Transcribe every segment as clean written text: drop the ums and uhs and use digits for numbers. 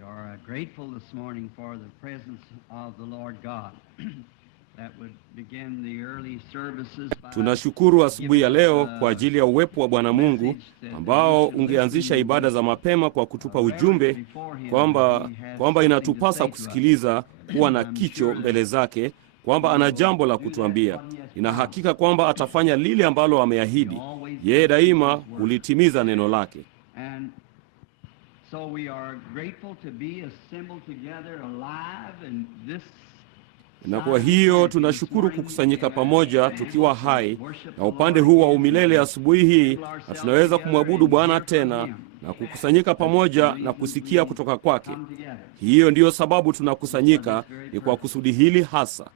We are grateful this morning for the presence of the Lord God that would begin the early services by Tunashukuru asubuhi ya leo kwa ajili ya uwepo wa Bwana Mungu ambao ungeanzisha ibada za mapema kwa kutupa ujumbe kwamba inatupasa kusikiliza, kuwa na kicho mbele zake, kwamba ana jambo la kutuambia. Nina hakika kwamba atafanya lile ambalo ameahidi. Yeye daima hulitimiza neno lake. So we are grateful to be assembled together alive in this. Na kwa hiyo tunashukuru kukusanyika pamoja tukiwa hai na upande huu wa umilele asubuhi hii, na tunaweza kumwabudu Bwana tena na kukusanyika pamoja na kusikia kutoka kwake. Hiyo ndiyo sababu tunakusanyika, ni kwa kusudi hili hasa.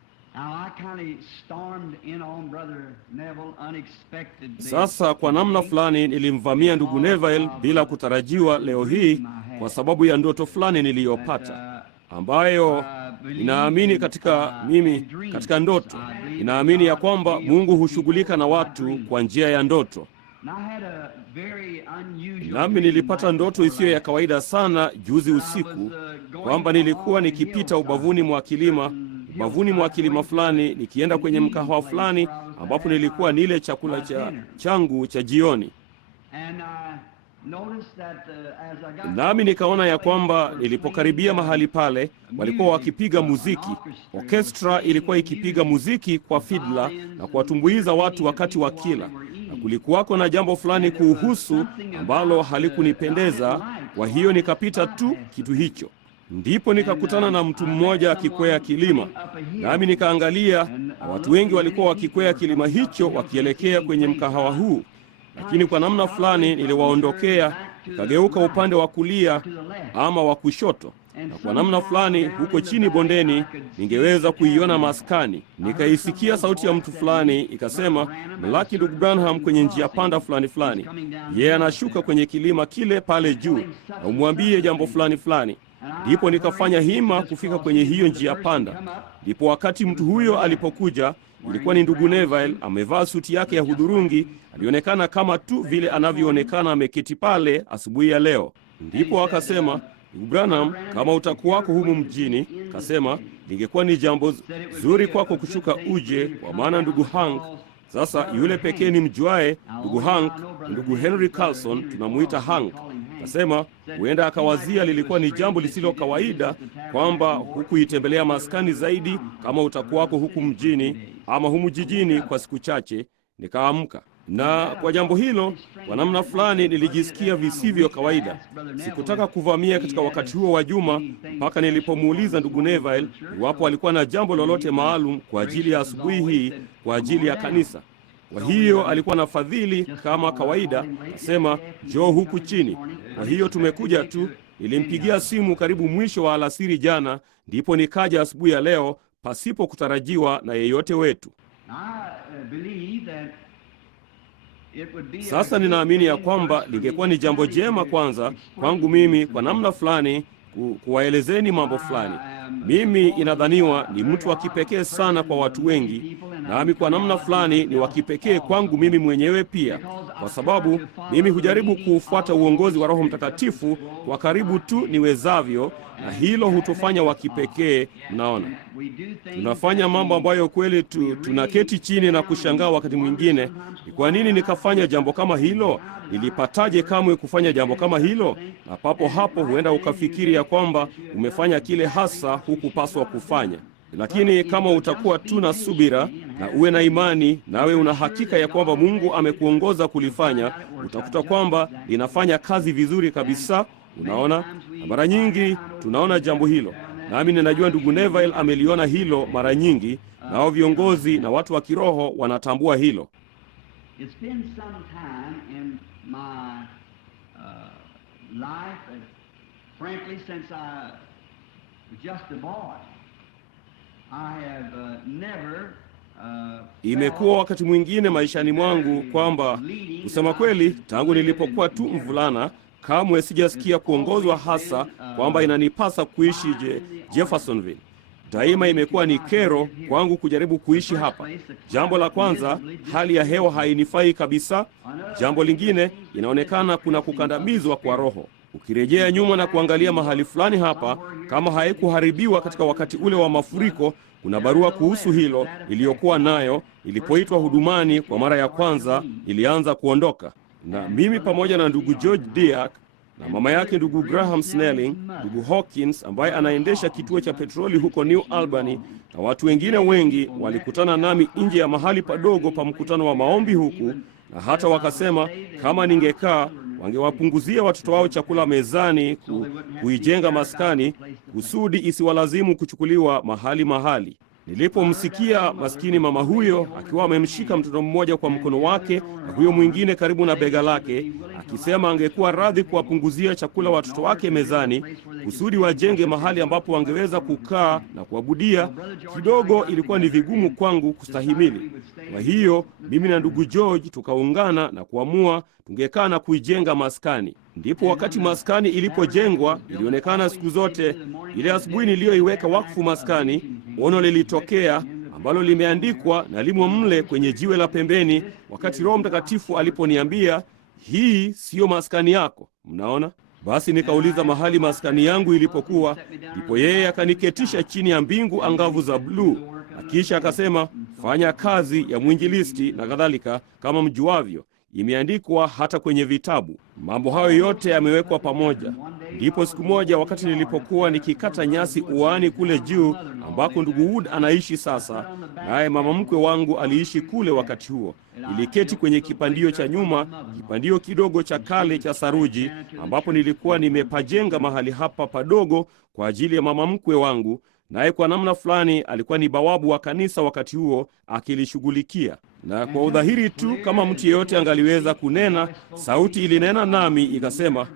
Sasa kwa namna fulani nilimvamia ndugu Neville bila kutarajiwa leo hii kwa sababu ya ndoto fulani niliyopata, ambayo ninaamini katika ndoto ninaamini ya kwamba Mungu hushughulika na watu kwa njia ya ndoto. Nami nilipata ndoto isiyo ya kawaida sana juzi usiku, kwamba nilikuwa nikipita ubavuni mwa kilima fulani, nikienda kwenye mkahawa fulani ambapo nilikuwa nile chakula changu cha jioni. Nami nikaona ya kwamba nilipokaribia mahali pale walikuwa wakipiga muziki. Orkestra ilikuwa ikipiga muziki kwa fidla na kuwatumbuiza watu wakati wa kila, na kulikuwako na jambo fulani kuhusu ambalo halikunipendeza. Kwa hiyo nikapita tu kitu hicho. Ndipo nikakutana na mtu mmoja akikwea kilima, nami nikaangalia, na watu wengi walikuwa wakikwea kilima hicho wakielekea kwenye mkahawa huu. Lakini kwa namna fulani niliwaondokea, nikageuka upande wa kulia ama wa kushoto, na kwa namna fulani huko chini bondeni ningeweza kuiona maskani. Nikaisikia sauti ya mtu fulani ikasema, "Mlaki ndugu Branham kwenye njia panda fulani fulani. Yeye anashuka kwenye kilima kile pale juu, na umwambie jambo fulani fulani." Ndipo nikafanya hima kufika kwenye hiyo njia panda. Ndipo wakati mtu huyo alipokuja, ilikuwa ni ndugu Neville, amevaa suti yake ya hudhurungi. Alionekana kama tu vile anavyoonekana ameketi pale asubuhi ya leo. Ndipo akasema, "Ndugu Branham, kama utakuwako humu mjini," kasema, "lingekuwa ni jambo zuri kwako kushuka uje, kwa maana ndugu Hank." Sasa yule pekee ni mjuae ndugu Hank, ndugu Henry Carlson, tunamuita Hank. Kasema huenda akawazia lilikuwa ni jambo lisilo kawaida kwamba hukuitembelea maskani zaidi kama utakuwako huku mjini ama humu jijini kwa siku chache. Nikaamka, na kwa jambo hilo kwa namna fulani nilijisikia visivyo kawaida. Sikutaka kuvamia katika wakati huo wa juma, mpaka nilipomuuliza ndugu Neville iwapo alikuwa na jambo lolote maalum kwa ajili ya asubuhi hii kwa ajili ya kanisa. Kwa hiyo alikuwa na fadhili kama kawaida, akasema, "Njoo huku chini." Kwa hiyo tumekuja tu. Nilimpigia simu karibu mwisho wa alasiri jana, ndipo nikaja asubuhi ya leo pasipo kutarajiwa na yeyote wetu. Sasa ninaamini ya kwamba lingekuwa ni jambo jema kwanza kwangu mimi kwa namna fulani kuwaelezeni mambo fulani. Mimi inadhaniwa ni mtu wa kipekee sana kwa watu wengi, nami kwa namna fulani ni wa kipekee kwangu mimi mwenyewe pia, kwa sababu mimi hujaribu kuufuata uongozi wa Roho Mtakatifu kwa karibu tu niwezavyo, na hilo hutufanya wa kipekee. Mnaona, tunafanya mambo ambayo kweli tunaketi chini na kushangaa wakati mwingine, ni kwa nini nikafanya jambo kama hilo? Nilipataje kamwe kufanya jambo kama hilo? Na papo hapo huenda ukafikiri ya kwamba umefanya kile hasa hukupaswa kufanya. Lakini kama utakuwa tu na subira na uwe na imani, nawe una hakika ya kwamba Mungu amekuongoza kulifanya, utakuta kwamba linafanya kazi vizuri kabisa. Unaona, na mara nyingi tunaona jambo hilo. Nami ninajua ndugu Neville ameliona hilo mara nyingi, nao viongozi na watu wa kiroho wanatambua hilo. It's been some time in my life, frankly, since I was just a boy. I have never Imekuwa wakati mwingine maishani mwangu kwamba, kusema kweli, tangu nilipokuwa tu mvulana, kamwe sijasikia kuongozwa hasa kwamba inanipasa kuishi Jeffersonville. Daima imekuwa ni kero kwangu kujaribu kuishi hapa. Jambo la kwanza, hali ya hewa hainifai kabisa. Jambo lingine, inaonekana kuna kukandamizwa kwa roho. Ukirejea nyuma na kuangalia mahali fulani hapa, kama haikuharibiwa katika wakati ule wa mafuriko, kuna barua kuhusu hilo iliyokuwa nayo ilipoitwa hudumani kwa mara ya kwanza, ilianza kuondoka. Na mimi pamoja na ndugu George Diak na mama yake ndugu Graham Snelling, ndugu Hawkins ambaye anaendesha kituo cha petroli huko New Albany, na watu wengine wengi walikutana nami nje ya mahali padogo pa mkutano wa maombi huku, na hata wakasema kama ningekaa wangewapunguzia watoto wao chakula mezani, kuijenga maskani kusudi isiwalazimu kuchukuliwa mahali. Nilipomsikia maskini mama huyo akiwa amemshika mtoto mmoja kwa mkono wake na huyo mwingine karibu na bega lake, akisema angekuwa radhi kuwapunguzia chakula watoto wake mezani kusudi wajenge mahali ambapo wangeweza kukaa na kuabudia, kidogo ilikuwa ni vigumu kwangu kustahimili. Kwa hiyo mimi na ndugu George tukaungana na kuamua tungekaa na kuijenga maskani. Ndipo wakati maskani ilipojengwa, ilionekana siku zote ile asubuhi niliyoiweka wakfu maskani, ono lilitokea ambalo limeandikwa na limo mle kwenye jiwe la pembeni, wakati Roho Mtakatifu aliponiambia, hii siyo maskani yako. Mnaona? Basi nikauliza mahali maskani yangu ilipokuwa, ndipo yeye akaniketisha chini ya mbingu angavu za bluu, na kisha akasema, fanya kazi ya mwinjilisti na kadhalika, kama mjuavyo. Imeandikwa hata kwenye vitabu. Mambo hayo yote yamewekwa pamoja. Ndipo siku moja wakati nilipokuwa nikikata nyasi uani kule juu ambako ndugu Wood anaishi sasa, naye mama mkwe wangu aliishi kule wakati huo, niliketi kwenye kipandio cha nyuma, kipandio kidogo cha kale cha saruji, ambapo nilikuwa nimepajenga mahali hapa padogo kwa ajili ya mama mkwe wangu, naye kwa namna fulani alikuwa ni bawabu wa kanisa wakati huo akilishughulikia. Na kwa udhahiri tu kama mtu yeyote angaliweza kunena, sauti ilinena nami ikasema,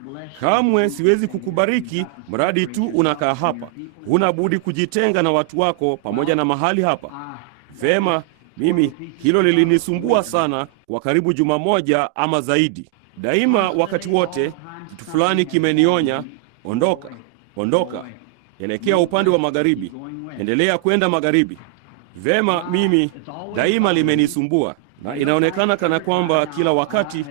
kamwe siwezi kukubariki mradi tu unakaa hapa. Huna budi kujitenga na watu wako pamoja na mahali hapa. Vema, mimi hilo lilinisumbua sana kwa karibu juma moja ama zaidi. Daima wakati wote kitu fulani kimenionya, ondoka, elekea upande wa magharibi, endelea kwenda magharibi. Vema, mimi daima limenisumbua, na inaonekana kana kwamba kila wakati.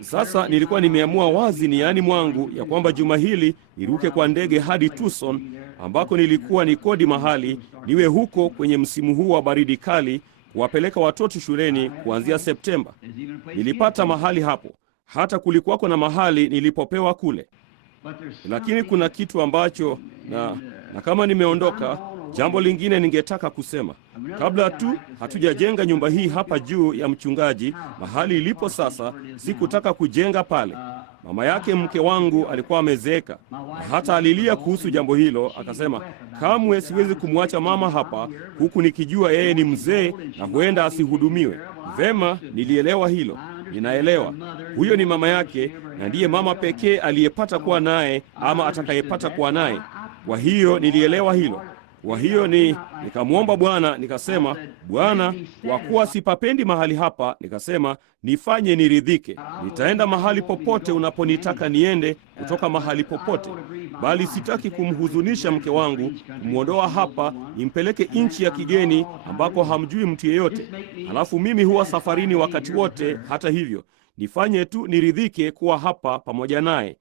Sasa nilikuwa nimeamua wazi niani mwangu ya kwamba juma hili niruke kwa ndege hadi Tucson, ambako nilikuwa ni kodi mahali, niwe huko kwenye msimu huu wa baridi kali, kuwapeleka watoto shuleni kuanzia Septemba. Nilipata mahali hapo, hata kulikuwako na mahali nilipopewa kule. Lakini kuna kitu ambacho na kama nimeondoka, jambo lingine ningetaka kusema. Kabla tu hatujajenga nyumba hii hapa juu ya mchungaji, mahali ilipo sasa, sikutaka kujenga pale. Mama yake mke wangu alikuwa amezeeka, na hata alilia kuhusu jambo hilo, akasema, kamwe siwezi kumwacha mama hapa huku nikijua yeye ni mzee na huenda asihudumiwe. Vema, nilielewa hilo. Ninaelewa. Huyo ni mama yake, na ndiye mama pekee aliyepata kuwa naye ama atakayepata kuwa naye. Kwa hiyo nilielewa hilo. Kwa hiyo nikamwomba Bwana, nikasema, Bwana, kwa kuwa sipapendi mahali hapa, nikasema, nifanye niridhike. Nitaenda mahali popote unaponitaka niende, kutoka mahali popote. Bali sitaki kumhuzunisha mke wangu, kumwondoa hapa, nimpeleke nchi ya kigeni ambako hamjui mtu yeyote. Halafu mimi huwa safarini wakati wote. Hata hivyo, nifanye tu niridhike kuwa hapa pamoja naye.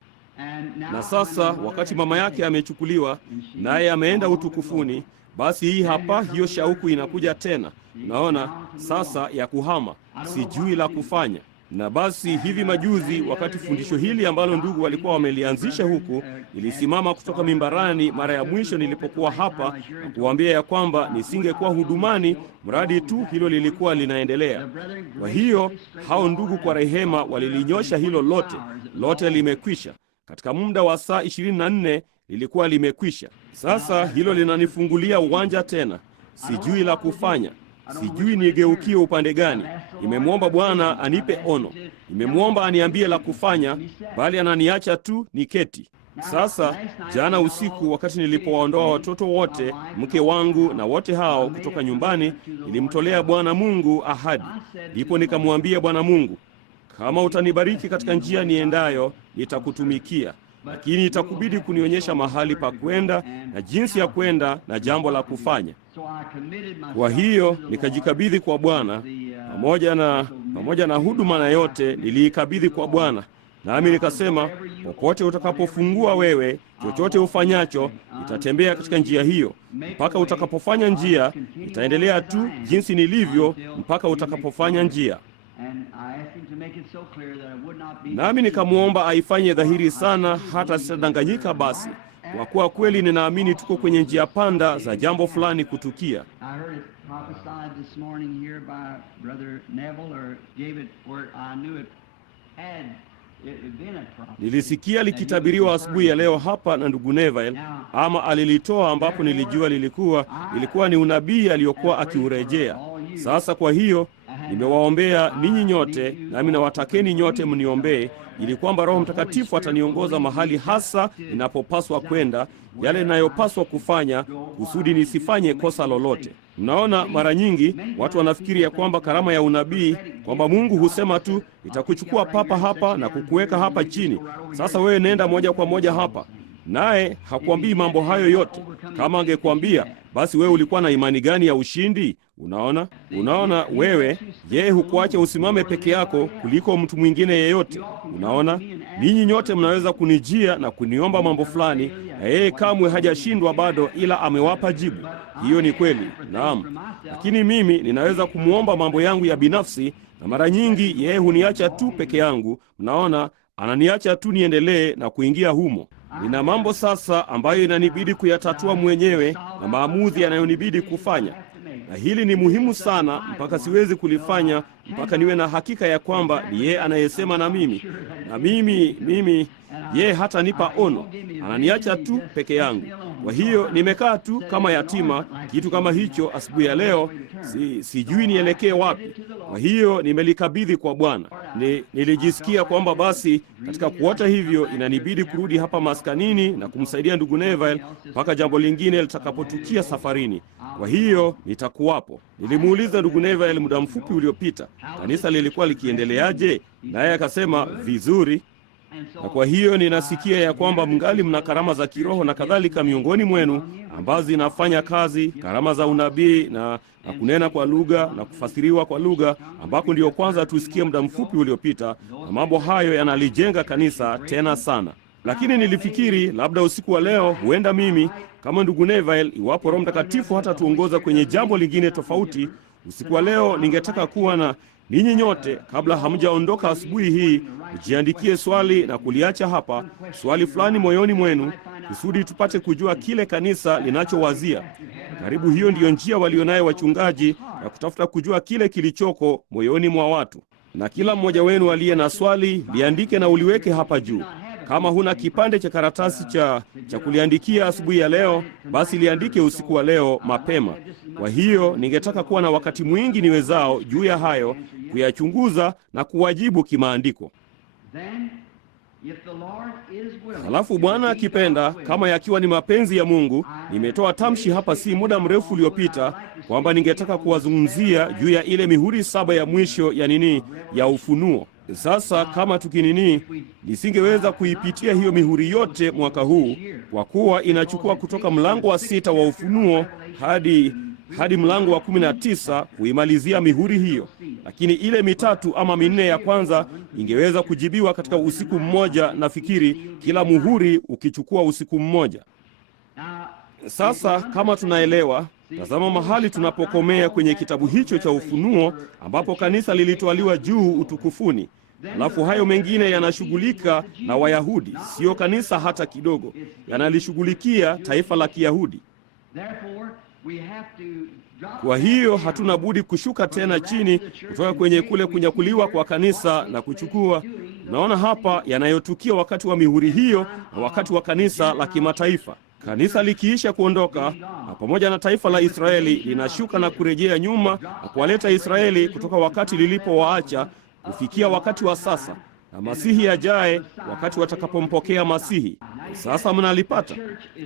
Na sasa wakati mama yake amechukuliwa naye ameenda utukufuni, basi hii hapa hiyo shauku inakuja tena. Unaona sasa ya kuhama, sijui la kufanya. Na basi hivi majuzi, wakati fundisho hili ambalo ndugu walikuwa wamelianzisha huku, nilisimama kutoka mimbarani mara ya mwisho nilipokuwa hapa na kuambia ya kwamba nisingekuwa hudumani mradi tu hilo lilikuwa linaendelea. Kwa hiyo hao ndugu kwa rehema walilinyosha hilo lote limekwisha. Katika muda wa saa 24 lilikuwa limekwisha. Sasa hilo linanifungulia uwanja tena. Sijui la kufanya. Sijui nigeukie upande gani. Nimemwomba Bwana anipe ono. Nimemwomba aniambie la kufanya, bali ananiacha tu niketi. Sasa jana usiku wakati nilipowaondoa watoto wote, mke wangu na wote hao kutoka nyumbani, nilimtolea Bwana Mungu ahadi. Ndipo nikamwambia Bwana Mungu, kama utanibariki katika njia niendayo, nitakutumikia. Lakini itakubidi kunionyesha mahali pa kwenda na jinsi ya kwenda na jambo la kufanya. Kwa hiyo nikajikabidhi kwa Bwana, pamoja na huduma na yote niliikabidhi kwa Bwana. Nami nikasema, popote utakapofungua wewe, chochote ufanyacho, nitatembea katika njia hiyo. Mpaka utakapofanya njia, nitaendelea tu jinsi nilivyo mpaka utakapofanya njia. Nami nikamwomba aifanye dhahiri sana hata sitadanganyika basi, kwa kuwa kweli ninaamini tuko kwenye njia panda za jambo fulani kutukia. Nilisikia likitabiriwa asubuhi ya leo hapa na ndugu Neville, ama alilitoa ambapo nilijua ilikuwa ni unabii aliyokuwa akiurejea. Sasa kwa hiyo nimewaombea ninyi nyote, nami nawatakeni nyote mniombee, ili kwamba Roho Mtakatifu ataniongoza mahali hasa ninapopaswa kwenda, yale ninayopaswa kufanya, kusudi nisifanye kosa lolote. Mnaona, mara nyingi watu wanafikiri ya kwamba karama ya unabii, kwamba Mungu husema tu, itakuchukua papa hapa na kukuweka hapa chini, sasa wewe nenda moja kwa moja hapa. Naye hakuambii mambo hayo yote. Kama angekuambia, basi wewe ulikuwa na imani gani ya ushindi? Unaona wewe, yeye hukuacha usimame peke yako kuliko mtu mwingine yeyote. Unaona, ninyi nyote mnaweza kunijia na kuniomba mambo fulani, na yeye kamwe hajashindwa bado, ila amewapa jibu. Hiyo ni kweli, naam. Lakini mimi ninaweza kumuomba mambo yangu ya binafsi, na mara nyingi yeye huniacha tu peke yangu. Mnaona, ananiacha tu niendelee na kuingia humo. Nina mambo sasa ambayo inanibidi kuyatatua mwenyewe na maamuzi yanayonibidi kufanya. Na hili ni muhimu sana, mpaka siwezi kulifanya mpaka niwe na hakika ya kwamba ni yeye anayesema na mimi. Na mimi yeye hata nipa ono, ananiacha tu peke yangu. Kwa hiyo nimekaa tu kama yatima, kitu kama hicho asubuhi ya leo, sijui nielekee wapi. Kwa hiyo nimelikabidhi kwa Bwana. Nilijisikia kwamba basi katika kuota hivyo inanibidi kurudi hapa maskanini na kumsaidia ndugu Neville mpaka jambo lingine litakapotukia safarini. Kwa hiyo nitakuwapo. Nilimuuliza ndugu Neville muda mfupi uliopita, kanisa lilikuwa likiendeleaje? Naye akasema vizuri. Na kwa hiyo ninasikia ya kwamba mngali mna karama za kiroho na kadhalika miongoni mwenu ambazo zinafanya kazi, karama za unabii na kunena kwa lugha na kufasiriwa kwa lugha, ambako ndio kwanza tusikie muda mfupi uliopita, na mambo hayo yanalijenga kanisa tena sana. Lakini nilifikiri labda usiku wa leo, huenda mimi kama ndugu Neville, iwapo Roho Mtakatifu hata tuongoza kwenye jambo lingine tofauti, usiku wa leo ningetaka kuwa na ninyi nyote, kabla hamjaondoka asubuhi hii, ujiandikie swali na kuliacha hapa, swali fulani moyoni mwenu, kusudi tupate kujua kile kanisa linachowazia. Karibu hiyo ndiyo njia walionayo wachungaji ya kutafuta kujua kile kilichoko moyoni mwa watu. Na kila mmoja wenu aliye na swali, liandike na uliweke hapa juu. Kama huna kipande cha karatasi cha kuliandikia asubuhi ya leo, basi liandike usiku wa leo mapema. Kwa hiyo ningetaka kuwa na wakati mwingi niwezao juu ya hayo, kuyachunguza na kuwajibu kimaandiko. Halafu Bwana akipenda, kama yakiwa ni mapenzi ya Mungu, nimetoa tamshi hapa si muda mrefu uliopita kwamba ningetaka kuwazungumzia juu ya ile mihuri 7 ya mwisho ya Ufunuo. Sasa kama nisingeweza kuipitia hiyo mihuri yote mwaka huu, kwa kuwa inachukua kutoka mlango wa 6 wa Ufunuo hadi mlango wa 19 kuimalizia mihuri hiyo. Lakini ile 3 ama 4 ya kwanza ingeweza kujibiwa katika usiku mmoja, nafikiri kila muhuri ukichukua usiku mmoja. Sasa kama tunaelewa, tazama mahali tunapokomea kwenye kitabu hicho cha Ufunuo, ambapo kanisa lilitwaliwa juu utukufuni. Alafu hayo mengine yanashughulika na Wayahudi, sio kanisa hata kidogo. Yanalishughulikia taifa la Kiyahudi. Kwa hiyo hatuna budi kushuka tena chini kutoka kwenye kule kunyakuliwa kwa kanisa na kuchukua. Naona hapa yanayotukia wakati wa mihuri hiyo na wakati wa kanisa la kimataifa. Kanisa likiisha kuondoka, na pamoja na taifa la Israeli linashuka na kurejea nyuma na kuwaleta Israeli kutoka wakati lilipowaacha kufikia wakati wa sasa, na Masihi ajaye wakati watakapompokea Masihi. Sasa mnalipata.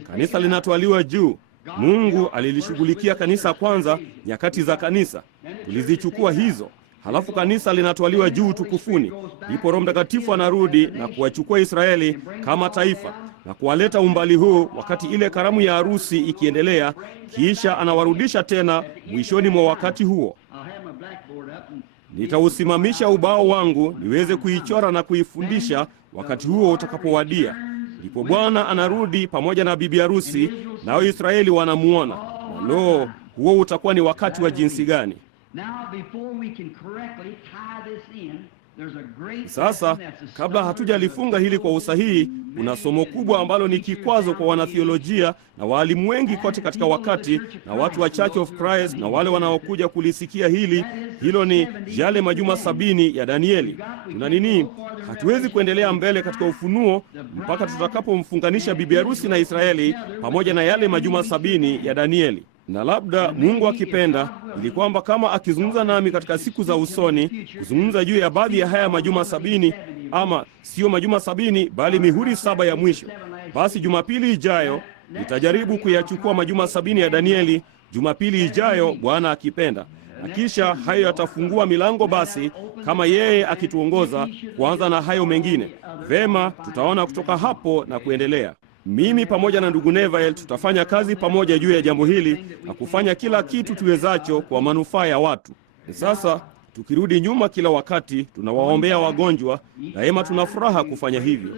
Kanisa linatwaliwa juu. Mungu alilishughulikia kanisa kwanza, nyakati za kanisa. Tulizichukua hizo. Halafu kanisa linatwaliwa juu utukufuni. Ndipo Roho Mtakatifu anarudi na kuwachukua Israeli kama taifa na kuwaleta umbali huu wakati ile karamu ya harusi ikiendelea, kisha anawarudisha tena mwishoni mwa wakati huo. Nitausimamisha ubao wangu niweze kuichora na kuifundisha wakati huo utakapowadia. Ndipo Bwana anarudi pamoja na bibi harusi, nao Israeli wanamuona. Na lo, huo utakuwa ni wakati wa jinsi gani! Sasa, kabla hatujalifunga hili kwa usahihi, kuna somo kubwa ambalo ni kikwazo kwa wanathiolojia na waalimu wengi kote katika wakati, na watu wa Church of Christ na wale wanaokuja kulisikia hili. Hilo ni yale majuma 70 ya Danieli. Tuna nini? Hatuwezi kuendelea mbele katika ufunuo mpaka tutakapomfunganisha bibi harusi na Israeli pamoja na yale majuma 70 ya Danieli. Na labda Mungu akipenda, ili kwamba kama akizungumza nami katika siku za usoni, kuzungumza juu ya baadhi ya haya majuma 70, ama sio majuma 70 bali mihuri 7 ya mwisho, basi Jumapili ijayo nitajaribu kuyachukua majuma 70 ya Danieli, Jumapili ijayo Bwana akipenda. Na kisha hayo yatafungua milango basi, kama yeye akituongoza, kuanza na hayo mengine. Vema, tutaona kutoka hapo na kuendelea. Mimi pamoja na ndugu Neville tutafanya kazi pamoja juu ya jambo hili na kufanya kila kitu tuwezacho kwa manufaa ya watu. Sasa tukirudi nyuma, kila wakati tunawaombea wagonjwa, daima tuna furaha kufanya hivyo,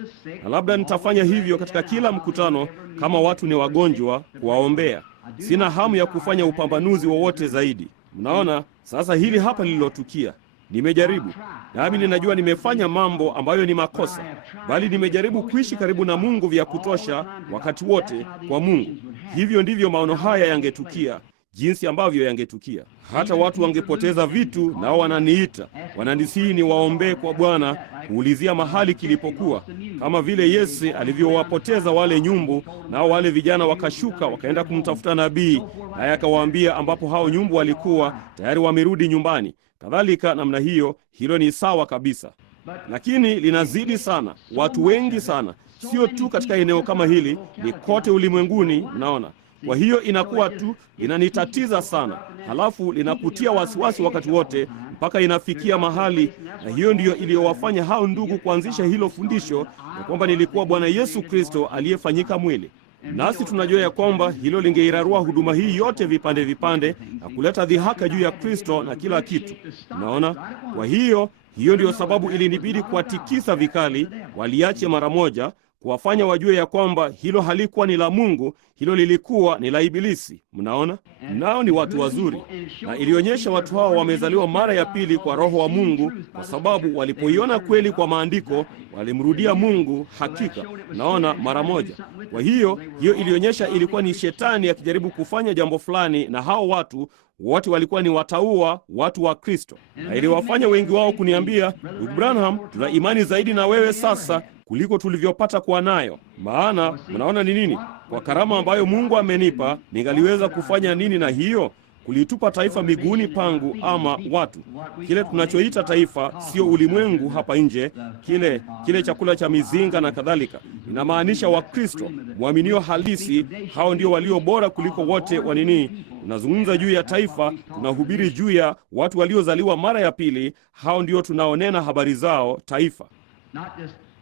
na labda nitafanya hivyo katika kila mkutano kama watu ni wagonjwa, kuwaombea. Sina hamu ya kufanya upambanuzi wowote zaidi. Mnaona sasa hili hapa lililotukia. Nimejaribu, nami ninajua nimefanya mambo ambayo ni makosa, bali nimejaribu kuishi karibu na Mungu vya kutosha wakati wote kwa Mungu. Hivyo ndivyo maono haya yangetukia, jinsi ambavyo yangetukia. Hata watu wangepoteza vitu, nao wananiita, wananisihi niwaombee kwa Bwana, kuulizia mahali kilipokuwa, kama vile Yesu alivyowapoteza wale nyumbu, nao wale vijana wakashuka wakaenda kumtafuta nabii, naye akawaambia ambapo hao nyumbu walikuwa, tayari wamerudi nyumbani. Kadhalika namna hiyo, hilo ni sawa kabisa. Lakini linazidi sana, watu wengi sana, sio tu katika eneo kama hili, ni kote ulimwenguni, mnaona. Kwa hiyo inakuwa tu inanitatiza sana, halafu linakutia wasiwasi wakati wote, mpaka inafikia mahali, na hiyo ndiyo iliyowafanya hao ndugu kuanzisha hilo fundisho, ya kwamba nilikuwa Bwana Yesu Kristo aliyefanyika mwili. Nasi tunajua ya kwamba hilo lingeirarua huduma hii yote vipande vipande na kuleta dhihaka juu ya Kristo na kila kitu. Unaona? Kwa hiyo ndiyo sababu ilinibidi kuwatikisa vikali, waliache mara moja, kuwafanya wajue ya kwamba hilo halikuwa ni la Mungu, hilo lilikuwa ni la Ibilisi. Mnaona? Nao ni watu wazuri, na ilionyesha watu hao wamezaliwa mara ya pili kwa Roho wa Mungu, kwa sababu walipoiona kweli kwa maandiko walimrudia Mungu hakika. Naona mara moja. Kwa hiyo ilionyesha ilikuwa ni shetani akijaribu kufanya jambo fulani, na hao watu wote walikuwa ni wataua watu wa Kristo, na iliwafanya wengi wao kuniambia, Ndugu Branham, tuna imani zaidi na wewe sasa kuliko tulivyopata kuwa nayo. Maana mnaona ni nini? Kwa karama ambayo Mungu amenipa, ningaliweza kufanya nini na hiyo? Kulitupa taifa miguuni pangu, ama watu. Kile tunachoita taifa sio ulimwengu hapa nje, kile chakula cha mizinga na kadhalika. Inamaanisha Wakristo, waaminio halisi. Hao ndio walio bora kuliko wote wa nini. Tunazungumza juu ya taifa, tunahubiri juu ya watu waliozaliwa mara ya pili. Hao ndio tunaonena habari zao, taifa.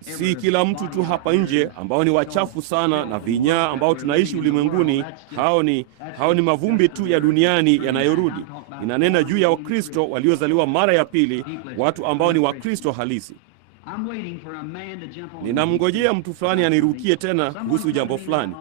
Si kila mtu tu hapa nje ambao ni wachafu sana na vinyaa ambao tunaishi ulimwenguni. Hao ni mavumbi tu ya duniani yanayorudi. Ninanena juu ya Wakristo waliozaliwa mara ya pili, watu ambao ni Wakristo halisi. Ninamngojea mtu fulani anirukie tena kuhusu jambo fulani.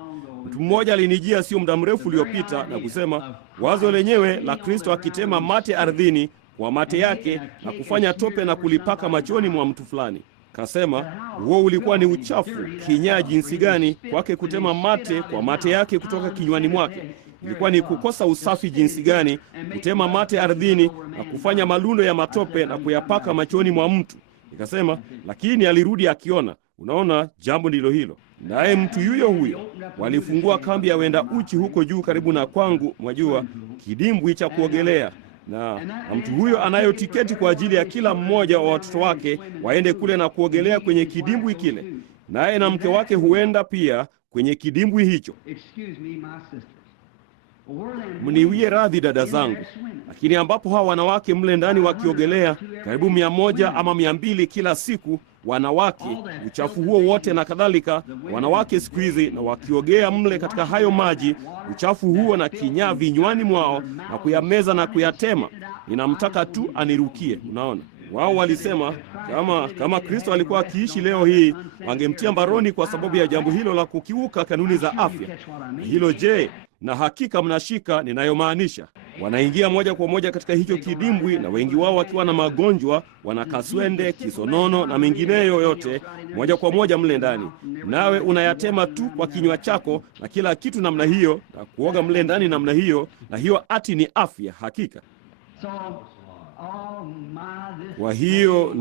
Mtu mmoja alinijia sio muda mrefu uliopita na kusema wazo lenyewe la Kristo akitema mate ardhini kwa mate yake na kufanya tope na kulipaka machoni mwa mtu fulani. Kasema huo ulikuwa ni uchafu, kinyaa jinsi gani kwake kutema mate kwa mate yake kutoka kinywani mwake. Ilikuwa ni kukosa usafi jinsi gani kutema mate ardhini na kufanya malundo ya matope na kuyapaka machoni mwa mtu. Nikasema lakini alirudi akiona. Unaona, jambo ndilo hilo. Naye mtu huyo walifungua kambi ya wenda uchi huko juu karibu na kwangu, mwajua, kidimbwi cha kuogelea. Na mtu huyo anayo tiketi kwa ajili ya kila mmoja wa watoto wake waende kule na kuogelea kwenye kidimbwi kile. Naye na mke wake huenda pia kwenye kidimbwi hicho. Mniwie radhi dada zangu, lakini ambapo hawa wanawake mle ndani wakiogelea karibu 100 ama 200 kila siku, wanawake, uchafu huo wote na kadhalika. Wanawake siku hizi na wakiogea mle katika hayo maji, uchafu huo na kinyaa vinywani mwao na kuyameza na kuyatema. Ninamtaka tu anirukie. Unaona, wao walisema kama Kristo alikuwa akiishi leo hii, wangemtia mbaroni kwa sababu ya jambo hilo la kukiuka kanuni za afya. Na hilo je? Na hakika mnashika ninayomaanisha. Wanaingia moja kwa moja katika hicho kidimbwi, na wengi wao wakiwa na magonjwa, wana kaswende, kisonono na mengineyo yote, moja kwa moja mle ndani. Nawe unayatema tu kwa kinywa chako na kila kitu namna hiyo, na kuoga mle ndani namna hiyo, na hiyo ati ni afya hakika. Kwa hiyo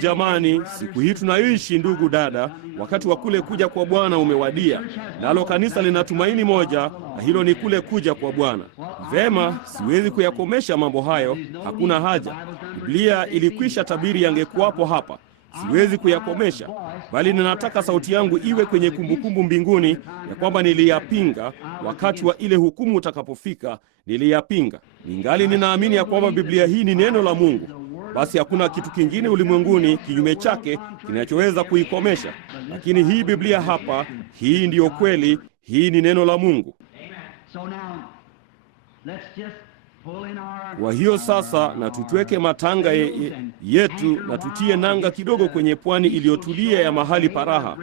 jamani, siku hii tunayoishi, ndugu dada, wakati wa kule kuja kwa Bwana umewadia. Nalo kanisa lina tumaini moja, na hilo ni kule kuja kwa Bwana. Vema, siwezi kuyakomesha mambo hayo, hakuna haja. Biblia ilikwisha tabiri yangekuwapo hapa. Siwezi kuyakomesha, bali ninataka sauti yangu iwe kwenye kumbukumbu mbinguni ya kwamba niliyapinga wakati wa ile hukumu utakapofika. Niliyapinga. Ningali ninaamini ya kwamba Biblia hii ni neno la Mungu. Basi hakuna kitu kingine ulimwenguni kinyume chake kinachoweza kuikomesha. Lakini hii Biblia hapa, hii ndiyo kweli, hii ni neno la Mungu. Kwa hiyo sasa, na tutweke matanga yetu na tutie nanga kidogo kwenye pwani iliyotulia ya mahali paraha,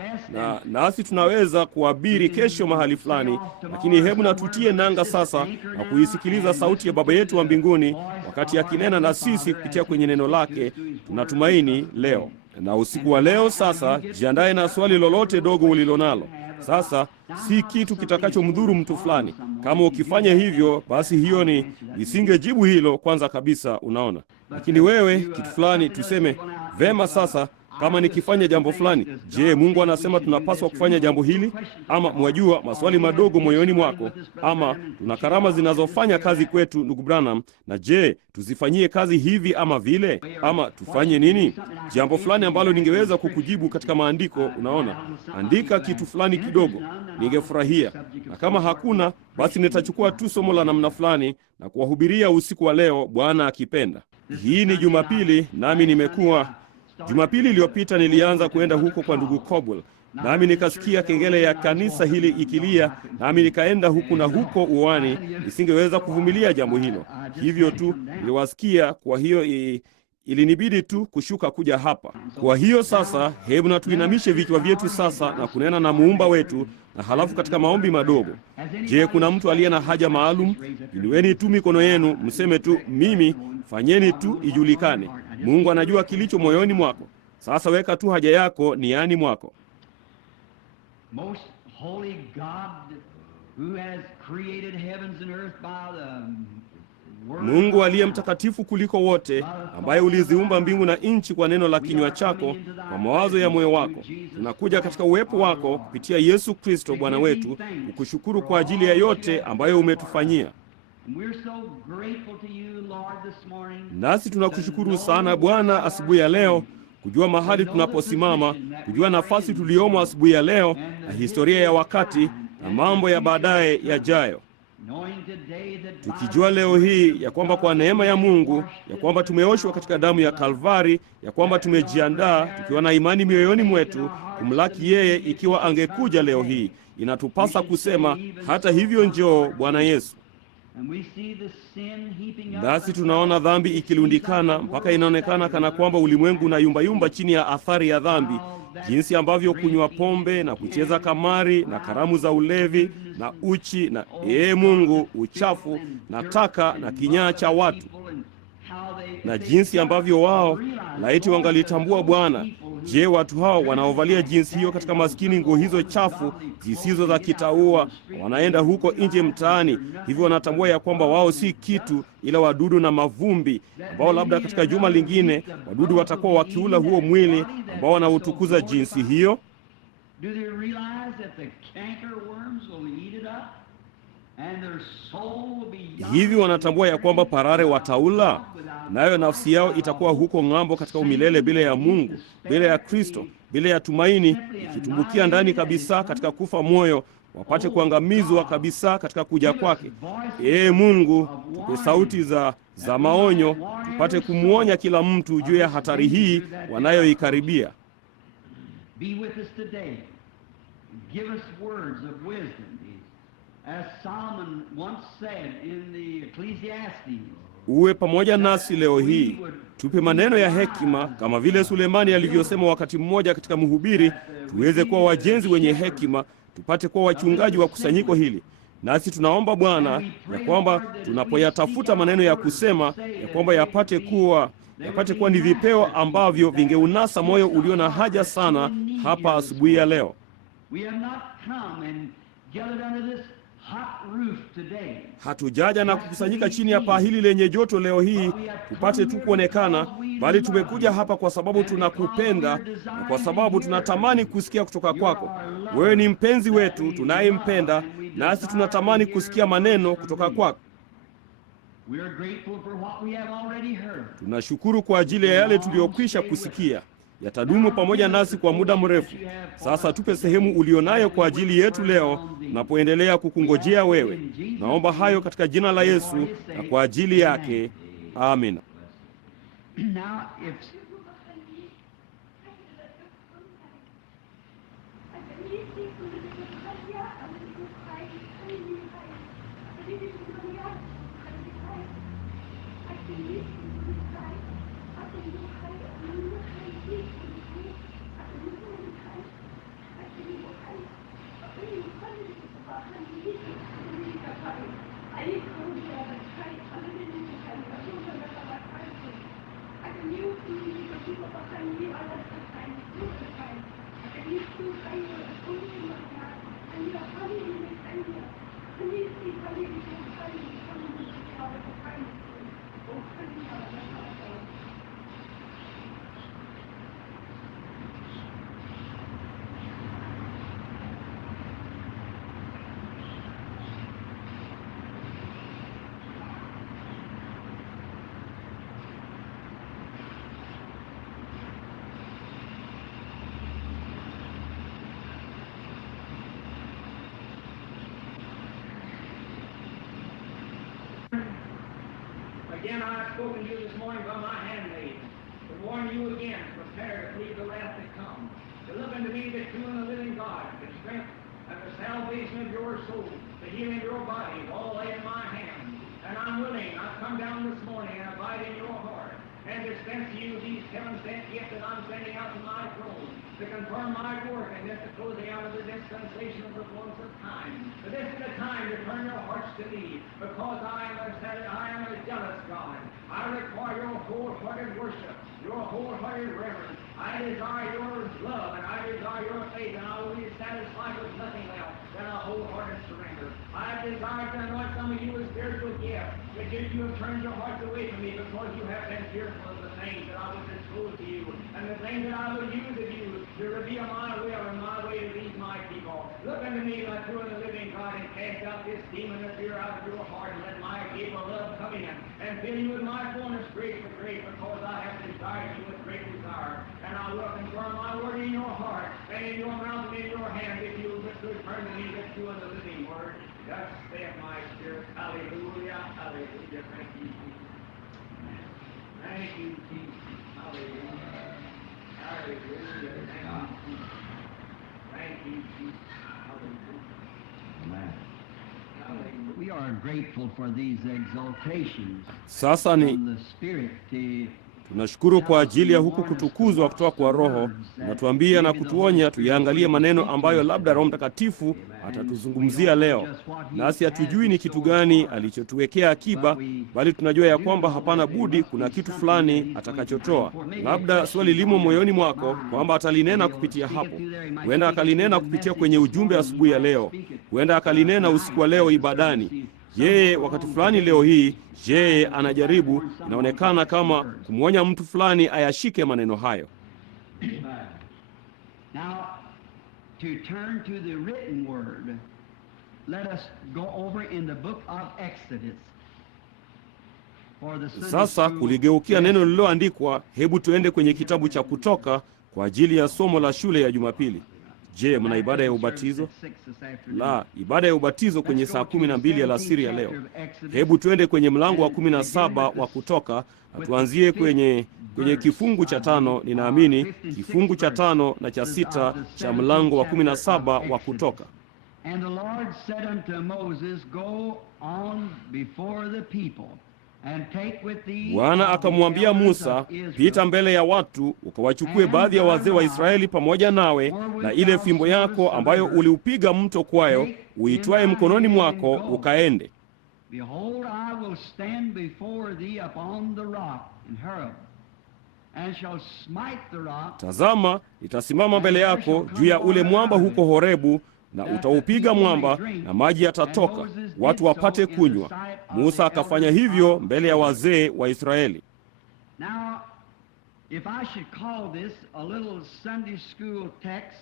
nasi tunaweza kuabiri kesho mahali fulani, lakini hebu na tutie nanga sasa na kuisikiliza sauti ya Baba yetu wa mbinguni wakati akinena na sisi kupitia kwenye neno lake. Tunatumaini leo na usiku wa leo. Sasa jiandae na swali lolote dogo ulilonalo. Sasa si kitu kitakachomdhuru mtu fulani. Kama ukifanya hivyo, basi hiyo ni isingejibu hilo kwanza kabisa, unaona. Lakini wewe kitu fulani, tuseme vema, sasa kama nikifanya jambo fulani, je, Mungu anasema tunapaswa kufanya jambo hili? Ama mwajua maswali madogo moyoni mwako, ama tuna karama zinazofanya kazi kwetu, ndugu Branham, na je, tuzifanyie kazi hivi ama vile, ama tufanye nini? Jambo fulani ambalo ningeweza kukujibu katika maandiko, unaona. Andika kitu fulani kidogo, ningefurahia. Na kama hakuna, basi nitachukua tu somo la namna fulani na kuwahubiria usiku wa leo, Bwana akipenda. Hii ni Jumapili, nami nimekuwa Jumapili iliyopita nilianza kuenda huko kwa ndugu Cobwell, nami nikasikia kengele ya kanisa hili ikilia, nami nikaenda huku na huko uwani. Nisingeweza kuvumilia jambo hilo, hivyo tu niliwasikia. Kwa hiyo ilinibidi tu kushuka kuja hapa. Kwa hiyo sasa, hebu na tuinamishe vichwa vyetu sasa na kunena na muumba wetu, na halafu katika maombi madogo. Je, kuna mtu aliye na haja maalum? Inueni tu mikono yenu, mseme tu mimi. Fanyeni tu ijulikane. Mungu anajua kilicho moyoni mwako. Sasa weka tu haja yako niani mwako. Most holy God, who has created heavens and earth by the word. Mungu aliye mtakatifu kuliko wote, ambaye uliziumba mbingu na nchi kwa neno la kinywa chako, kwa mawazo ya moyo wako. Tunakuja katika uwepo wako kupitia Yesu Kristo Bwana wetu, kukushukuru kwa ajili ya yote ambayo umetufanyia. Nasi tunakushukuru sana Bwana asubuhi ya leo, kujua mahali tunaposimama, kujua nafasi tuliomo asubuhi ya leo, na historia ya wakati na mambo ya baadaye yajayo. Tukijua leo hii ya kwamba kwa neema ya Mungu, ya kwamba tumeoshwa katika damu ya Kalvari, ya kwamba tumejiandaa tukiwa na imani mioyoni mwetu kumlaki yeye ikiwa angekuja leo hii. Inatupasa kusema, hata hivyo njoo Bwana Yesu. Nasi tunaona dhambi ikilundikana mpaka inaonekana kana kwamba ulimwengu na yumba chini ya athari ya dhambi, jinsi ambavyo kunywa pombe na kucheza kamari na karamu za ulevi na uchi na Mungu, uchafu na taka na kinyaa cha watu, na jinsi ambavyo wao, laiti wangalitambua Bwana. Je, watu hao wanaovalia jinsi hiyo katika maskini nguo hizo chafu zisizo za kitaua, wanaenda huko nje mtaani, hivyo wanatambua ya kwamba wao si kitu ila wadudu na mavumbi, ambao labda katika juma lingine wadudu watakuwa wakiula huo mwili ambao wanautukuza jinsi hiyo? Hivi wanatambua ya kwamba parare wataula, nayo nafsi yao itakuwa huko ng'ambo katika umilele bila ya Mungu, bila ya Kristo, bila ya tumaini, ikitumbukia ndani kabisa katika kufa moyo, wapate kuangamizwa kabisa katika kuja kwake. Mungu, tupe sauti za maonyo, tupate kumuonya kila mtu juu ya hatari hii wanayoikaribia. Be with us today. Give us words of wisdom. As Solomon once said in the Ecclesiastes, Uwe pamoja nasi leo hii, tupe maneno ya hekima, kama vile Sulemani alivyosema wakati mmoja katika Mhubiri, tuweze kuwa wajenzi wenye hekima, tupate kuwa wachungaji wa kusanyiko hili. Nasi tunaomba Bwana ya kwamba tunapoyatafuta maneno ya kusema, ya kwamba yapate kuwa ni vipeo ambavyo vingeunasa moyo ulio na haja sana hapa asubuhi ya leo. Hatujaja na kukusanyika chini ya paa hili lenye joto leo hii tupate tu kuonekana, bali tumekuja hapa kwa sababu tunakupenda na kwa sababu tunatamani kusikia kutoka kwako. Wewe ni mpenzi wetu tunayempenda, nasi tunatamani kusikia maneno kutoka kwako. Tunashukuru kwa ajili ya yale tuliyokwisha kusikia. Yatadumu pamoja nasi kwa muda mrefu. Sasa tupe sehemu ulionayo kwa ajili yetu leo tunapoendelea kukungojea wewe. Naomba hayo katika jina la Yesu na kwa ajili yake. Amina. Again, I have spoken to you this morning by my handmaid, to warn you again, prepare to flee the wrath to come, to look unto me, the true and the living God, the strength and the salvation of your soul, the healing of your body, all lay in my hand. And I'm willing, I've come down this morning and abide in your heart, and dispense to you these heaven-sent gifts that I'm sending out to my throne, to confirm my work, and just to closing out of the dispensation of the fullness of time. But this is the time to turn your hearts to me, because I am a jealous God. I require your wholehearted worship, your wholehearted reverence. I desire your love, and I desire your faith, and I will be satisfied with nothing else than a wholehearted surrender. I desire to anoint some of you with spiritual gifts, but yet you have turned your hearts away from me because you have been fearful of the things that I would disclose to you, and the things that I would use of you to reveal my will and my way to these my people. Look unto me, my true and the living God, and cast out this demon of fear out of your heart, and let my gift of love come in, and fill you with my fullness, grace for grace, because I have desired you with great desire. And I will confirm my word in your heart, and in your mouth and in your hand, if you will return to me the true and the living word. Thus saith my spirit. Hallelujah, hallelujah. Thank you, Jesus. Thank you, Jesus. Hallelujah. Hallelujah. Thank you, Jesus. Hallelujah. Hallelujah. We are grateful for these exaltations Sasa ni from the Spirit. tunashukuru kwa ajili ya huku kutukuzwa kutoka kwa Roho. Natuambia na kutuonya tuyaangalie maneno ambayo labda Roho Mtakatifu atatuzungumzia leo. Nasi hatujui ni kitu gani alichotuwekea akiba, bali tunajua ya kwamba hapana budi kuna kitu fulani atakachotoa. Labda swali limo moyoni mwako kwamba atalinena kupitia hapo. Huenda akalinena kupitia kwenye ujumbe asubuhi ya leo. Huenda akalinena usiku wa leo ibadani. Yeye wakati fulani leo hii, yeye anajaribu, inaonekana kama kumwonya mtu fulani ayashike maneno hayo. Now, to turn to the written word, let us go over in the book of Exodus. For the Sunday Sasa school kuligeukia neno lililoandikwa, hebu tuende kwenye kitabu cha Kutoka kwa ajili ya somo la shule ya Jumapili. Je, mna ibada ya ubatizo? La, ibada ya ubatizo kwenye saa 12 alasiri ya leo. Hebu twende kwenye mlango wa 17 wa Kutoka, na tuanzie kwenye kifungu cha 5, ninaamini kifungu cha 5 na cha 6 cha mlango wa 17 wa Kutoka. And the Lord said unto Moses, Go on before the people, and take with thee. Bwana akamwambia Musa, pita mbele ya watu, ukawachukue baadhi ya wazee wa Israeli pamoja nawe, na ile fimbo yako ambayo uliupiga mto kwayo, uitwae mkononi mwako, ukaende. Behold, I will stand before thee upon the rock in Horeb, and shall smite the rock. Tazama, itasimama mbele yako juu ya ule mwamba huko Horebu, na utaupiga mwamba, na maji yatatoka, watu wapate kunywa. Musa akafanya hivyo mbele ya wazee wa Israeli. Now, if I should call this a little Sunday school text,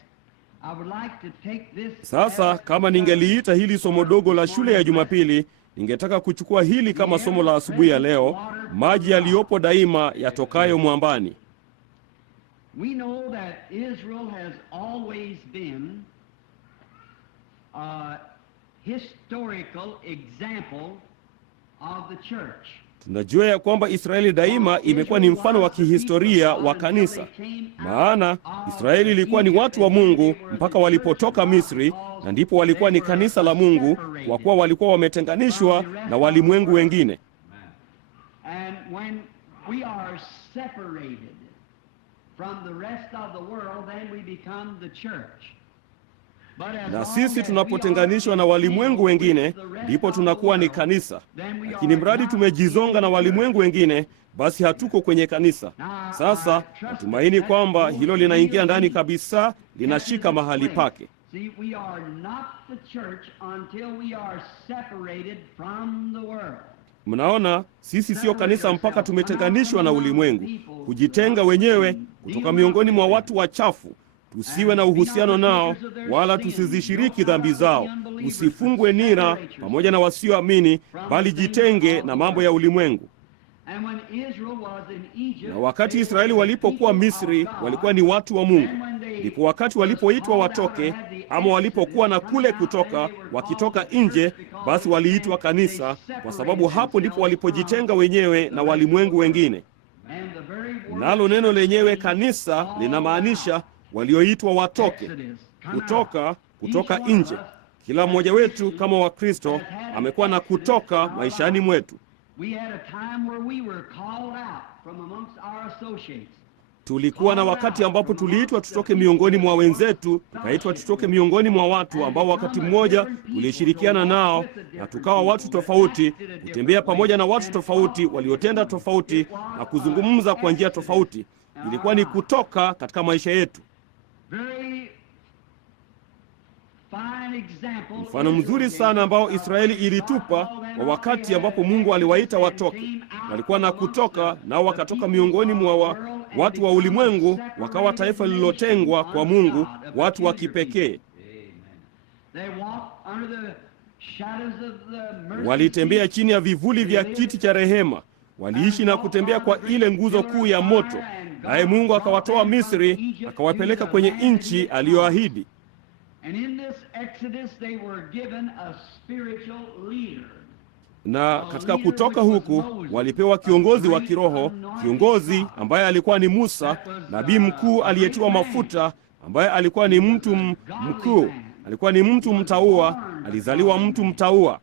I would like to take this. Sasa kama ningeliita hili somo dogo la shule ya Jumapili, ningetaka kuchukua hili kama somo la asubuhi ya leo, maji yaliyopo daima yatokayo mwambani. We know that Israel has always been a historical example of the church. Tunajua ya kwamba Israeli daima imekuwa ni mfano wa kihistoria wa kanisa. Maana Israeli ilikuwa ni watu wa Mungu mpaka walipotoka Misri, na ndipo walikuwa ni kanisa la Mungu, kwa kuwa walikuwa wametenganishwa na walimwengu wengine. And when we are separated from the rest of the world, then we become the church. Na sisi tunapotenganishwa na walimwengu wengine, ndipo tunakuwa ni kanisa. Lakini mradi tumejizonga na walimwengu wengine, basi hatuko kwenye kanisa. Sasa natumaini kwamba hilo linaingia ndani kabisa, linashika mahali pake. See, we are not the church until we are separated from the world. Mnaona, sisi sio kanisa mpaka tumetenganishwa na ulimwengu, kujitenga wenyewe kutoka miongoni mwa watu wachafu. Tusiwe na uhusiano nao, wala tusizishiriki dhambi zao. Usifungwe nira pamoja na wasioamini, bali jitenge na mambo ya ulimwengu. Na wakati Israeli walipokuwa Misri, walikuwa ni watu wa Mungu. Ndipo wakati walipoitwa watoke, ama walipokuwa na kule kutoka, wakitoka nje, basi waliitwa kanisa, kwa sababu hapo ndipo walipojitenga wenyewe na walimwengu wengine. Nalo neno lenyewe kanisa linamaanisha walioitwa watoke, kutoka nje. Kila mmoja wetu kama Wakristo amekuwa na kutoka maishani mwetu. Tulikuwa na wakati ambapo tuliitwa tutoke miongoni mwa wenzetu, tukaitwa tutoke miongoni mwa watu ambao wakati mmoja tulishirikiana nao, na tukawa watu tofauti, kutembea pamoja na watu tofauti waliotenda tofauti na kuzungumza kwa njia tofauti. Ilikuwa ni kutoka katika maisha yetu. Mfano mzuri sana ambao Israeli ilitupa kwa wakati ambapo Mungu aliwaita watoke. Walikuwa na kutoka, nao wakatoka miongoni mwa watu wa ulimwengu, wakawa taifa lililotengwa kwa Mungu, watu wa kipekee. Walitembea chini ya vivuli vya kiti cha rehema. Waliishi na kutembea kwa ile nguzo kuu ya moto. Naye Mungu akawatoa Misri, akawapeleka kwenye nchi aliyoahidi. Na katika kutoka huku walipewa kiongozi wa kiroho, kiongozi ambaye alikuwa ni Musa, nabii mkuu aliyetiwa mafuta, ambaye alikuwa ni mtu mkuu, alikuwa ni mtu mtaua, alizaliwa mtu mtaua.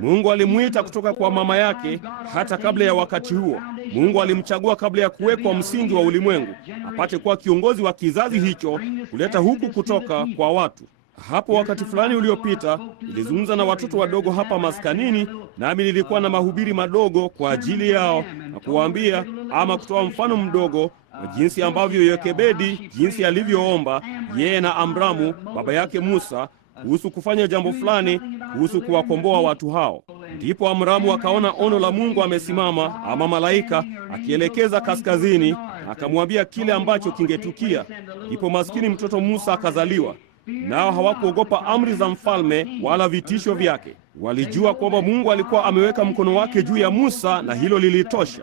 Mungu alimwita kutoka kwa mama yake hata kabla ya wakati huo. Mungu alimchagua kabla ya kuwekwa msingi wa ulimwengu, apate kuwa kiongozi wa kizazi hicho, kuleta huku kutoka kwa watu. Hapo wakati fulani uliopita, nilizungumza na watoto wadogo hapa maskanini, nami nilikuwa na mahubiri madogo kwa ajili yao, na kuwaambia ama kutoa mfano mdogo wa jinsi ambavyo Yokebedi, jinsi alivyoomba yeye na Amramu baba yake Musa, kuhusu kufanya jambo fulani, kuhusu kuwakomboa watu hao. Ndipo Amramu akaona ono la Mungu amesimama, ama malaika akielekeza kaskazini, na akamwambia kile ambacho kingetukia. Ndipo maskini mtoto Musa akazaliwa. Nao hawakuogopa amri za mfalme wala vitisho vyake. Walijua kwamba Mungu alikuwa ameweka mkono wake juu ya Musa, na hilo lilitosha.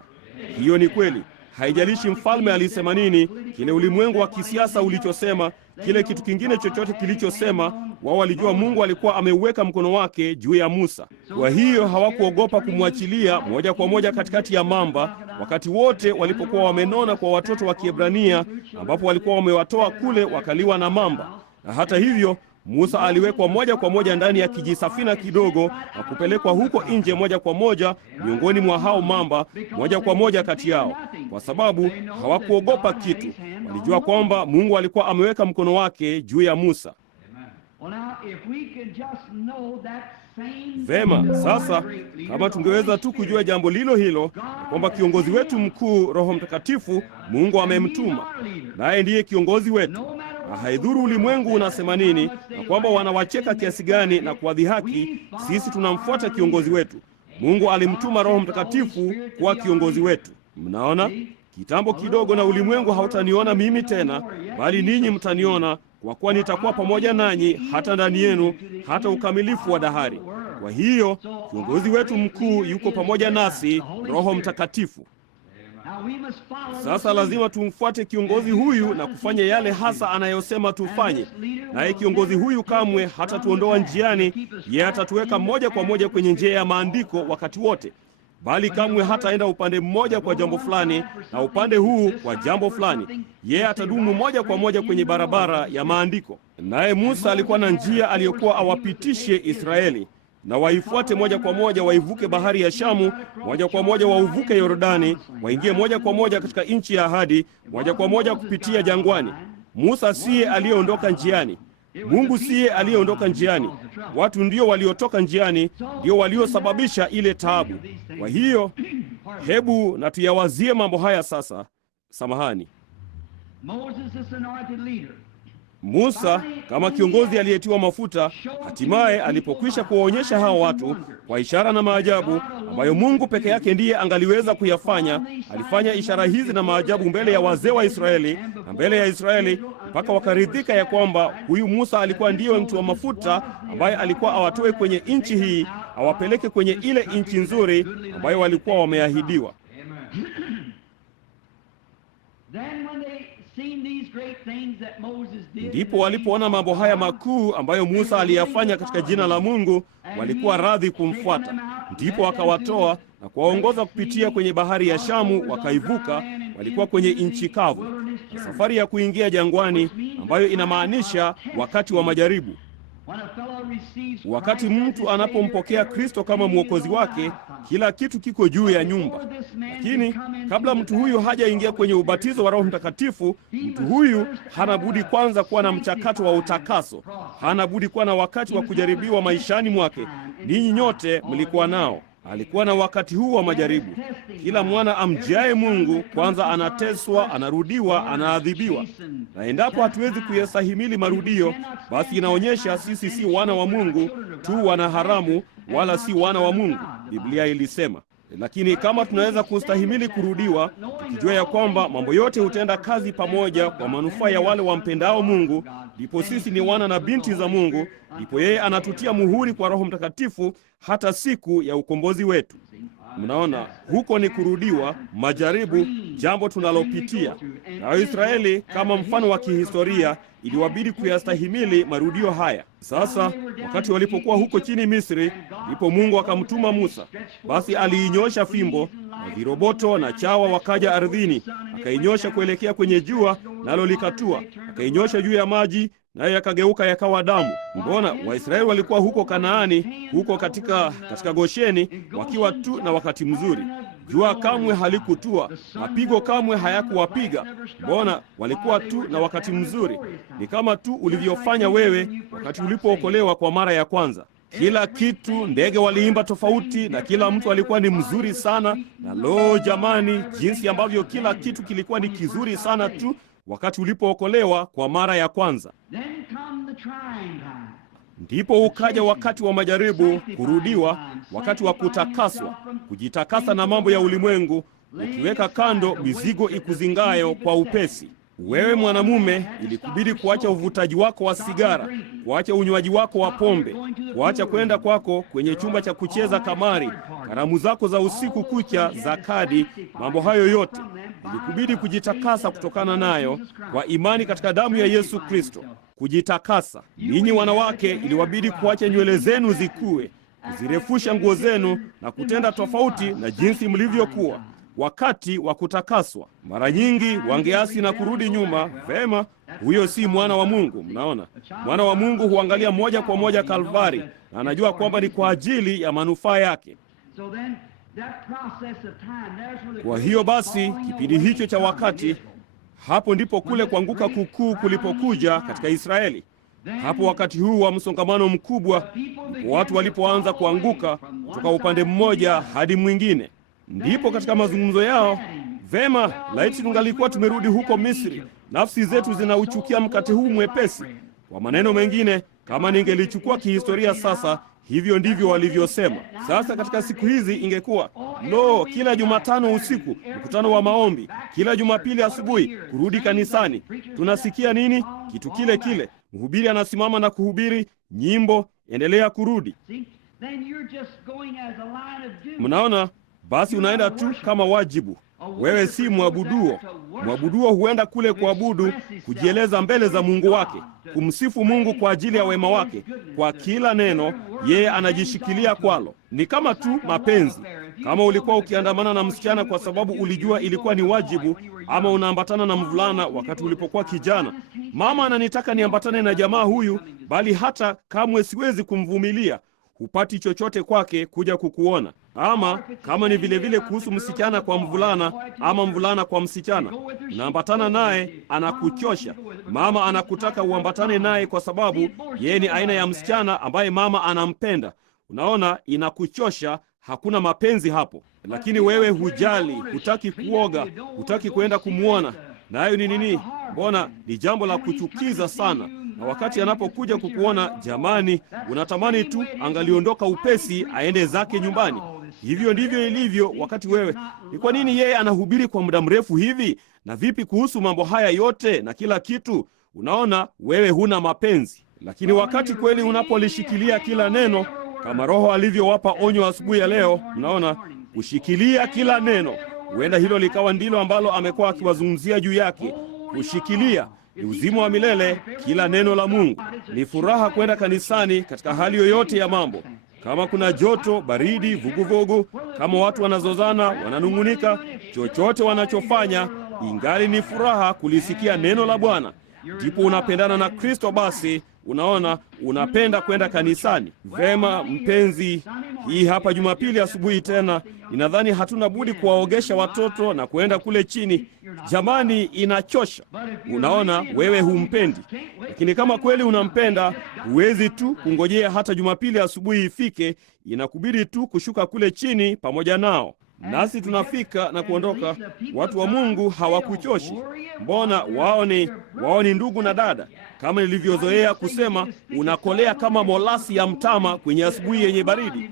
Hiyo ni kweli. Haijalishi mfalme alisema nini, kile ulimwengu wa kisiasa ulichosema, kile kitu kingine chochote kilichosema, wao walijua Mungu alikuwa ameuweka mkono wake juu ya Musa. Kwa hiyo hawakuogopa kumwachilia moja kwa moja katikati ya mamba, wakati wote walipokuwa wamenona kwa watoto wa Kiebrania, ambapo walikuwa wamewatoa kule wakaliwa na mamba. Na hata hivyo Musa aliwekwa moja kwa moja ndani ya kijisafina kidogo na kupelekwa huko nje moja kwa moja miongoni mwa hao mamba, moja kwa moja kati yao, kwa sababu hawakuogopa kitu. Walijua kwamba Mungu alikuwa ameweka mkono wake juu ya Musa. Vema, sasa kama tungeweza tu kujua jambo lilo hilo, kwamba kiongozi wetu mkuu Roho Mtakatifu, Mungu amemtuma, naye ndiye kiongozi wetu, na haidhuru ulimwengu unasema nini na kwamba wanawacheka kiasi gani na kuwadhihaki, sisi tunamfuata kiongozi wetu. Mungu alimtuma Roho Mtakatifu kuwa kiongozi wetu. Mnaona, kitambo kidogo na ulimwengu hautaniona mimi tena, bali ninyi mtaniona, kwa kuwa nitakuwa pamoja nanyi hata ndani yenu, hata ukamilifu wa dahari. Kwa hiyo kiongozi wetu mkuu yuko pamoja nasi, Roho Mtakatifu. Sasa lazima tumfuate kiongozi huyu na kufanya yale hasa anayosema tufanye. Naye kiongozi huyu kamwe hatatuondoa njiani, yeye atatuweka moja kwa moja kwenye njia ya maandiko wakati wote, bali kamwe hataenda upande mmoja kwa jambo fulani na upande huu kwa jambo fulani. Yeye atadumu moja kwa moja kwenye barabara ya maandiko. Naye Musa alikuwa na njia aliyokuwa awapitishe Israeli, na waifuate moja kwa moja, waivuke bahari ya Shamu, moja kwa moja wauvuke Yordani, waingie moja kwa moja katika nchi ya ahadi, moja kwa moja kupitia jangwani. Musa siye aliyeondoka njiani, Mungu siye aliyeondoka njiani. Watu ndio waliotoka njiani, ndio waliosababisha ile taabu. Kwa hiyo hebu na tuyawazie mambo haya sasa. Samahani. Musa kama kiongozi aliyetiwa mafuta, hatimaye alipokwisha kuwaonyesha hao watu kwa ishara na maajabu ambayo Mungu peke yake ndiye angaliweza kuyafanya, alifanya ishara hizi na maajabu mbele ya wazee wa Israeli na mbele ya Israeli, mpaka wakaridhika ya kwamba huyu Musa alikuwa ndiye mtu wa mafuta ambaye alikuwa awatoe kwenye nchi hii, awapeleke kwenye ile nchi nzuri ambayo walikuwa wameahidiwa. Ndipo walipoona mambo haya makuu ambayo Musa aliyafanya katika jina la Mungu, walikuwa radhi kumfuata. Ndipo akawatoa na kuwaongoza kupitia kwenye bahari ya Shamu, wakaivuka. Walikuwa kwenye nchi kavu, na safari ya kuingia jangwani, ambayo inamaanisha wakati wa majaribu. Wakati mtu anapompokea Kristo kama mwokozi wake, kila kitu kiko juu ya nyumba. Lakini kabla mtu huyu hajaingia kwenye ubatizo wa Roho Mtakatifu, mtu huyu hana budi kwanza kuwa na mchakato wa utakaso. Hana budi kuwa na wakati wa kujaribiwa maishani mwake. Ninyi nyote mlikuwa nao. Alikuwa na wakati huu wa majaribu. Kila mwana amjiaye Mungu kwanza anateswa, anarudiwa, anaadhibiwa. Na endapo hatuwezi kuyastahimili marudio, basi inaonyesha sisi si wana wa Mungu tu, wana haramu, wala si wana wa Mungu, Biblia ilisema. Lakini kama tunaweza kustahimili kurudiwa, tukijua ya kwamba mambo yote hutenda kazi pamoja kwa manufaa ya wale wampendao Mungu, ndipo sisi ni wana na binti za Mungu, ndipo yeye anatutia muhuri kwa Roho Mtakatifu hata siku ya ukombozi wetu. Mnaona, huko ni kurudiwa, majaribu, jambo tunalopitia. Na Israeli kama mfano wa kihistoria iliwabidi kuyastahimili marudio haya. Sasa wakati walipokuwa huko chini Misri, ndipo Mungu akamtuma Musa. Basi aliinyosha fimbo, na viroboto na chawa wakaja ardhini, akainyosha kuelekea kwenye jua, nalo likatua. Akainyosha juu ya maji, nayo yakageuka yakawa damu. Mbona Waisraeli walikuwa huko Kanaani, huko katika Gosheni, wakiwa tu na wakati mzuri. Jua kamwe halikutua, mapigo kamwe hayakuwapiga. Mbona walikuwa tu na wakati mzuri. Ni kama tu ulivyofanya wewe wakati ulipookolewa kwa mara ya kwanza. Kila kitu, ndege waliimba tofauti, na kila mtu alikuwa ni mzuri sana. Na lo jamani, jinsi ambavyo kila kitu kilikuwa ni kizuri sana tu wakati ulipookolewa kwa mara ya kwanza. Ndipo ukaja wakati wa majaribu, kurudiwa, wakati wa kutakaswa, kujitakasa na mambo ya ulimwengu, ukiweka kando mizigo ikuzingayo kwa upesi. Wewe mwanamume, ilikubidi kuacha uvutaji wako wa sigara, kuacha unywaji wako wa pombe, kuacha kwenda kwako kwenye chumba cha kucheza kamari, karamu zako za usiku kucha za kadi, mambo hayo yote. ilikubidi kujitakasa kutokana nayo kwa imani katika damu ya Yesu Kristo. Kujitakasa. Ninyi wanawake, iliwabidi kuacha nywele zenu zikue, kuzirefusha nguo zenu na kutenda tofauti na jinsi mlivyokuwa wakati wa kutakaswa. Mara nyingi wangeasi na kurudi nyuma. Vema, huyo si mwana wa Mungu. Mnaona, mwana wa Mungu huangalia moja kwa moja Kalvari na anajua kwamba ni kwa ajili ya manufaa yake. Kwa hiyo basi, kipindi hicho cha wakati, hapo ndipo kule kuanguka kukuu kulipokuja katika Israeli. Hapo wakati huu wa msongamano mkubwa, watu walipoanza kuanguka kutoka upande mmoja hadi mwingine, ndipo katika mazungumzo yao, vema, laiti tungalikuwa tumerudi huko Misri, nafsi zetu zinauchukia mkate huu mwepesi. Kwa maneno mengine, kama ningelichukua kihistoria sasa, hivyo ndivyo walivyosema. Sasa katika siku hizi ingekuwa kila Jumatano usiku mkutano wa maombi, kila Jumapili asubuhi kurudi kanisani. Tunasikia nini? Kitu kile kile. Mhubiri anasimama na kuhubiri nyimbo, endelea kurudi. Mnaona? Basi unaenda tu kama wajibu. Wewe si mwabuduo. Mwabuduo huenda kule kuabudu, kujieleza mbele za Mungu wake, kumsifu Mungu kwa ajili ya wema wake. Kwa kila neno yeye anajishikilia kwalo. Ni kama tu mapenzi. Kama ulikuwa ukiandamana na msichana kwa sababu ulijua ilikuwa ni wajibu, ama unaambatana na mvulana wakati ulipokuwa kijana, mama ananitaka niambatane na jamaa huyu, bali hata kamwe siwezi kumvumilia, hupati chochote kwake kuja kukuona. Ama kama ni vile vile kuhusu msichana kwa mvulana, ama mvulana kwa msichana, unaambatana naye, anakuchosha. Mama anakutaka uambatane naye kwa sababu yeye ni aina ya msichana ambaye mama anampenda. Unaona, inakuchosha. Hakuna mapenzi hapo. Lakini wewe hujali, hutaki kuoga, hutaki kwenda kumwona. Nayo ni nini? Mbona ni jambo la kuchukiza sana. Na wakati anapokuja kukuona, jamani, unatamani tu angaliondoka upesi aende zake nyumbani. Hivyo ndivyo ilivyo wakati wewe. Ni kwa nini yeye anahubiri kwa muda mrefu hivi? Na vipi kuhusu mambo haya yote na kila kitu? Unaona, wewe huna mapenzi. Lakini wakati kweli unapolishikilia kila neno, kama Roho alivyowapa onyo asubuhi ya leo, unaona, kushikilia kila neno, huenda hilo likawa ndilo ambalo amekuwa akiwazungumzia juu yake. Kushikilia ni uzima wa milele. Kila neno la Mungu ni furaha kwenda kanisani katika hali yoyote ya mambo. Kama kuna joto, baridi, vuguvugu, kama watu wanazozana, wananung'unika, chochote wanachofanya, ingali ni furaha kulisikia neno la Bwana. Ndipo unapendana na Kristo. Basi unaona, unapenda kwenda kanisani. Vema mpenzi, hii hapa Jumapili asubuhi tena, ninadhani hatuna budi kuwaogesha watoto na kuenda kule chini. Jamani, inachosha. Unaona, wewe humpendi. Lakini kama kweli unampenda, huwezi tu kungojea hata Jumapili asubuhi ifike. Inakubidi tu kushuka kule chini pamoja nao. Nasi tunafika na kuondoka. Watu wa Mungu hawakuchoshi. Mbona wao ni ndugu na dada. Kama nilivyozoea kusema, unakolea kama molasi ya mtama kwenye asubuhi yenye baridi.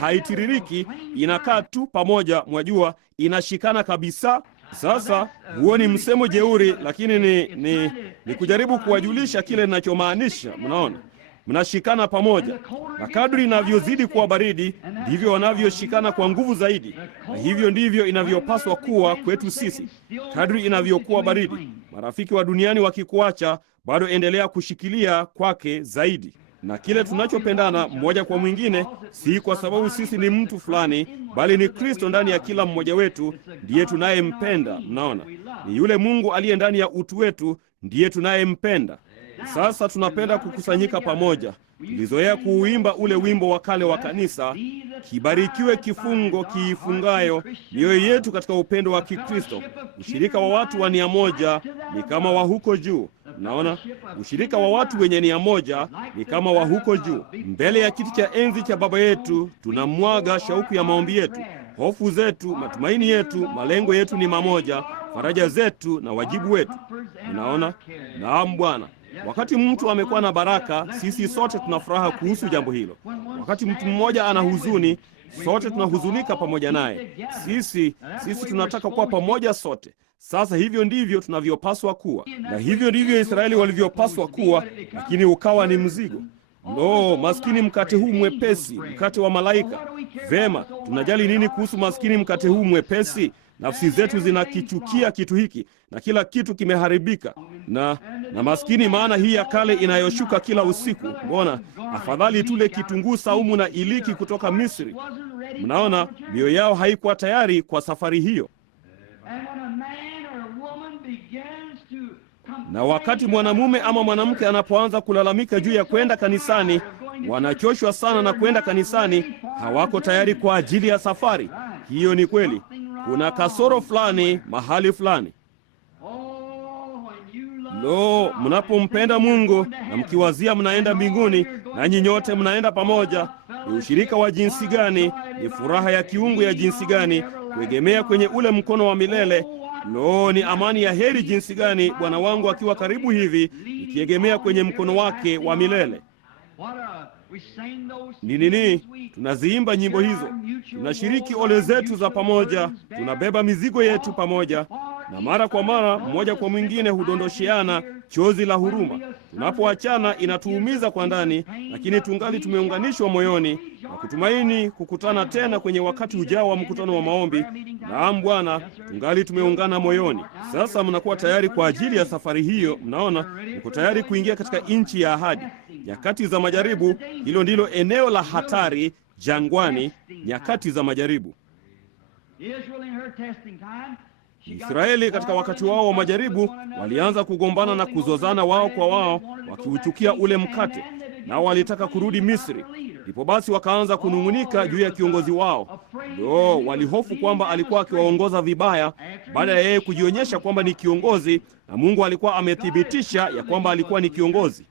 Haitiririki, inakaa tu pamoja, mwajua, inashikana kabisa. Sasa huo ni msemo jeuri, lakini ni kujaribu kuwajulisha kile ninachomaanisha. Mnaona, mnashikana pamoja, na kadri inavyozidi kuwa baridi ndivyo wanavyoshikana kwa nguvu zaidi. Na hivyo ndivyo inavyopaswa kuwa kwetu sisi. Kadri inavyokuwa baridi, marafiki wa duniani wakikuacha, bado endelea kushikilia kwake zaidi. Na kile tunachopendana mmoja kwa mwingine, si kwa sababu sisi ni mtu fulani, bali ni Kristo ndani ya kila mmoja wetu ndiye tunayempenda. Mnaona, ni yule Mungu aliye ndani ya utu wetu ndiye tunayempenda. Sasa tunapenda kukusanyika pamoja. Tulizoea kuuimba ule wimbo wa kale wa kanisa, kibarikiwe kifungo kiifungayo mioyo yetu katika upendo wa Kikristo. Ushirika wa watu wa nia moja ni kama wa huko juu. Naona ushirika wa watu wenye nia moja ni kama wa huko juu. Mbele ya kiti cha enzi cha Baba yetu tunamwaga shauku ya maombi yetu, hofu zetu, matumaini yetu, malengo yetu ni mamoja, faraja zetu na wajibu wetu. Unaona? Naam Bwana. Wakati mtu amekuwa na baraka, sisi sote tunafuraha kuhusu jambo hilo. Wakati mtu mmoja ana huzuni, sote tunahuzunika pamoja naye. Sisi tunataka kuwa pamoja sote. Sasa hivyo ndivyo tunavyopaswa kuwa, na hivyo ndivyo Israeli walivyopaswa kuwa, lakini ukawa ni mzigo. Maskini mkate huu mwepesi, mkate wa malaika. Vema, tunajali nini kuhusu maskini mkate huu mwepesi? Nafsi zetu zinakichukia kitu hiki na kila kitu kimeharibika. Na maskini maana hii ya kale inayoshuka kila usiku. Mbona afadhali tule kitunguu saumu na iliki kutoka Misri. Mnaona, mioyo yao haikuwa tayari kwa safari hiyo. Na wakati mwanamume ama mwanamke anapoanza kulalamika juu ya kwenda kanisani, wanachoshwa sana na kwenda kanisani, hawako tayari kwa ajili ya safari. Hiyo ni kweli. Kuna kasoro fulani mahali fulani. Lo, mnapompenda Mungu na mkiwazia mnaenda mbinguni, nanyi nyote mnaenda pamoja, ni ushirika wa jinsi gani, ni furaha ya kiungu ya jinsi gani, kuegemea kwenye ule mkono wa milele. Lo, ni amani ya heri jinsi gani Bwana wangu akiwa karibu hivi, nikiegemea kwenye mkono wake wa milele. Ni nini? Tunaziimba nyimbo hizo, tunashiriki ole zetu za pamoja, tunabeba mizigo yetu pamoja, na mara kwa mara mmoja kwa mwingine hudondosheana chozi la huruma. Tunapoachana inatuumiza kwa ndani, lakini tungali tumeunganishwa moyoni na kutumaini kukutana tena kwenye wakati ujao wa mkutano wa maombi. Naam Bwana, tungali tumeungana moyoni. Sasa mnakuwa tayari kwa ajili ya safari hiyo. Mnaona, mko tayari kuingia katika nchi ya ahadi. Nyakati za majaribu, hilo ndilo eneo la hatari jangwani, nyakati za majaribu. Israeli katika wakati wao wa majaribu walianza kugombana na kuzozana wao kwa wao, wakiuchukia ule mkate, nao walitaka kurudi Misri. Ndipo basi wakaanza kunung'unika juu ya kiongozi wao. Ndio walihofu kwamba alikuwa akiwaongoza vibaya, baada ya yeye kujionyesha kwamba ni kiongozi, na Mungu alikuwa amethibitisha ya kwamba alikuwa ni kiongozi.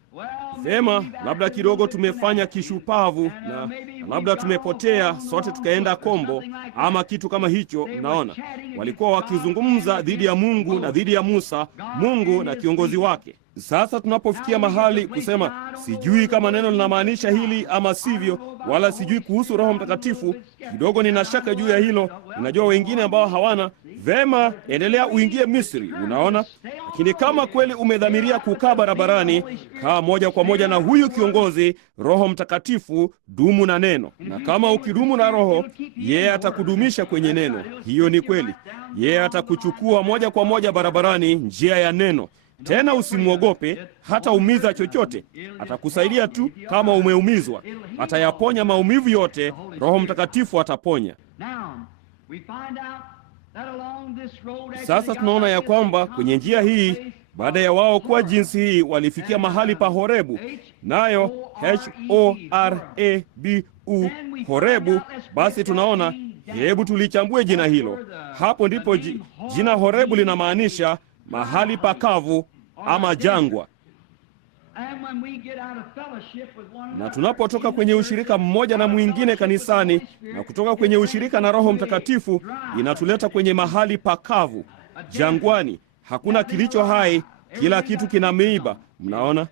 Sema, labda kidogo tumefanya kishupavu na labda tumepotea sote tukaenda kombo ama kitu kama hicho. Mnaona, walikuwa wakizungumza dhidi ya Mungu na dhidi ya Musa, Mungu na kiongozi wake. Sasa tunapofikia mahali kusema sijui kama neno linamaanisha hili ama sivyo, wala sijui kuhusu Roho Mtakatifu, kidogo nina shaka juu ya hilo. Unajua wengine ambao hawana. Vema, endelea uingie Misri, unaona. Lakini kama kweli umedhamiria kukaa barabarani, kaa moja kwa moja na huyu kiongozi, Roho Mtakatifu, dumu na neno. Na kama ukidumu na Roho, yeye atakudumisha kwenye neno. Hiyo ni kweli. Yeye atakuchukua moja kwa moja barabarani, njia ya neno. Tena usimwogope, hata umiza chochote. Atakusaidia tu kama umeumizwa. Atayaponya maumivu yote, Roho Mtakatifu ataponya. Sasa tunaona ya kwamba kwenye njia hii, baada ya wao kuwa jinsi hii, walifikia mahali pa Horebu, nayo Horebu, Horebu. Basi tunaona, hebu tulichambue jina hilo. Hapo ndipo jina Horebu linamaanisha mahali pakavu ama jangwa. Na tunapotoka kwenye ushirika mmoja na mwingine kanisani na kutoka kwenye ushirika na Roho Mtakatifu, inatuleta kwenye mahali pakavu, jangwani. Hakuna kilicho hai, kila kitu kina miiba. Mnaona,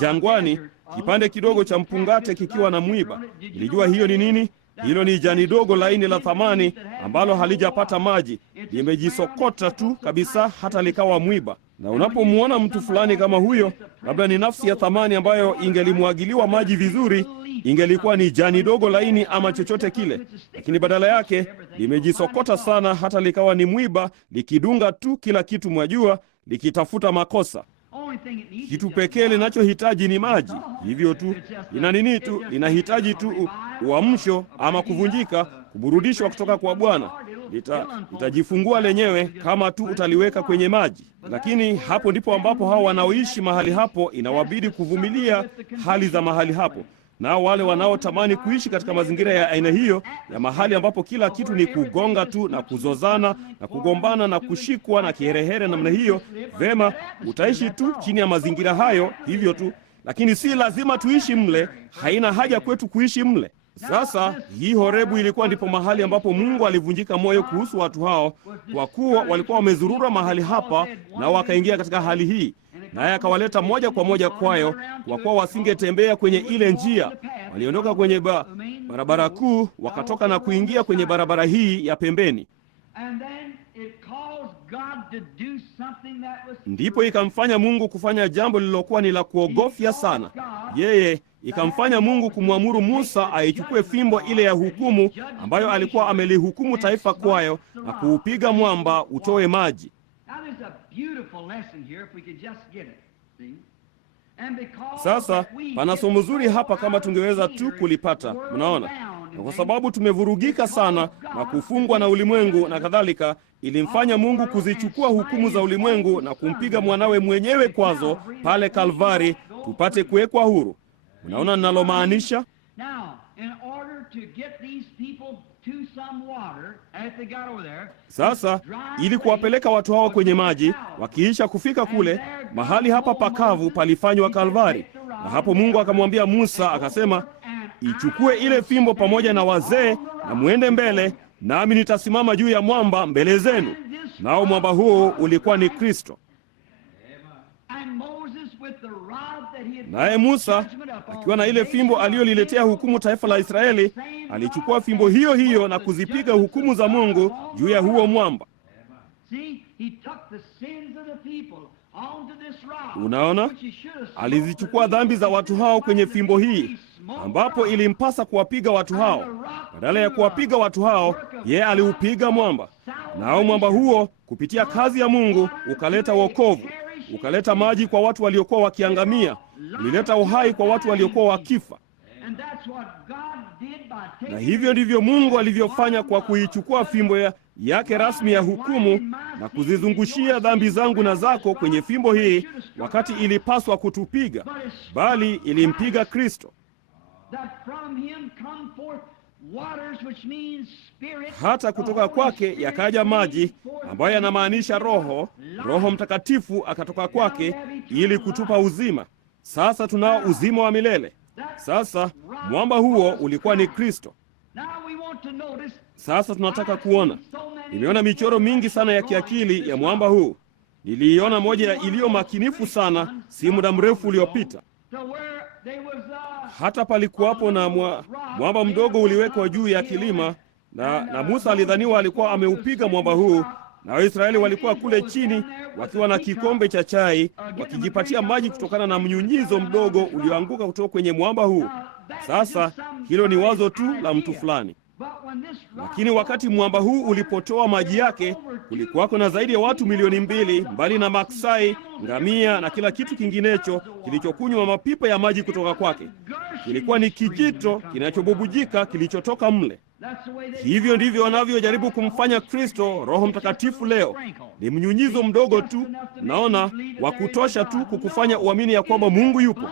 jangwani, kipande kidogo cha mpungate kikiwa na mwiba. Nilijua hiyo ni nini? Hilo ni jani dogo laini la thamani ambalo halijapata maji, limejisokota tu kabisa hata likawa mwiba. Na unapomwona mtu fulani kama huyo, labda ni nafsi ya thamani ambayo ingelimwagiliwa maji vizuri, ingelikuwa ni jani dogo laini ama chochote kile, lakini badala yake limejisokota sana hata likawa ni mwiba, likidunga tu kila kitu, mwajua, likitafuta makosa. Kitu pekee linachohitaji ni maji. Hivyo tu, ina nini tu, linahitaji tu uamsho ama kuvunjika, kuburudishwa kutoka kwa Bwana. Litajifungua lenyewe kama tu utaliweka kwenye maji. Lakini hapo ndipo ambapo hao wanaoishi mahali hapo inawabidi kuvumilia hali za mahali hapo. Nao wale wanaotamani kuishi katika mazingira ya aina hiyo, ya mahali ambapo kila kitu ni kugonga tu na kuzozana na kugombana na kushikwa na kiherehere namna hiyo, vema, utaishi tu chini ya mazingira hayo hivyo tu. Lakini si lazima tuishi mle, haina haja kwetu kuishi mle. Sasa hii Horebu ilikuwa ndipo mahali ambapo Mungu alivunjika moyo kuhusu watu hao, kwa kuwa walikuwa wamezurura mahali hapa na wakaingia katika hali hii, naye akawaleta moja kwa moja kwayo, kwa kuwa wasingetembea kwenye ile njia. Waliondoka kwenye barabara kuu, wakatoka na kuingia kwenye barabara hii ya pembeni. Ndipo ikamfanya Mungu kufanya jambo lililokuwa ni la kuogofya sana. Yeye ikamfanya Mungu kumwamuru Musa aichukue fimbo ile ya hukumu ambayo alikuwa amelihukumu taifa kwayo na kuupiga mwamba utoe maji. Sasa pana somo zuri hapa kama tungeweza tu kulipata. Mnaona? Na kwa sababu tumevurugika sana na kufungwa na ulimwengu na kadhalika, ilimfanya Mungu kuzichukua hukumu za ulimwengu na kumpiga mwanawe mwenyewe kwazo pale Kalvari tupate kuwekwa huru. Mnaona ninalomaanisha? Sasa ili kuwapeleka watu hawa kwenye maji, wakiisha kufika kule, mahali hapa pakavu palifanywa Kalvari. Na hapo Mungu akamwambia Musa akasema, ichukue ile fimbo pamoja na wazee na muende mbele, nami nitasimama juu ya mwamba mbele zenu. Nao mwamba huo ulikuwa ni Kristo. Naye Musa akiwa na ile fimbo aliyoliletea hukumu taifa la Israeli, alichukua fimbo hiyo hiyo na kuzipiga hukumu za Mungu juu ya huo mwamba. Unaona, alizichukua dhambi za watu hao kwenye fimbo hii, ambapo ilimpasa kuwapiga watu hao. Badala ya kuwapiga watu hao, yeye aliupiga mwamba. Nao mwamba huo kupitia kazi ya Mungu ukaleta wokovu, ukaleta maji kwa watu waliokuwa wakiangamia, ulileta uhai kwa watu waliokuwa wakifa. Na hivyo ndivyo Mungu alivyofanya kwa kuichukua fimbo yake rasmi ya hukumu na kuzizungushia dhambi zangu na zako kwenye fimbo hii, wakati ilipaswa kutupiga, bali ilimpiga Kristo. Hata kutoka kwake yakaja maji ambayo yanamaanisha Roho. Roho Mtakatifu akatoka kwake ili kutupa uzima. Sasa tunao uzima wa milele. Sasa mwamba huo ulikuwa ni Kristo. Sasa tunataka kuona. Nimeona michoro mingi sana ya kiakili ya mwamba huu. Niliiona moja iliyo makinifu sana si muda mrefu uliopita. Hata palikuwapo na mwamba mdogo uliwekwa juu ya kilima, na Musa alidhaniwa alikuwa ameupiga mwamba huu, na Waisraeli walikuwa kule chini wakiwa na kikombe cha chai wakijipatia maji kutokana na mnyunyizo mdogo ulioanguka kutoka kwenye mwamba huu. Sasa hilo ni wazo tu la mtu fulani. Lakini wakati mwamba huu ulipotoa maji yake, kulikuwako na zaidi ya watu milioni 2, mbali na maksai, ngamia na kila kitu kinginecho kilichokunywa mapipa ya maji kutoka kwake. Kilikuwa ni kijito kinachobubujika kilichotoka mle. Hivyo ndivyo wanavyojaribu kumfanya Kristo, Roho Mtakatifu leo. Ni mnyunyizo mdogo tu, naona, wa kutosha tu kukufanya uamini ya kwamba Mungu yupo.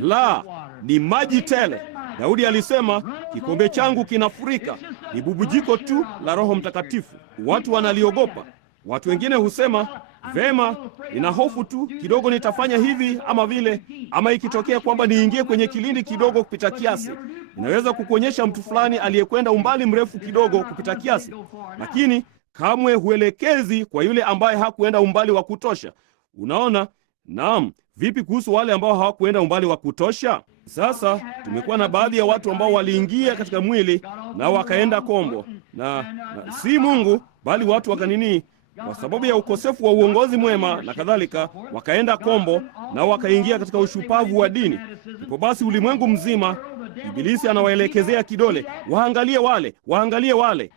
La, ni maji tele. Daudi alisema, kikombe changu kinafurika. Ni bubujiko tu la Roho Mtakatifu. Watu wanaliogopa. Watu wengine husema, vema, nina hofu tu kidogo, nitafanya hivi ama vile, ama ikitokea kwamba niingie kwenye kilindi kidogo kupita kiasi. Inaweza kukuonyesha mtu fulani aliyekwenda umbali mrefu kidogo kupita kiasi, lakini kamwe huelekezi kwa yule ambaye hakuenda umbali wa kutosha. Unaona? Naam. Vipi kuhusu wale ambao hawakuenda umbali wa kutosha? Sasa tumekuwa na baadhi ya watu ambao waliingia katika mwili na wakaenda kombo, na si Mungu bali watu wakanini, kwa sababu ya ukosefu wa uongozi mwema na kadhalika, wakaenda kombo na wakaingia katika ushupavu wa dini. Ndipo basi ulimwengu mzima Ibilisi anawaelekezea kidole, waangalie wale, waangalie wale.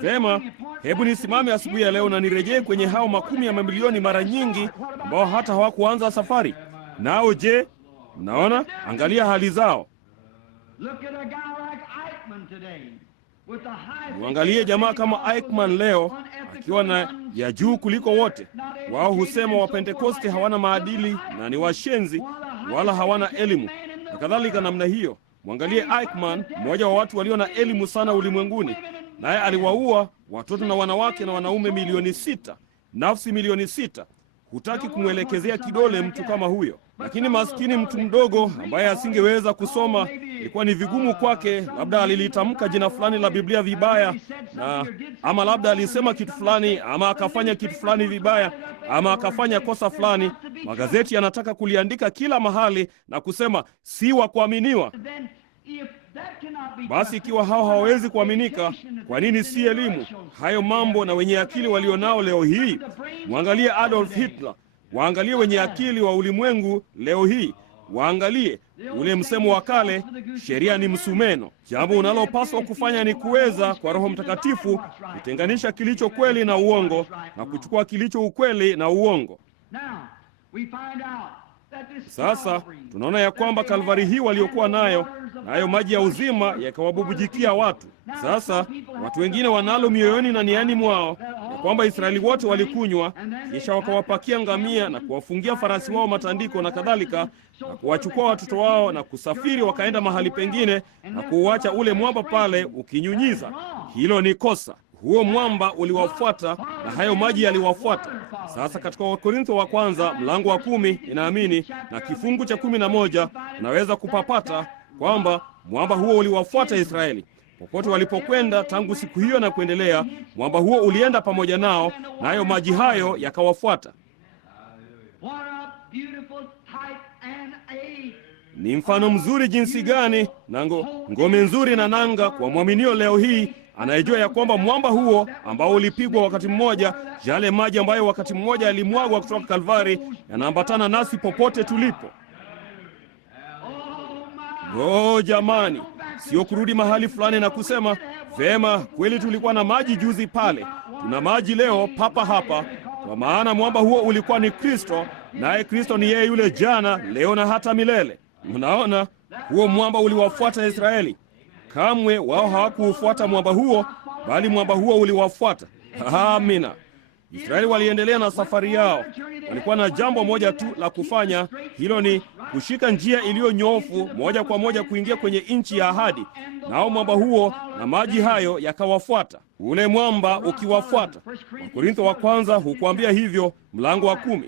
Vema, hebu nisimame asubuhi ya leo na nirejee kwenye hao makumi ya mamilioni mara nyingi ambao hata hawakuanza safari. Nao je, mnaona? Angalia hali zao. Muangalie jamaa kama Eichmann leo akiwa na ya juu kuliko wote. Wao husema Wapentekoste hawana maadili na ni washenzi wala hawana elimu na kadhalika namna hiyo. Mwangalie Eichmann, mmoja wa watu walio na elimu sana ulimwenguni, naye aliwaua watoto na wanawake na wanaume milioni 6, nafsi milioni 6. Hutaki kumwelekezea kidole mtu kama huyo. Lakini maskini mtu mdogo ambaye asingeweza kusoma, ilikuwa ni vigumu kwake. Labda alilitamka jina fulani la Biblia vibaya, ama labda alisema kitu fulani, ama akafanya kitu fulani vibaya, ama akafanya kosa fulani. Magazeti yanataka kuliandika kila mahali na kusema si wa kuaminiwa. Basi ikiwa hao hawawezi kuaminika, kwa nini si elimu, hayo mambo na wenye akili walionao leo hii? Mwangalie Adolf Hitler, waangalie wenye akili wa ulimwengu leo hii. Waangalie ule msemo wa kale, sheria ni msumeno. Jambo unalopaswa kufanya ni kuweza kwa Roho Mtakatifu kutenganisha kilicho kweli na uongo na kuchukua kilicho ukweli na uongo. Sasa tunaona ya kwamba Kalvari hii waliokuwa nayo maji ya uzima yakawabubujikia watu. Sasa watu wengine wanalo mioyoni na niani mwao ya kwamba Israeli wote walikunywa, kisha wakawapakia ngamia na kuwafungia farasi wao matandiko na kadhalika, na kuwachukua watoto wao na kusafiri wakaenda mahali pengine na kuuacha ule mwamba pale ukinyunyiza. Hilo ni kosa. Huo mwamba uliwafuata na hayo maji yaliwafuata. Sasa katika Wakorintho wa kwanza mlango wa 10 inaamini na kifungu cha 11 unaweza kupapata kwamba mwamba huo uliwafuata Israeli. Popote walipokwenda tangu siku hiyo na kuendelea, mwamba huo ulienda pamoja nao na hayo maji hayo yakawafuata. Ni mfano mzuri jinsi gani na ngome nzuri na nanga kwa mwaminio leo hii anayejua ya kwamba mwamba huo ambao ulipigwa wakati mmoja, yale maji ambayo wakati mmoja yalimwagwa kutoka Kalvari, yanaambatana nasi popote tulipo. Jamani, sio kurudi mahali fulani na kusema, vema, kweli tulikuwa na maji juzi pale, tuna maji leo papa hapa, kwa maana mwamba huo ulikuwa ni Kristo, naye Kristo ni yeye yule jana, leo na hata milele. Mnaona, huo mwamba uliwafuata Israeli. Kamwe wao hawakuufuata mwamba huo, bali mwamba huo uliwafuata. Amina. Israeli waliendelea na safari yao. Walikuwa na jambo moja tu la kufanya, hilo ni kushika njia iliyonyoofu moja kwa moja kuingia kwenye nchi ya ahadi. Nao mwamba huo na maji hayo yakawafuata. Ule mwamba ukiwafuata. Wakorintho wa kwanza hukuambia hivyo mlango wa 10.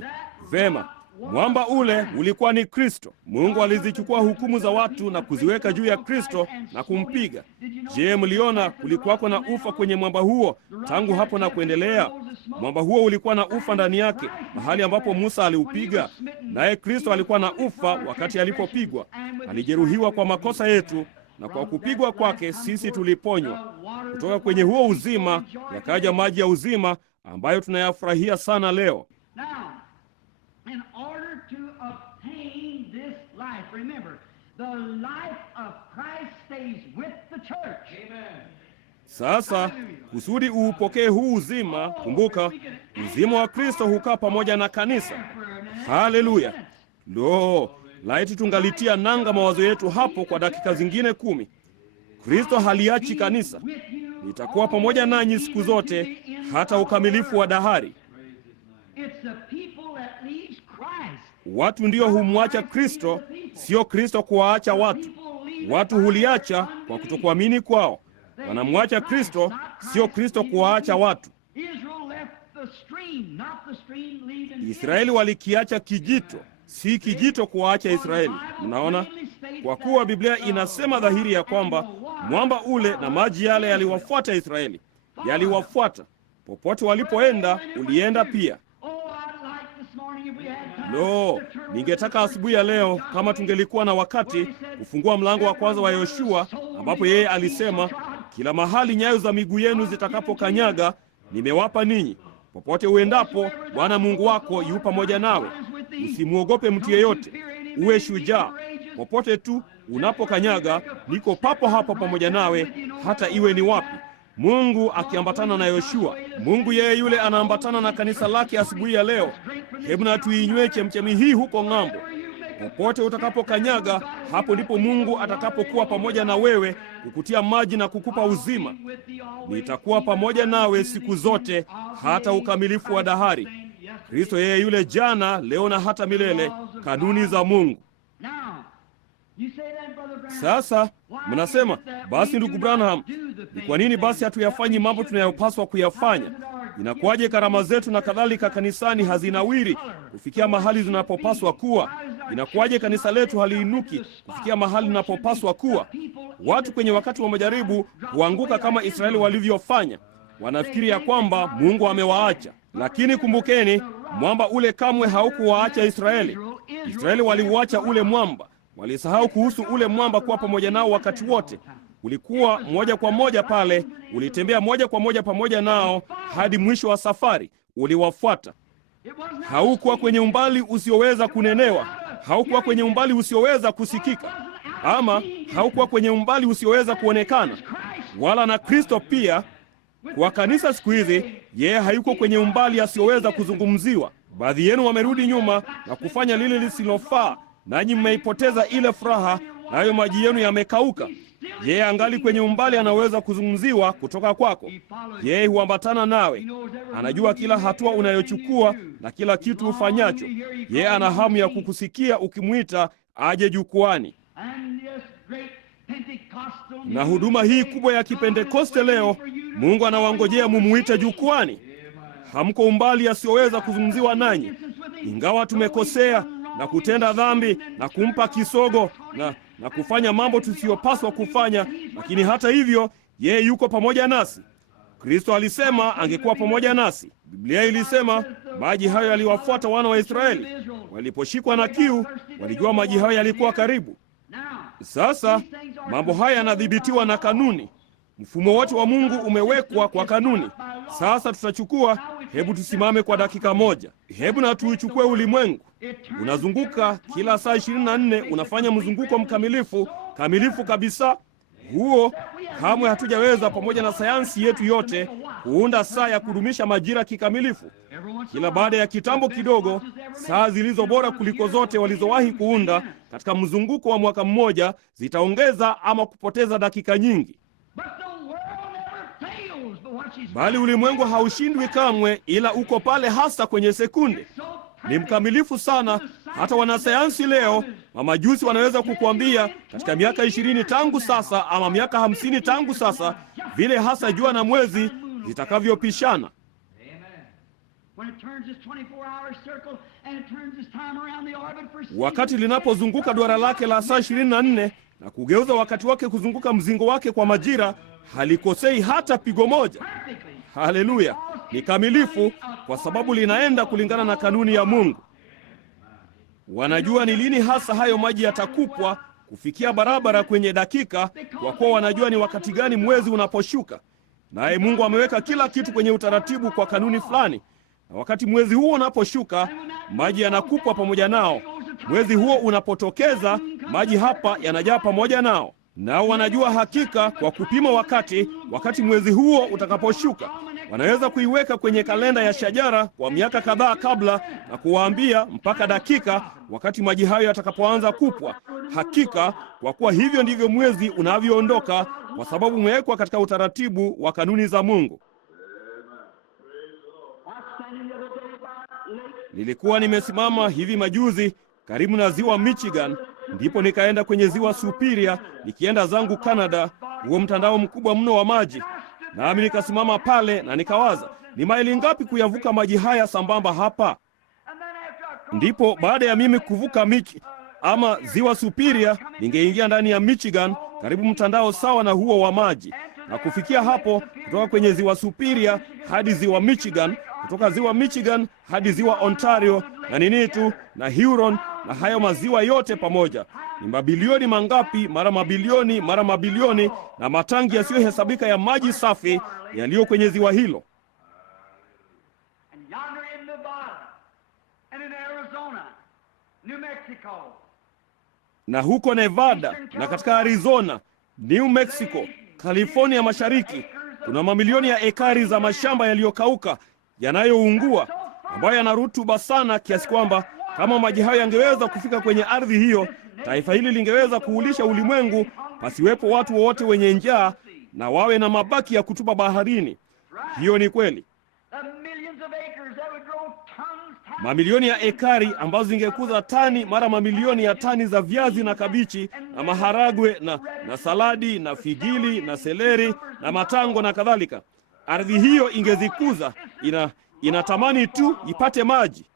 Vema. Mwamba ule ulikuwa ni Kristo. Mungu alizichukua hukumu za watu na kuziweka juu ya Kristo na kumpiga. Je, mliona kulikuwako na ufa kwenye mwamba huo tangu hapo na kuendelea? Mwamba huo ulikuwa na ufa ndani yake, mahali ambapo Musa aliupiga. Naye Kristo alikuwa na ufa wakati alipopigwa. Alijeruhiwa kwa makosa yetu, na kwa kupigwa kwake sisi tuliponywa. Kutoka kwenye huo uzima yakaja maji ya uzima ambayo tunayafurahia sana leo. In order to obtain this life, remember, the life of Christ stays with the church. Amen. Sasa kusudi uupokee huu uzima, kumbuka, uzima wa Kristo hukaa pamoja na kanisa. Haleluya! Laiti tungalitia nanga mawazo yetu hapo kwa dakika zingine 10. Kristo haliachi kanisa. Nitakuwa pamoja nanyi siku zote hata ukamilifu wa dahari. Watu ndio humwacha Kristo, sio Kristo kuwaacha watu. Watu huliacha kwa kutokuamini kwao. Wanamwacha Kristo, sio Kristo kuwaacha watu. Israeli walikiacha kijito, si kijito kuwaacha Israeli. Mnaona? Kwa kuwa Biblia inasema dhahiri ya kwamba mwamba ule na maji yale yaliwafuata Israeli. Yaliwafuata. Popote walipoenda, ulienda pia. Ningetaka asubuhi ya leo, kama tungelikuwa na wakati, kufungua mlango wa kwanza wa Yoshua, ambapo yeye alisema, kila mahali nyayo za miguu yenu zitakapokanyaga, nimewapa ninyi. Popote uendapo, Bwana Mungu wako yu pamoja nawe. Usimwogope mtu yeyote. Uwe shujaa. Popote tu unapokanyaga, niko papo hapo pamoja nawe, hata iwe ni wapi. Mungu akiambatana na Yoshua. Mungu yeye yule anaambatana na kanisa lake asubuhi ya leo. Hebu na tuinywe chemchemi hii huko ng'ambo. Popote utakapokanyaga, hapo ndipo Mungu atakapokuwa pamoja na wewe, kukutia maji na kukupa uzima. Nitakuwa pamoja nawe siku zote hata ukamilifu wa dahari. Kristo yeye yule jana, leo na hata milele, kanuni za Mungu. Sasa mnasema, basi ndugu Branham, ni kwa nini basi hatuyafanyi mambo tunayopaswa kuyafanya? Inakuwaje karama zetu na kadhalika kanisani hazinawiri kufikia mahali zinapopaswa kuwa? Inakuwaje kanisa letu haliinuki kufikia mahali linapopaswa kuwa? Watu kwenye wakati wa majaribu huanguka kama Israeli walivyofanya. Wanafikiri ya kwamba Mungu amewaacha. Lakini kumbukeni, mwamba ule kamwe haukuwaacha Israeli. Israeli waliuacha ule mwamba. Walisahau kuhusu ule mwamba kuwa pamoja nao wakati wote. Ulikuwa moja kwa moja pale, ulitembea moja kwa moja pamoja nao hadi mwisho wa safari. Uliwafuata. Haukuwa kwenye umbali usioweza kunenewa. haukuwa kwenye umbali usioweza kusikika, ama haukuwa kwenye umbali usioweza kuonekana. Wala na Kristo pia, kwa kanisa siku hizi, yeye hayuko kwenye umbali asiyoweza kuzungumziwa. Baadhi yenu wamerudi nyuma na kufanya lile lisilofaa, nanyi mmeipoteza ile furaha, nayo maji yenu yamekauka. Yeye angali kwenye umbali anaweza kuzungumziwa kutoka kwako. Yeye huambatana nawe, anajua kila hatua unayochukua na kila kitu ufanyacho. Yeye ana hamu ya kukusikia ukimwita aje jukwani. Na huduma hii kubwa ya Kipentekoste leo, Mungu anawangojea mumuite jukwani. Hamko umbali asiyoweza kuzungumziwa nanyi. Ingawa tumekosea na kutenda dhambi na kumpa kisogo na kufanya mambo tusiyopaswa kufanya, lakini hata hivyo yeye yuko pamoja nasi. Kristo alisema angekuwa pamoja nasi. Biblia ilisema maji hayo yaliwafuata wana wa Israeli. Waliposhikwa na kiu, walijua maji hayo yalikuwa karibu. Sasa mambo haya yanadhibitiwa na kanuni. Mfumo wote wa Mungu umewekwa kwa kanuni. Sasa tutachukua, hebu tusimame kwa dakika moja. Hebu na tuuchukue ulimwengu. Unazunguka kila saa 24, unafanya mzunguko mkamilifu kabisa. Huo kamwe hatujaweza, pamoja na sayansi yetu yote, kuunda saa ya kudumisha majira kikamilifu. Kila baada ya kitambo kidogo, saa zilizo bora kuliko zote walizowahi kuunda katika mzunguko wa mwaka mmoja zitaongeza ama kupoteza dakika nyingi. Bali ulimwengu haushindwi kamwe, ila uko pale hasa kwenye sekunde. Ni mkamilifu sana. Hata wanasayansi leo, mamajusi wanaweza kukuambia katika miaka 20 tangu sasa ama miaka 50 tangu sasa, vile hasa jua na mwezi zitakavyopishana. Wakati linapozunguka duara lake la saa 24 na kugeuza wakati wake kuzunguka mzingo wake kwa majira, halikosei hata pigo moja. Haleluya! Ni kamilifu kwa sababu linaenda kulingana na kanuni ya Mungu. Wanajua ni lini hasa hayo maji yatakupwa kufikia barabara kwenye dakika, kwa kuwa wanajua ni wakati gani mwezi unaposhuka. Naye Mungu ameweka kila kitu kwenye utaratibu kwa kanuni fulani. Na wakati mwezi huo unaposhuka, maji yanakupwa pamoja nao. Mwezi huo unapotokeza, maji hapa yanajaa pamoja nao. Nao wanajua hakika kwa kupima wakati mwezi huo utakaposhuka. Wanaweza kuiweka kwenye kalenda ya shajara kwa miaka kadhaa kabla na kuwaambia mpaka dakika wakati maji hayo yatakapoanza kupwa. Hakika, kwa kuwa hivyo ndivyo mwezi unavyoondoka, kwa sababu umewekwa katika utaratibu wa kanuni za Mungu. Nilikuwa nimesimama hivi majuzi karibu na ziwa Michigan, ndipo nikaenda kwenye ziwa Superior nikienda zangu Canada, huo mtandao mkubwa mno wa maji. Nami nikasimama pale na nikawaza, ni maili ngapi kuyavuka maji haya sambamba hapa? Ndipo baada ya mimi kuvuka ziwa Superior, ningeingia ndani ya Michigan, karibu mtandao sawa na huo wa maji. Na kufikia hapo, kutoka kwenye ziwa Superior hadi ziwa Michigan, kutoka ziwa Michigan hadi ziwa Ontario na Ninitu na Huron na hayo maziwa yote pamoja, ni mabilioni mangapi mara mabilioni na matangi yasiyohesabika ya maji safi yaliyo kwenye ziwa hilo. Na huko Nevada na katika Arizona, New Mexico, California Mashariki, kuna mamilioni ya ekari za mashamba yaliyokauka, yanayoungua, ambayo yana rutuba sana kiasi kwamba kama maji hayo yangeweza kufika kwenye ardhi hiyo, taifa hili lingeweza kuulisha ulimwengu, pasiwepo watu wowote wenye njaa na wawe na mabaki ya kutupa baharini. Hiyo ni kweli. Mamilioni ya ekari ambazo zingekuza tani mara mamilioni ya tani za viazi na kabichi na maharagwe na saladi na figili na seleri na matango na kadhalika. Ardhi hiyo ingezikuza, inatamani tu ipate maji.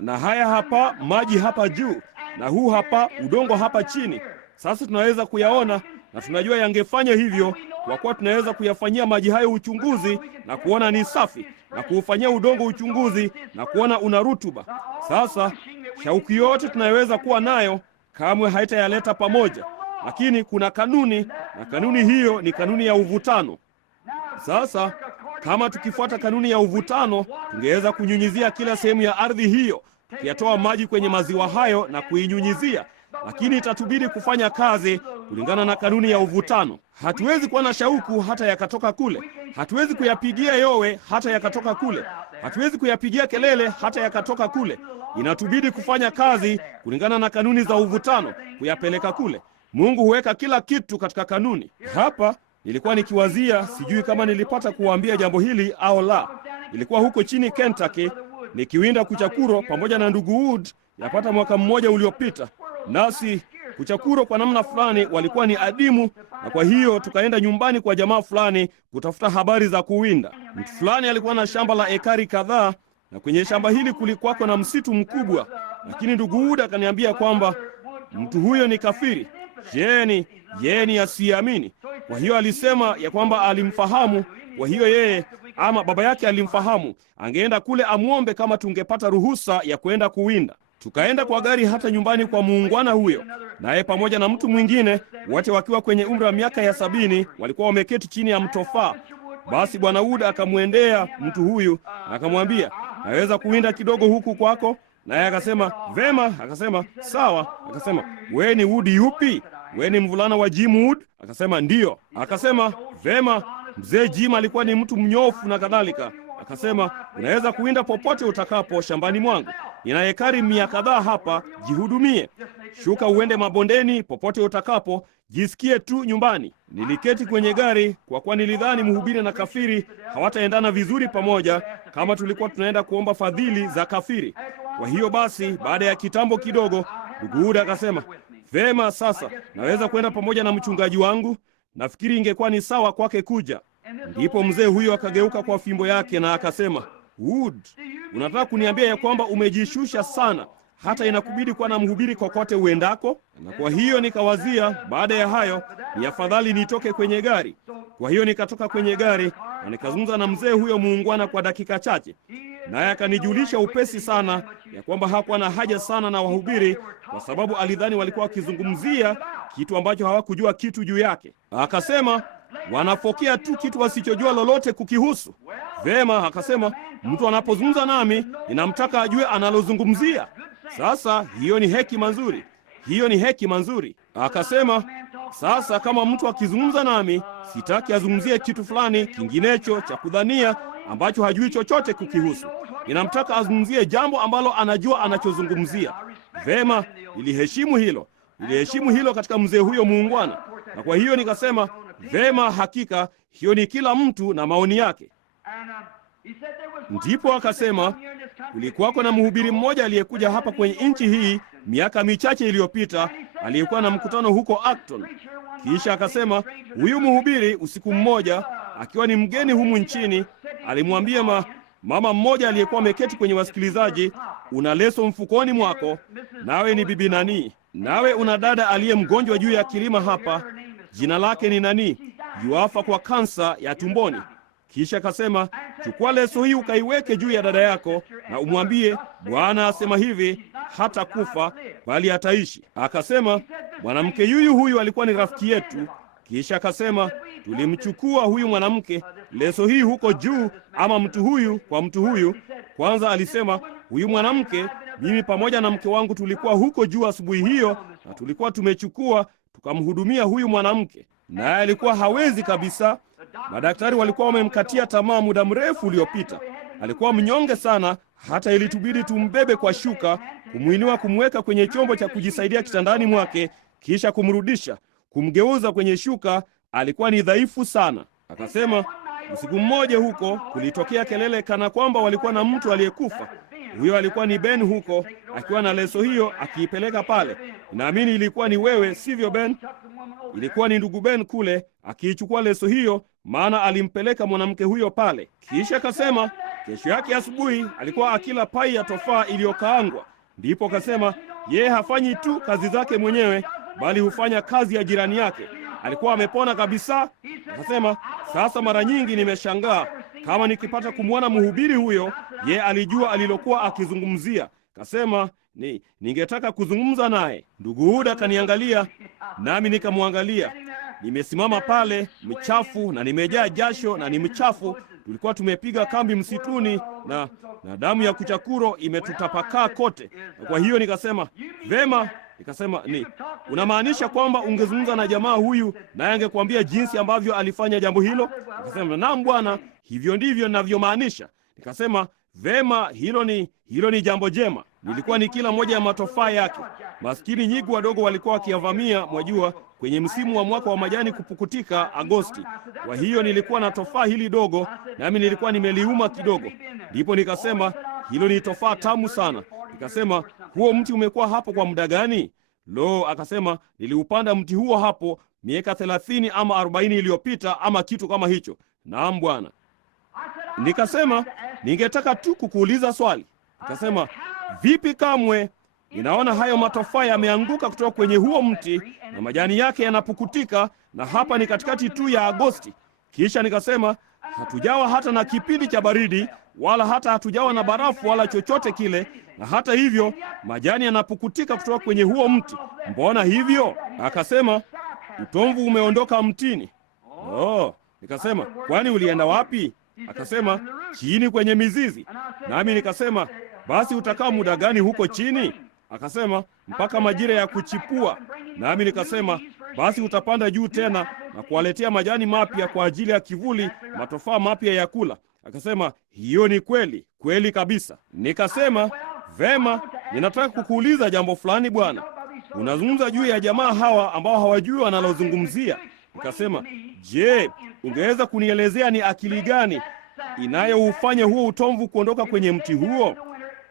Na haya hapa maji hapa juu, na huu hapa udongo hapa chini. Sasa tunaweza kuyaona na tunajua yangefanya hivyo, kwa kuwa tunaweza kuyafanyia maji hayo uchunguzi na kuona ni safi, na kuufanyia udongo uchunguzi na kuona una rutuba. Sasa shauku yote tunayoweza kuwa nayo kamwe haitayaleta pamoja, lakini kuna kanuni, na kanuni hiyo ni kanuni ya uvutano. Sasa kama tukifuata kanuni ya uvutano, tungeweza kunyunyizia kila sehemu ya ardhi hiyo, tukiyatoa maji kwenye maziwa hayo na kuinyunyizia, lakini itatubidi kufanya kazi kulingana na kanuni ya uvutano. Hatuwezi kuwa na shauku hata yakatoka kule. Hatuwezi kuyapigia yowe hata yakatoka kule. Hatuwezi kuyapigia kelele hata yakatoka kule. Inatubidi kufanya kazi kulingana na kanuni za uvutano, kuyapeleka kule. Mungu huweka kila kitu katika kanuni. Hapa nilikuwa nikiwazia, sijui kama nilipata kuwaambia jambo hili au la. Nilikuwa huko chini Kentucky nikiwinda kuchakuro pamoja na ndugu Wood yapata mwaka mmoja uliopita. Nasi kuchakuro kwa namna fulani walikuwa ni adimu, na kwa hiyo tukaenda nyumbani kwa jamaa fulani kutafuta habari za kuwinda. Mtu fulani alikuwa na shamba la ekari kadhaa, na kwenye shamba hili kulikuwako na msitu mkubwa, lakini ndugu Wood akaniambia kwamba mtu huyo ni kafiri. Yeye ni asiamini. Kwa hiyo alisema ya kwamba alimfahamu, kwa hiyo yeye ama baba yake alimfahamu, angeenda kule amwombe kama tungepata ruhusa ya kwenda kuwinda. Tukaenda kwa gari hata nyumbani kwa muungwana huyo, naye pamoja na mtu mwingine, wote wakiwa kwenye umri wa miaka ya 70, walikuwa wameketi chini ya mtofaa. Basi Bwana Wood akamwendea mtu huyu na akamwambia, naweza kuwinda kidogo huku kwako? Naye akasema, vema. Akasema, sawa. Akasema, wewe ni Wood yupi? Wewe ni mvulana wa Jim Wood? Akasema, ndiyo. Akasema, vema, mzee Jim alikuwa ni mtu mnyofu na kadhalika. Akasema, unaweza kuwinda popote utakapo shambani mwangu. Nina ekari 100 kadhaa hapa, jihudumie. Shuka uende mabondeni popote utakapo, jisikie tu nyumbani. Niliketi kwenye gari kwa kuwa nilidhani mhubiri na kafiri hawataendana vizuri pamoja kama tulikuwa tunaenda kuomba fadhili za kafiri. Kwa hiyo basi, baada ya kitambo kidogo, ndugu Wood akasema, vema, sasa naweza kwenda pamoja na mchungaji wangu. Nafikiri ingekuwa ni sawa kwake kuja. Ndipo mzee huyo akageuka kwa fimbo yake na akasema, Wood, unataka kuniambia ya kwamba umejishusha sana hata inakubidi kuwa na mhubiri kokote uendako? Na kwa hiyo nikawazia, baada ya hayo ni afadhali nitoke kwenye gari. Kwa hiyo nikatoka kwenye gari na nikazungumza na mzee huyo muungwana kwa dakika chache, naye akanijulisha upesi sana ya kwamba hakuwa na haja sana na wahubiri, kwa sababu alidhani walikuwa wakizungumzia kitu ambacho hawakujua kitu juu yake. Akasema wanafokea tu kitu wasichojua lolote kukihusu. Vema, akasema mtu anapozungumza nami ninamtaka ajue analozungumzia. Sasa hiyo ni hekima nzuri, hiyo ni hekima nzuri. Akasema sasa kama mtu akizungumza nami, sitaki azungumzie kitu fulani kinginecho cha kudhania ambacho hajui chochote kukihusu. Ninamtaka azungumzie jambo ambalo anajua anachozungumzia. Vema, niliheshimu hilo katika mzee huyo muungwana, na kwa hiyo nikasema, vema, hakika hiyo ni kila mtu na maoni yake. Ndipo akasema kulikuwako na mhubiri mmoja aliyekuja hapa kwenye nchi hii miaka michache iliyopita, aliyekuwa na mkutano huko Acton. Kisha akasema huyu mhubiri usiku mmoja akiwa ni mgeni humu nchini alimwambia mama mmoja aliyekuwa ameketi kwenye wasikilizaji, una leso mfukoni mwako, nawe ni bibi nani? Nawe una dada aliye mgonjwa juu ya kilima hapa, jina lake ni nani? Yuafa kwa kansa ya tumboni. Kisha akasema, chukua leso hii ukaiweke juu ya dada yako na umwambie, Bwana asema hivi, hata kufa bali ataishi. Akasema mwanamke huyu alikuwa ni rafiki yetu. Kisha akasema tulimchukua huyu mwanamke leso hii huko juu, ama mtu huyu kwa mtu huyu. Kwanza alisema huyu mwanamke, mimi pamoja na mke wangu tulikuwa huko juu asubuhi hiyo, na tulikuwa tumechukua tukamhudumia huyu mwanamke, naye alikuwa hawezi kabisa. Madaktari walikuwa wamemkatia tamaa muda mrefu uliopita. Alikuwa mnyonge sana, hata ilitubidi tumbebe kwa shuka, kumwinua, kumweka kwenye chombo cha kujisaidia kitandani mwake, kisha kumrudisha, kumgeuza kwenye shuka. Alikuwa ni dhaifu sana. Akasema usiku mmoja huko kulitokea kelele kana kwamba walikuwa na mtu aliyekufa. Huyo alikuwa ni Ben huko, akiwa na leso hiyo akiipeleka pale. Naamini ilikuwa ni wewe, sivyo Ben? Ilikuwa ni ndugu Ben kule akiichukua leso hiyo, maana alimpeleka mwanamke huyo pale. Kisha akasema kesho yake asubuhi alikuwa akila pai ya tofaa iliyokaangwa. Ndipo akasema yeye hafanyi tu kazi zake mwenyewe, bali hufanya kazi ya jirani yake. Alikuwa amepona kabisa. Akasema sasa mara nyingi nimeshangaa kama nikipata kumwona mhubiri huyo, yeye alijua alilokuwa akizungumzia. Akasema ningetaka kuzungumza naye. Ndugu Huda akaniangalia, nami nikamwangalia. Nimesimama pale mchafu na nimejaa jasho na ni mchafu, tulikuwa tumepiga kambi msituni na damu ya kuchakuro imetutapakaa kote. Na kwa hiyo nikasema, vema, nikasema unamaanisha kwamba ungezungumza na jamaa huyu naye angekuambia jinsi ambavyo alifanya jambo hilo? Nikasema, naam bwana, hivyo ndivyo ninavyomaanisha. Nikasema, vema, hilo ni jambo jema. Nilikuwa ni kila moja ya matofaa yake. Maskini nyigu wadogo walikuwa wakiyavamia, mwajua, kwenye msimu wa mwaka wa majani kupukutika Agosti. Kwa hiyo nilikuwa na tofaa hili dogo, nami nilikuwa nimeliuma kidogo. Ndipo nikasema, hilo ni tofaa tamu sana. Nikasema, huo mti umekuwa hapo kwa muda gani? Lo, akasema, niliupanda mti huo hapo miaka 30 ama 40 iliyopita ama kitu kama hicho. Naam bwana. Nikasema, ningetaka tu kukuuliza swali. Nikasema, vipi kamwe ninaona hayo matofaa yameanguka kutoka kwenye huo mti na majani yake yanapukutika, na hapa ni katikati tu ya Agosti. Kisha nikasema, hatujawa hata na kipindi cha baridi, wala hata hatujawa na barafu wala chochote kile, na hata hivyo majani yanapukutika kutoka kwenye huo mti. Mbona hivyo? Akasema, utomvu umeondoka mtini. Oh, nikasema, kwani ulienda wapi? Akasema, chini kwenye mizizi. Nami nikasema, basi utakaa muda gani huko chini? Akasema, mpaka majira ya kuchipua. Nami nikasema, basi utapanda juu tena na kuwaletea majani mapya kwa ajili ya kivuli, matofaa mapya ya kula. Akasema, hiyo ni kweli, kweli kabisa. Nikasema, vema, ninataka kukuuliza jambo fulani bwana. Unazungumza juu ya jamaa hawa ambao hawajui wanalozungumzia. Nikasema, je, ungeweza kunielezea ni akili gani inayoufanya huo utomvu kuondoka kwenye mti huo?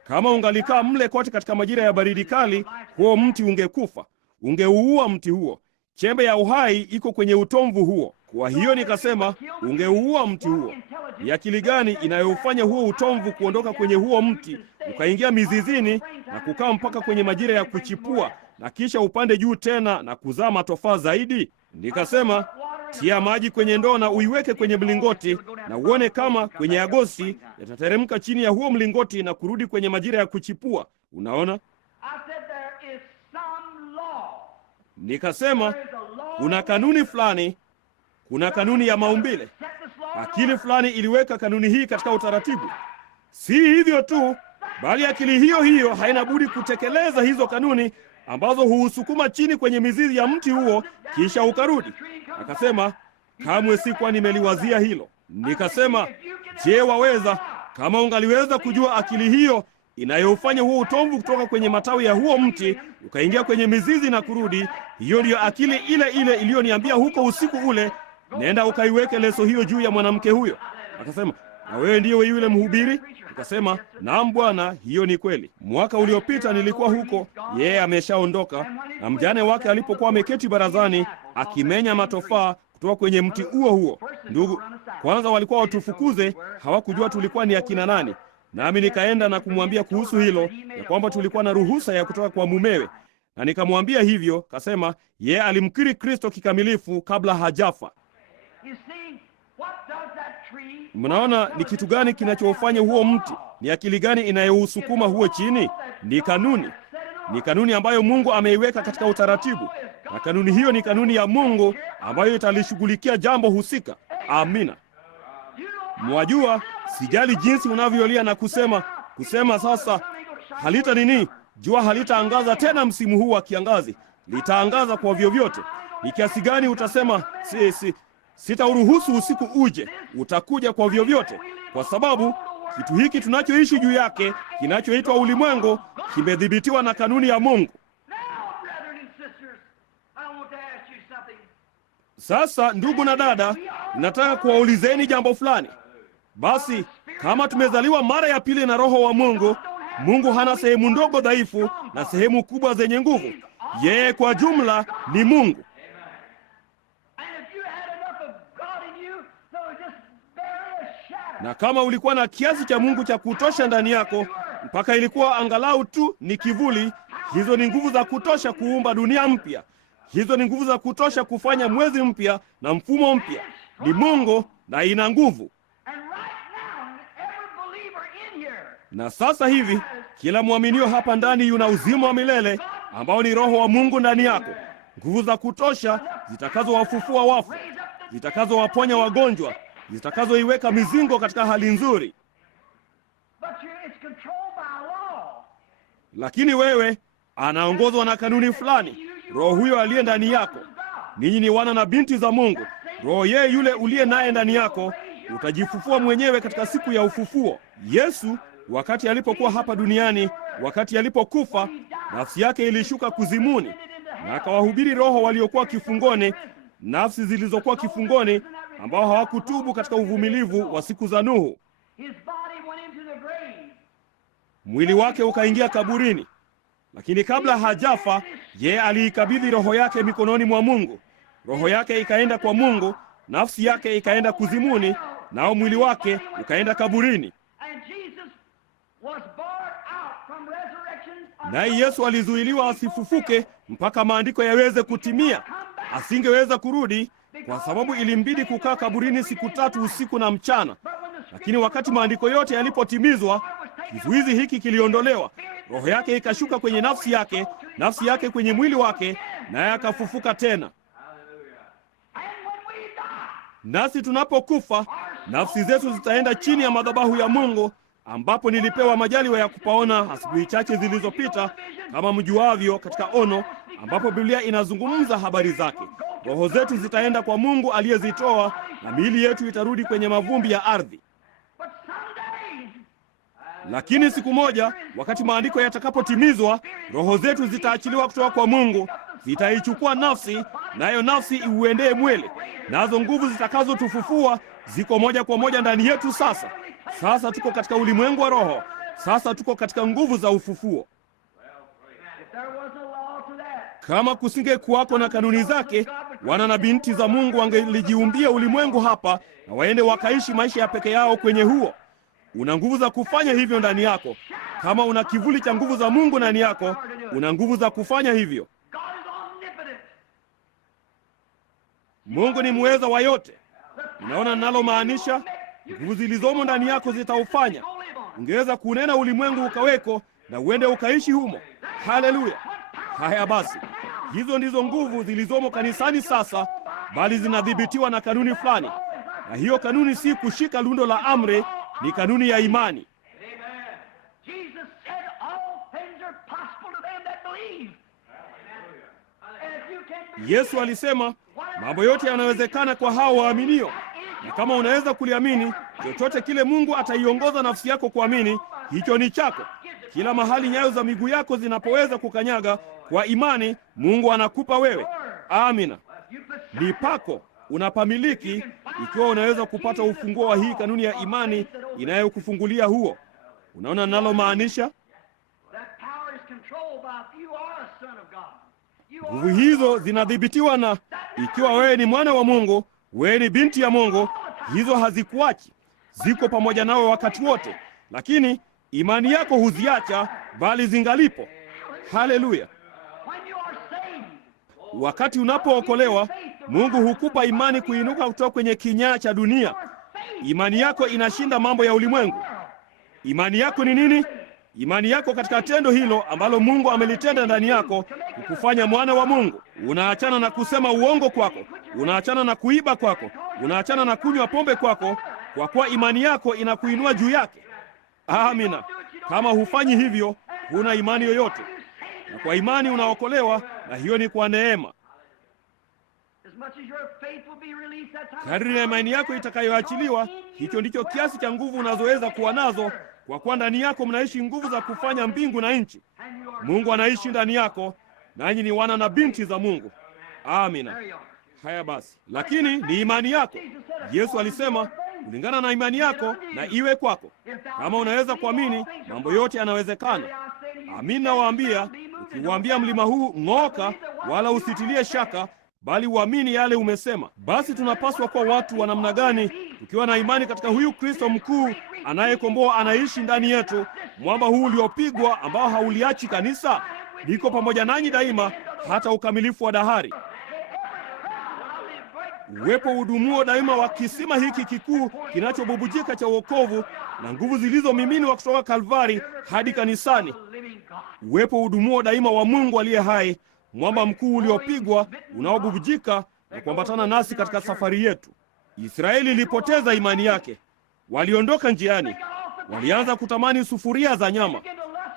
Kama ungalikaa mle kote katika majira ya baridi kali, huo mti ungekufa, ungeuua mti huo. Chembe ya uhai iko kwenye utomvu huo. Kwa hiyo nikasema, ungeuua mti huo. Ni akili gani inayoufanya huo utomvu kuondoka kwenye huo mti, ukaingia mizizini na kukaa mpaka kwenye majira ya kuchipua, na kisha upande juu tena na kuzaa matofaa zaidi? Nikasema, tia maji kwenye ndoo na uiweke kwenye mlingoti, na uone kama kwenye Agosti yatateremka chini ya huo mlingoti na kurudi kwenye majira ya kuchipua. Unaona? Nikasema, kuna kanuni fulani, kuna kanuni ya maumbile. Akili fulani iliweka kanuni hii katika utaratibu. Si hivyo tu, bali akili hiyo hiyo haina budi kutekeleza hizo kanuni ambazo huusukuma chini kwenye mizizi ya mti huo, kisha ukarudi. Akasema, kamwe sikuwa nimeliwazia hilo. Nikasema, je, waweza, kama ungaliweza kujua akili hiyo inayofanya huo utomvu kutoka kwenye matawi ya huo mti ukaingia kwenye mizizi na kurudi, hiyo ndiyo akili ile ile iliyoniambia huko usiku ule, nenda ukaiweke leso hiyo juu ya mwanamke huyo. Akasema, na wewe ndiye yule mhubiri? Nikasema, naam bwana, hiyo ni kweli. Mwaka uliopita nilikuwa huko, yeye ameshaondoka, na mjane wake alipokuwa ameketi barazani akimenya matofaa kutoka kwenye mti huo huo. Ndugu, kwanza walikuwa watufukuze, hawakujua tulikuwa ni akina nani. Nami nikaenda na kumwambia kuhusu hilo, ya kwamba tulikuwa na ruhusa ya kutoka kwa mumewe. Na nikamwambia hivyo, kasema, yeye alimkiri Kristo kikamilifu kabla hajafa. Mnaona ni kitu gani kinachofanya huo mti? Ni akili gani inayousukuma huo chini? Ni kanuni. Ni kanuni ambayo Mungu ameiweka katika utaratibu. Na kanuni hiyo ni kanuni ya Mungu ambayo italishughulikia jambo husika. Amina. Mwajua, sijali jinsi unavyolia na kusema sasa halita nini? Jua halitaangaza tena msimu huu wa kiangazi. Litaangaza kwa vyovyote. Ni kiasi gani utasema sitauruhusu usiku uje? Utakuja kwa vyovyote, kwa sababu kitu hiki tunachoishi juu yake, kinachoitwa ulimwengu, kimedhibitiwa na kanuni ya Mungu. Sasa ndugu na dada, nataka kuwaulizeni jambo fulani. Basi kama tumezaliwa mara ya pili na Roho wa Mungu, Mungu hana sehemu ndogo dhaifu na sehemu kubwa zenye nguvu. Yeye kwa jumla ni Mungu. Na kama ulikuwa na kiasi cha Mungu cha kutosha ndani yako, mpaka ilikuwa angalau tu ni kivuli, hizo ni nguvu za kutosha kuumba dunia mpya. Hizo ni nguvu za kutosha kufanya mwezi mpya na mfumo mpya. Ni Mungu na ina nguvu. Na sasa hivi kila mwaminio hapa ndani yuna uzima wa milele ambao ni Roho wa Mungu ndani yako. Nguvu za kutosha zitakazowafufua wafu, zitakazowaponya wagonjwa, zitakazoiweka mizingo katika hali nzuri. Lakini wewe anaongozwa na kanuni fulani. Roho huyo aliye ndani yako, ninyi ni wana na binti za Mungu. Roho yeye yule uliye naye ndani yako utajifufua mwenyewe katika siku ya ufufuo. Yesu wakati alipokuwa hapa duniani, wakati alipokufa, nafsi yake ilishuka kuzimuni na akawahubiri roho waliokuwa kifungoni, nafsi zilizokuwa kifungoni, ambao hawakutubu katika uvumilivu wa siku za Nuhu. Mwili wake ukaingia kaburini, lakini kabla hajafa, yeye aliikabidhi roho yake mikononi mwa Mungu. Roho yake ikaenda kwa Mungu, nafsi yake ikaenda kuzimuni, nao mwili wake ukaenda kaburini. Naye Yesu alizuiliwa asifufuke mpaka maandiko yaweze kutimia. Asingeweza kurudi kwa sababu ilimbidi kukaa kaburini siku 3 usiku na mchana. Lakini wakati maandiko yote yalipotimizwa, kizuizi hiki kiliondolewa. Roho yake ikashuka kwenye nafsi yake kwenye mwili wake, naye akafufuka tena. Nasi tunapokufa, nafsi zetu zitaenda chini ya madhabahu ya Mungu, ambapo nilipewa majaliwa ya kupaona asubuhi chache zilizopita, kama mjuavyo, katika ono ambapo Biblia inazungumza habari zake. Roho zetu zitaenda kwa Mungu aliyezitoa, na miili yetu itarudi kwenye mavumbi ya ardhi. Lakini siku moja, wakati maandiko yatakapotimizwa, roho zetu zitaachiliwa kutoka kwa Mungu, zitaichukua nafsi, nayo nafsi iuendee mwili. Nazo nguvu zitakazotufufua ziko moja kwa moja ndani yetu sasa. Sasa tuko katika ulimwengu wa roho. Sasa tuko katika nguvu za ufufuo. Kama kusinge kuwako na kanuni zake, wana na binti za Mungu wangelijiumbia ulimwengu hapa na waende wakaishi maisha ya peke yao kwenye huo. Una nguvu za kufanya hivyo ndani yako. Kama una kivuli cha nguvu za Mungu ndani yako, una nguvu za kufanya hivyo. Mungu ni muweza wa yote. Unaona ninalomaanisha? Nguvu zilizomo ndani yako zitaufanya. Ungeweza kunena ulimwengu ukaweko na uende ukaishi humo. Haleluya! Haya basi, hizo ndizo nguvu zilizomo kanisani sasa, bali zinadhibitiwa na kanuni fulani. Na hiyo kanuni si kushika lundo la amri, ni kanuni ya imani. Yesu alisema mambo yote yanawezekana kwa hao waaminio. Na kama unaweza kuliamini, chochote kile Mungu ataiongoza nafsi yako kuamini, hicho ni chako. Kila mahali nyayo za miguu yako zinapoweza kukanyaga, kwa imani Mungu anakupa wewe. Amina. Ni pako, unapamiliki, ikiwa unaweza kupata ufunguo wa hii kanuni ya imani inayokufungulia huo. Unaona ninalomaanisha? Nguvu hizo zinadhibitiwa na, ikiwa wewe ni mwana wa Mungu, wewe ni binti ya Mungu, hizo hazikuachi. Ziko pamoja nawe wakati wote. Lakini imani yako huziacha, bali zingalipo. Haleluya. Wakati unapookolewa, Mungu hukupa imani kuinuka kutoka kwenye kinyaa cha dunia. Imani yako inashinda mambo ya ulimwengu. Imani yako ni nini? Imani yako katika tendo hilo ambalo Mungu amelitenda ndani yako, kukufanya mwana wa Mungu. Unaachana na kusema uongo kwako, unaachana na kuiba kwako, unaachana na kunywa pombe kwako, kwa kuwa imani yako inakuinua juu yake. Amina. Kama hufanyi hivyo, huna imani yoyote. Na kwa imani unaokolewa, na hiyo ni kwa neema. Kadri ya imani yako itakayoachiliwa, hicho ndicho kiasi cha nguvu unazoweza kuwa nazo, kwa kuwa ndani yako mnaishi nguvu za kufanya mbingu na nchi. Mungu anaishi ndani yako, nanyi ni wana na binti za Mungu. Amina. Haya basi, lakini ni imani yako. Yesu alisema, kulingana na imani yako na iwe kwako. Kama unaweza kuamini, mambo yote yanawezekana. Amini nawaambia, ukiwaambia mlima huu ng'oka, wala usitilie shaka, bali uamini yale umesema. Basi tunapaswa kuwa watu wa namna gani, tukiwa na imani katika huyu Kristo mkuu anayekomboa, anaishi ndani yetu, mwamba huu uliopigwa ambao hauliachi kanisa? Niko pamoja nanyi daima hata ukamilifu wa dahari. Uwepo udumuo daima wa kisima hiki kikuu kinachobubujika cha wokovu na nguvu zilizomiminiwa kutoka Kalvari hadi kanisani. Uwepo udumuo daima wa Mungu aliye hai, mwamba mkuu uliopigwa, unaobubujika na kuambatana nasi katika safari yetu. Israeli ilipoteza imani yake. Waliondoka njiani, walianza kutamani sufuria za nyama.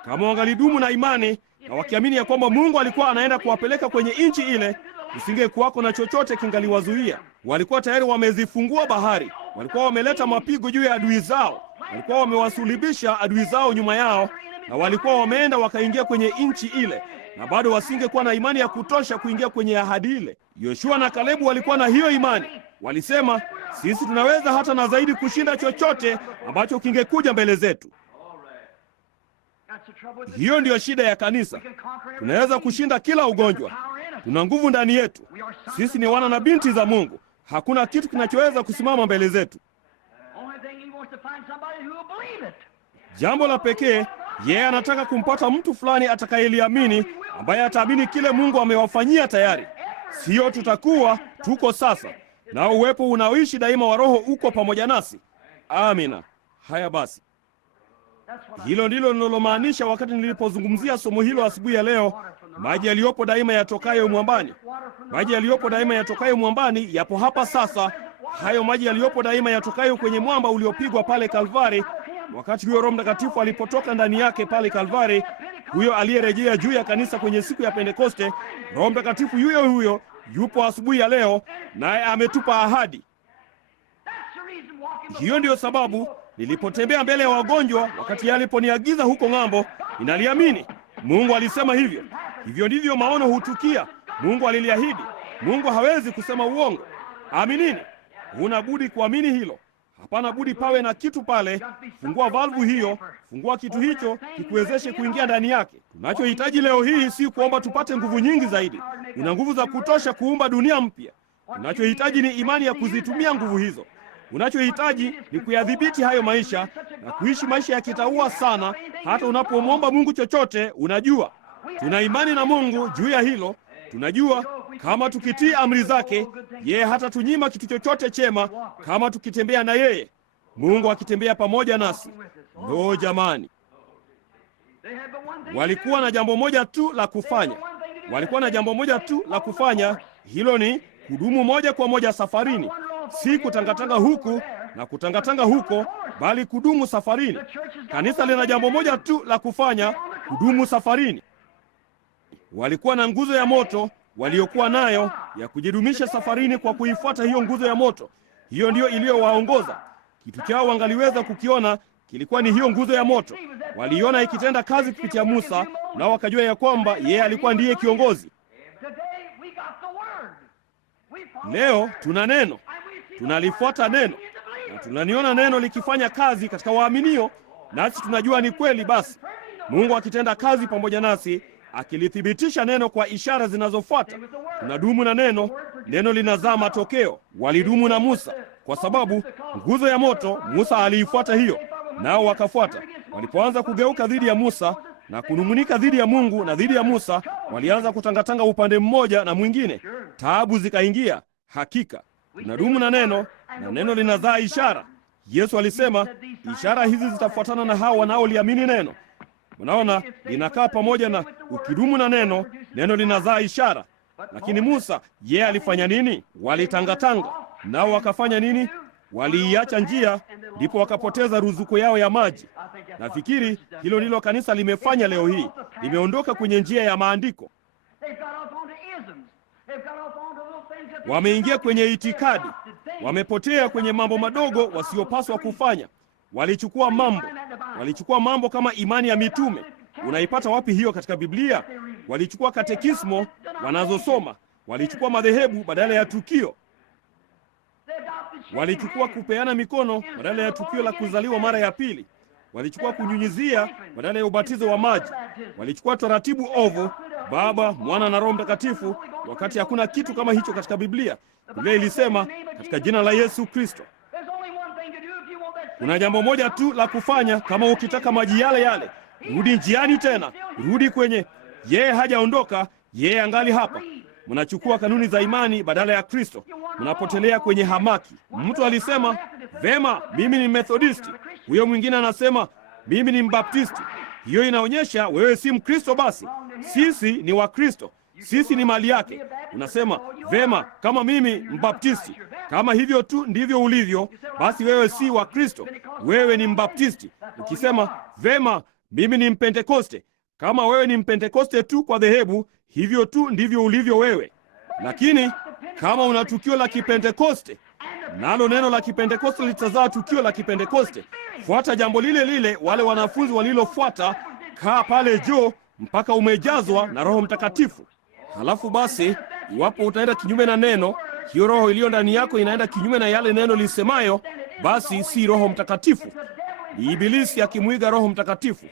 Kama wangalidumu na imani na wakiamini ya kwamba Mungu alikuwa anaenda kuwapeleka kwenye nchi ile, kusingekuwako na chochote kingaliwazuia. Walikuwa tayari wamezifungua bahari, walikuwa wameleta mapigo juu ya adui zao, walikuwa wamewasulibisha adui zao nyuma yao, na walikuwa wameenda wakaingia kwenye nchi ile, na bado wasingekuwa na imani ya kutosha kuingia kwenye ahadi ile. Yoshua na Kalebu walikuwa na hiyo imani. Walisema, sisi tunaweza hata na zaidi kushinda chochote ambacho kingekuja mbele zetu. Hiyo ndiyo shida ya kanisa. Tunaweza kushinda kila ugonjwa. Tuna nguvu ndani yetu. Sisi ni wana na binti za Mungu. Hakuna kitu kinachoweza kusimama mbele zetu. Jambo la pekee, yeye anataka kumpata mtu fulani atakayeliamini, ambaye ataamini kile Mungu amewafanyia tayari. Sio tutakuwa, tuko sasa. Na uwepo unaoishi daima wa Roho uko pamoja nasi. Amina. Haya basi. Hilo ndilo ninalomaanisha wakati nilipozungumzia somo hilo asubuhi ya leo. Maji yaliyopo daima yatokayo mwambani. Maji yaliyopo daima yatokayo mwambani yapo hapa sasa. Hayo maji yaliyopo daima yatokayo kwenye mwamba uliopigwa pale Kalvari, wakati huyo Roho Mtakatifu alipotoka ndani yake pale Kalvari, huyo aliyerejea juu ya kanisa kwenye siku ya Pentekoste. Roho Mtakatifu huyo yupo asubuhi ya leo, naye ametupa ahadi. Hiyo ndiyo sababu nilipotembea mbele ya wagonjwa wakati aliponiagiza huko ng'ambo, ninaliamini. Mungu alisema hivyo. Hivyo ndivyo maono hutukia. Mungu aliliahidi. Mungu hawezi kusema uongo. Aminini. Huna budi kuamini hilo. Hapana budi pawe na kitu pale. Fungua valvu hiyo, fungua kitu hicho kikuwezeshe kuingia ndani yake. Tunachohitaji leo hii si kuomba tupate nguvu nyingi zaidi. Una nguvu za kutosha kuumba dunia mpya. Tunachohitaji ni imani ya kuzitumia nguvu hizo. Unachohitaji ni kuyadhibiti hayo maisha na kuishi maisha ya kitaua sana. Hata unapomwomba Mungu chochote, unajua tuna imani na Mungu juu ya hilo. Tunajua kama tukitii amri zake, yeye hata tunyima kitu chochote chema kama tukitembea na yeye. Mungu akitembea pamoja nasi. Lo jamani, walikuwa na jambo moja tu la kufanya. Hilo ni kudumu moja kwa moja safarini. Si kutangatanga huku na kutangatanga huko, bali kudumu safarini. Kanisa lina jambo moja tu la kufanya, kudumu safarini. Walikuwa na nguzo ya moto waliokuwa nayo ya kujidumisha safarini kwa kuifuata hiyo nguzo ya moto. Hiyo ndiyo iliyowaongoza. Kitu chao wangaliweza kukiona kilikuwa ni hiyo nguzo ya moto. Waliona ikitenda kazi kupitia Musa, nao wakajua ya kwamba yeye alikuwa ndiye kiongozi. Leo tuna neno. Tunalifuata neno na tunaliona neno likifanya kazi katika waaminio, nasi tunajua ni kweli. Basi Mungu akitenda kazi pamoja nasi, akilithibitisha neno kwa ishara zinazofuata. Tunadumu na neno, neno linazaa matokeo. Walidumu na Musa kwa sababu nguzo ya moto, Musa aliifuata hiyo, nao wakafuata. Walipoanza kugeuka dhidi ya Musa na kunung'unika dhidi ya Mungu na dhidi ya Musa, walianza kutangatanga upande mmoja na mwingine. Taabu zikaingia. Hakika tunadumu na neno linazaa ishara. Yesu alisema ishara hizi zitafuatana na hao wanaoliamini neno. Unaona, linakaa pamoja na ukidumu na neno linazaa ishara. Lakini Musa, yeye alifanya nini? Walitangatanga. Nao wakafanya nini? Waliiacha njia, ndipo wakapoteza ruzuku yao ya maji. Nafikiri hilo ndilo kanisa limefanya leo hii. Limeondoka kwenye njia ya maandiko. Wameingia kwenye itikadi. Wamepotea kwenye mambo madogo wasiopaswa kufanya. Walichukua mambo kama imani ya mitume. Unaipata wapi hiyo katika Biblia? Walichukua katekismo wanazosoma. Walichukua madhehebu badala ya tukio. Walichukua kupeana mikono badala ya tukio la kuzaliwa mara ya pili. Walichukua kunyunyizia badala ya ubatizo wa maji. Walichukua taratibu ovu, Baba, Mwana na Roho Mtakatifu, wakati hakuna kitu kama hicho katika Biblia. Biblia ilisema katika jina la Yesu Kristo. Kuna jambo moja tu la kufanya kama ukitaka maji yale yale. Rudi njiani tena. Rudi kwenye yeye hajaondoka, yeye angali hapa. Mnachukua kanuni za imani badala ya Kristo. Mnapotelea kwenye hamaki. Mtu alisema, "Vema, mimi ni Methodisti." Huyo mwingine anasema, "Mimi ni Mbaptisti." Hiyo inaonyesha wewe si Mkristo. Basi sisi ni Wakristo. Sisi ni mali yake. Unasema, "Vema, kama mimi Mbaptisti." Kama hivyo tu ndivyo ulivyo, basi wewe si wa Kristo, wewe ni Mbaptisti. Ukisema vema, mimi ni Mpentekoste, kama wewe ni Mpentekoste tu kwa dhehebu, hivyo tu ndivyo ulivyo wewe. Lakini kama una tukio la Kipentekoste, nalo neno la Kipentekoste litazaa tukio la Kipentekoste, fuata jambo lile lile wale wanafunzi walilofuata. Kaa pale juu mpaka umejazwa na Roho Mtakatifu. Halafu basi, iwapo utaenda kinyume na neno, hiyo roho iliyo ndani yako inaenda kinyume na yale neno lisemayo, basi si Roho Mtakatifu, ni Ibilisi akimwiga Roho Mtakatifu.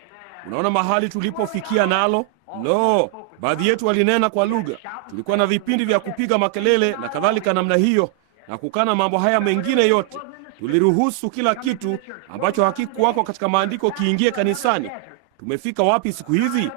Unaona mahali tulipofikia nalo? Lo, baadhi yetu walinena kwa lugha, tulikuwa na vipindi vya kupiga makelele na kadhalika namna hiyo, na kukana mambo haya mengine yote. Tuliruhusu kila kitu ambacho hakikuwako katika maandiko kiingie kanisani. Tumefika wapi siku hizi?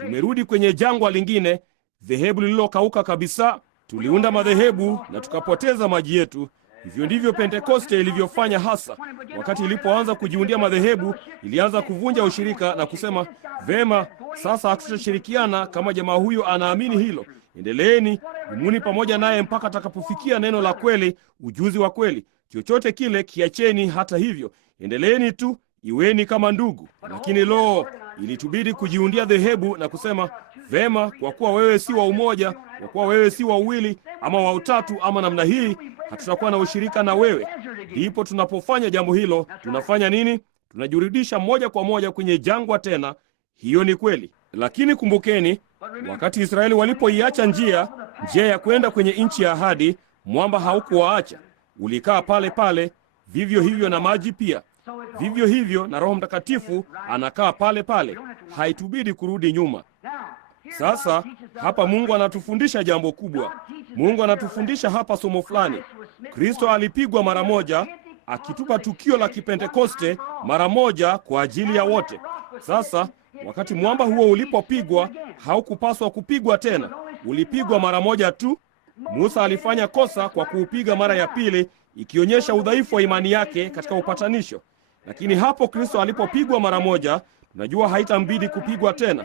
Tumerudi kwenye jangwa lingine, dhehebu lililokauka kabisa. Tuliunda madhehebu na tukapoteza maji yetu. Hivyo ndivyo Pentekoste ilivyofanya hasa. Wakati ilipoanza kujiundia madhehebu, ilianza kuvunja ushirika na kusema, vema, sasa hatutashirikiana kama jamaa huyo anaamini hilo. Endeleeni, dumuni pamoja naye mpaka atakapofikia neno la kweli, ujuzi wa kweli. Chochote kile kiacheni. Hata hivyo, endeleeni tu, iweni kama ndugu. Lakini lo, ilitubidi kujiundia dhehebu na kusema, vema, kwa kuwa wewe si wa umoja, kwa kuwa wewe si wa uwili ama wa utatu ama namna hii, hatutakuwa na ushirika na wewe. Ndipo tunapofanya jambo hilo, tunafanya nini? Tunajirudisha moja kwa moja kwenye jangwa tena. Hiyo ni kweli. Lakini kumbukeni, wakati Israeli walipoiacha njia ya kwenda kwenye nchi ya ahadi, mwamba haukuwaacha, ulikaa pale pale. Vivyo hivyo na maji pia, vivyo hivyo na Roho Mtakatifu anakaa pale pale. Haitubidi kurudi nyuma. Sasa hapa Mungu anatufundisha jambo kubwa. Mungu anatufundisha hapa somo fulani. Kristo alipigwa mara moja, akitupa tukio la Kipentekoste mara moja kwa ajili ya wote. Sasa wakati mwamba huo ulipopigwa, haukupaswa kupigwa tena. Ulipigwa mara moja tu. Musa alifanya kosa kwa kuupiga mara ya pili, ikionyesha udhaifu wa imani yake katika upatanisho. Lakini hapo Kristo alipopigwa mara moja, tunajua haitambidi kupigwa tena.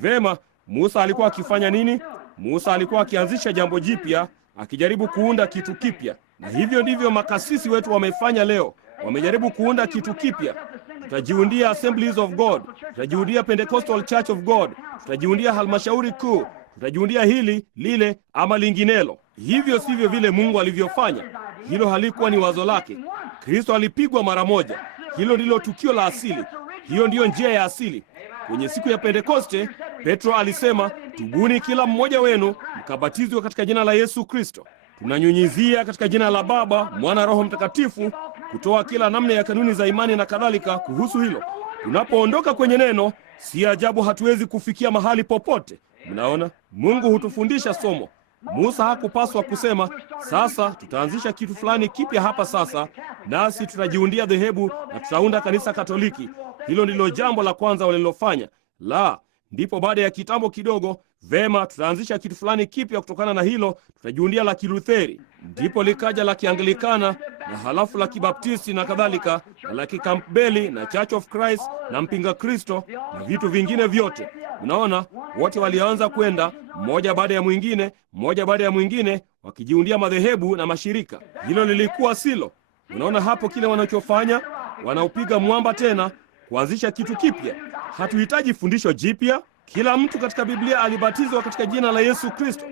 Vema, Musa alikuwa akifanya nini? Musa alikuwa akianzisha jambo jipya, akijaribu kuunda kitu kipya. Na hivyo ndivyo makasisi wetu wamefanya leo. Wamejaribu kuunda kitu kipya. Tutajiundia Assemblies of God, tutajiundia Pentecostal Church of God, tutajiundia halmashauri kuu, tutajiundia hili, lile ama linginelo. Hivyo sivyo vile Mungu alivyofanya. Hilo halikuwa ni wazo lake. Kristo alipigwa mara moja. Hilo ndilo tukio la asili. Hiyo ndiyo njia ya asili. Kwenye siku ya Pentekoste, Petro alisema, tubuni kila mmoja wenu mkabatizwe katika jina la Yesu Kristo. Tunanyunyizia katika jina la Baba, Mwana, Roho Mtakatifu, kutoa kila namna ya kanuni za imani na kadhalika kuhusu hilo. Tunapoondoka kwenye neno, si ajabu hatuwezi kufikia mahali popote. Mnaona, Mungu hutufundisha somo. Musa hakupaswa kusema, sasa tutaanzisha kitu fulani kipya hapa sasa, nasi tutajiundia dhehebu na tutaunda kanisa Katoliki. Hilo ndilo jambo la kwanza walilofanya. La, ndipo baada ya kitambo kidogo, vema, tutaanzisha kitu fulani kipya kutokana na hilo, tutajiundia la Kilutheri. Ndipo likaja la Kianglikana na halafu la Kibaptisti na kadhalika, na la Kikampbeli na Church of Christ na mpinga Kristo na vitu vingine vyote. Unaona, wote walianza kwenda mmoja baada ya mwingine, mmoja baada ya mwingine, wakijiundia madhehebu na mashirika. Hilo lilikuwa silo. Unaona hapo kile wanachofanya? Wanaupiga mwamba tena, kuanzisha kitu kipya. Hatuhitaji fundisho jipya. Kila mtu katika Biblia alibatizwa katika jina la Yesu Kristo.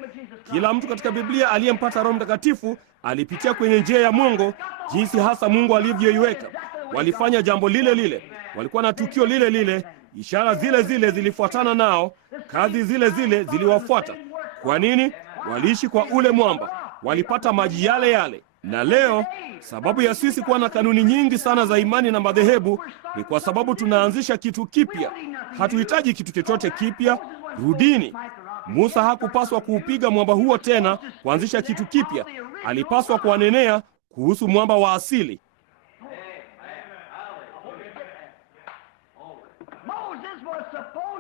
Kila mtu katika Biblia aliyempata Roho Mtakatifu alipitia kwenye njia ya Mungu, jinsi hasa Mungu alivyoiweka. Walifanya jambo lile lile. Walikuwa na tukio lile lile, ishara zile zile zilifuatana nao, kazi zile zile ziliwafuata. Kwa nini? Waliishi kwa ule mwamba, walipata maji yale yale. Na leo, sababu ya sisi kuwa na kanuni nyingi sana za imani na madhehebu ni kwa sababu tunaanzisha kitu kipya. Hatuhitaji kitu chochote kipya. Rudini. Musa hakupaswa kuupiga mwamba huo tena kuanzisha kitu kipya. Alipaswa kuwanenea kuhusu mwamba wa asili.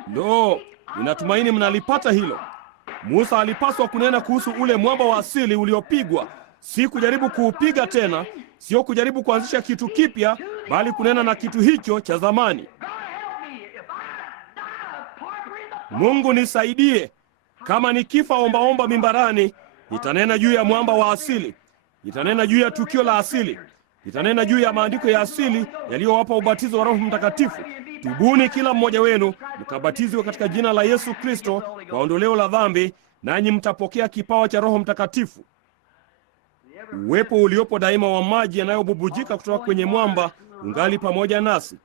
No, ninatumaini mnalipata hilo. Musa alipaswa kunena kuhusu ule mwamba wa asili uliopigwa, si kujaribu kuupiga tena, sio kujaribu kuanzisha kitu kipya, bali kunena na kitu hicho cha zamani. Mungu nisaidie. Kama nikifa ombaomba mimbarani, nitanena juu ya mwamba wa asili. Nitanena juu ya tukio la asili. Nitanena juu ya maandiko ya asili yaliyowapa ubatizo wa Roho Mtakatifu. Tubuni kila mmoja wenu, mkabatizwe katika jina la Yesu Kristo kwa ondoleo la dhambi, nanyi mtapokea kipawa cha Roho Mtakatifu. Uwepo uliopo daima wa maji yanayobubujika kutoka kwenye mwamba ungali pamoja nasi.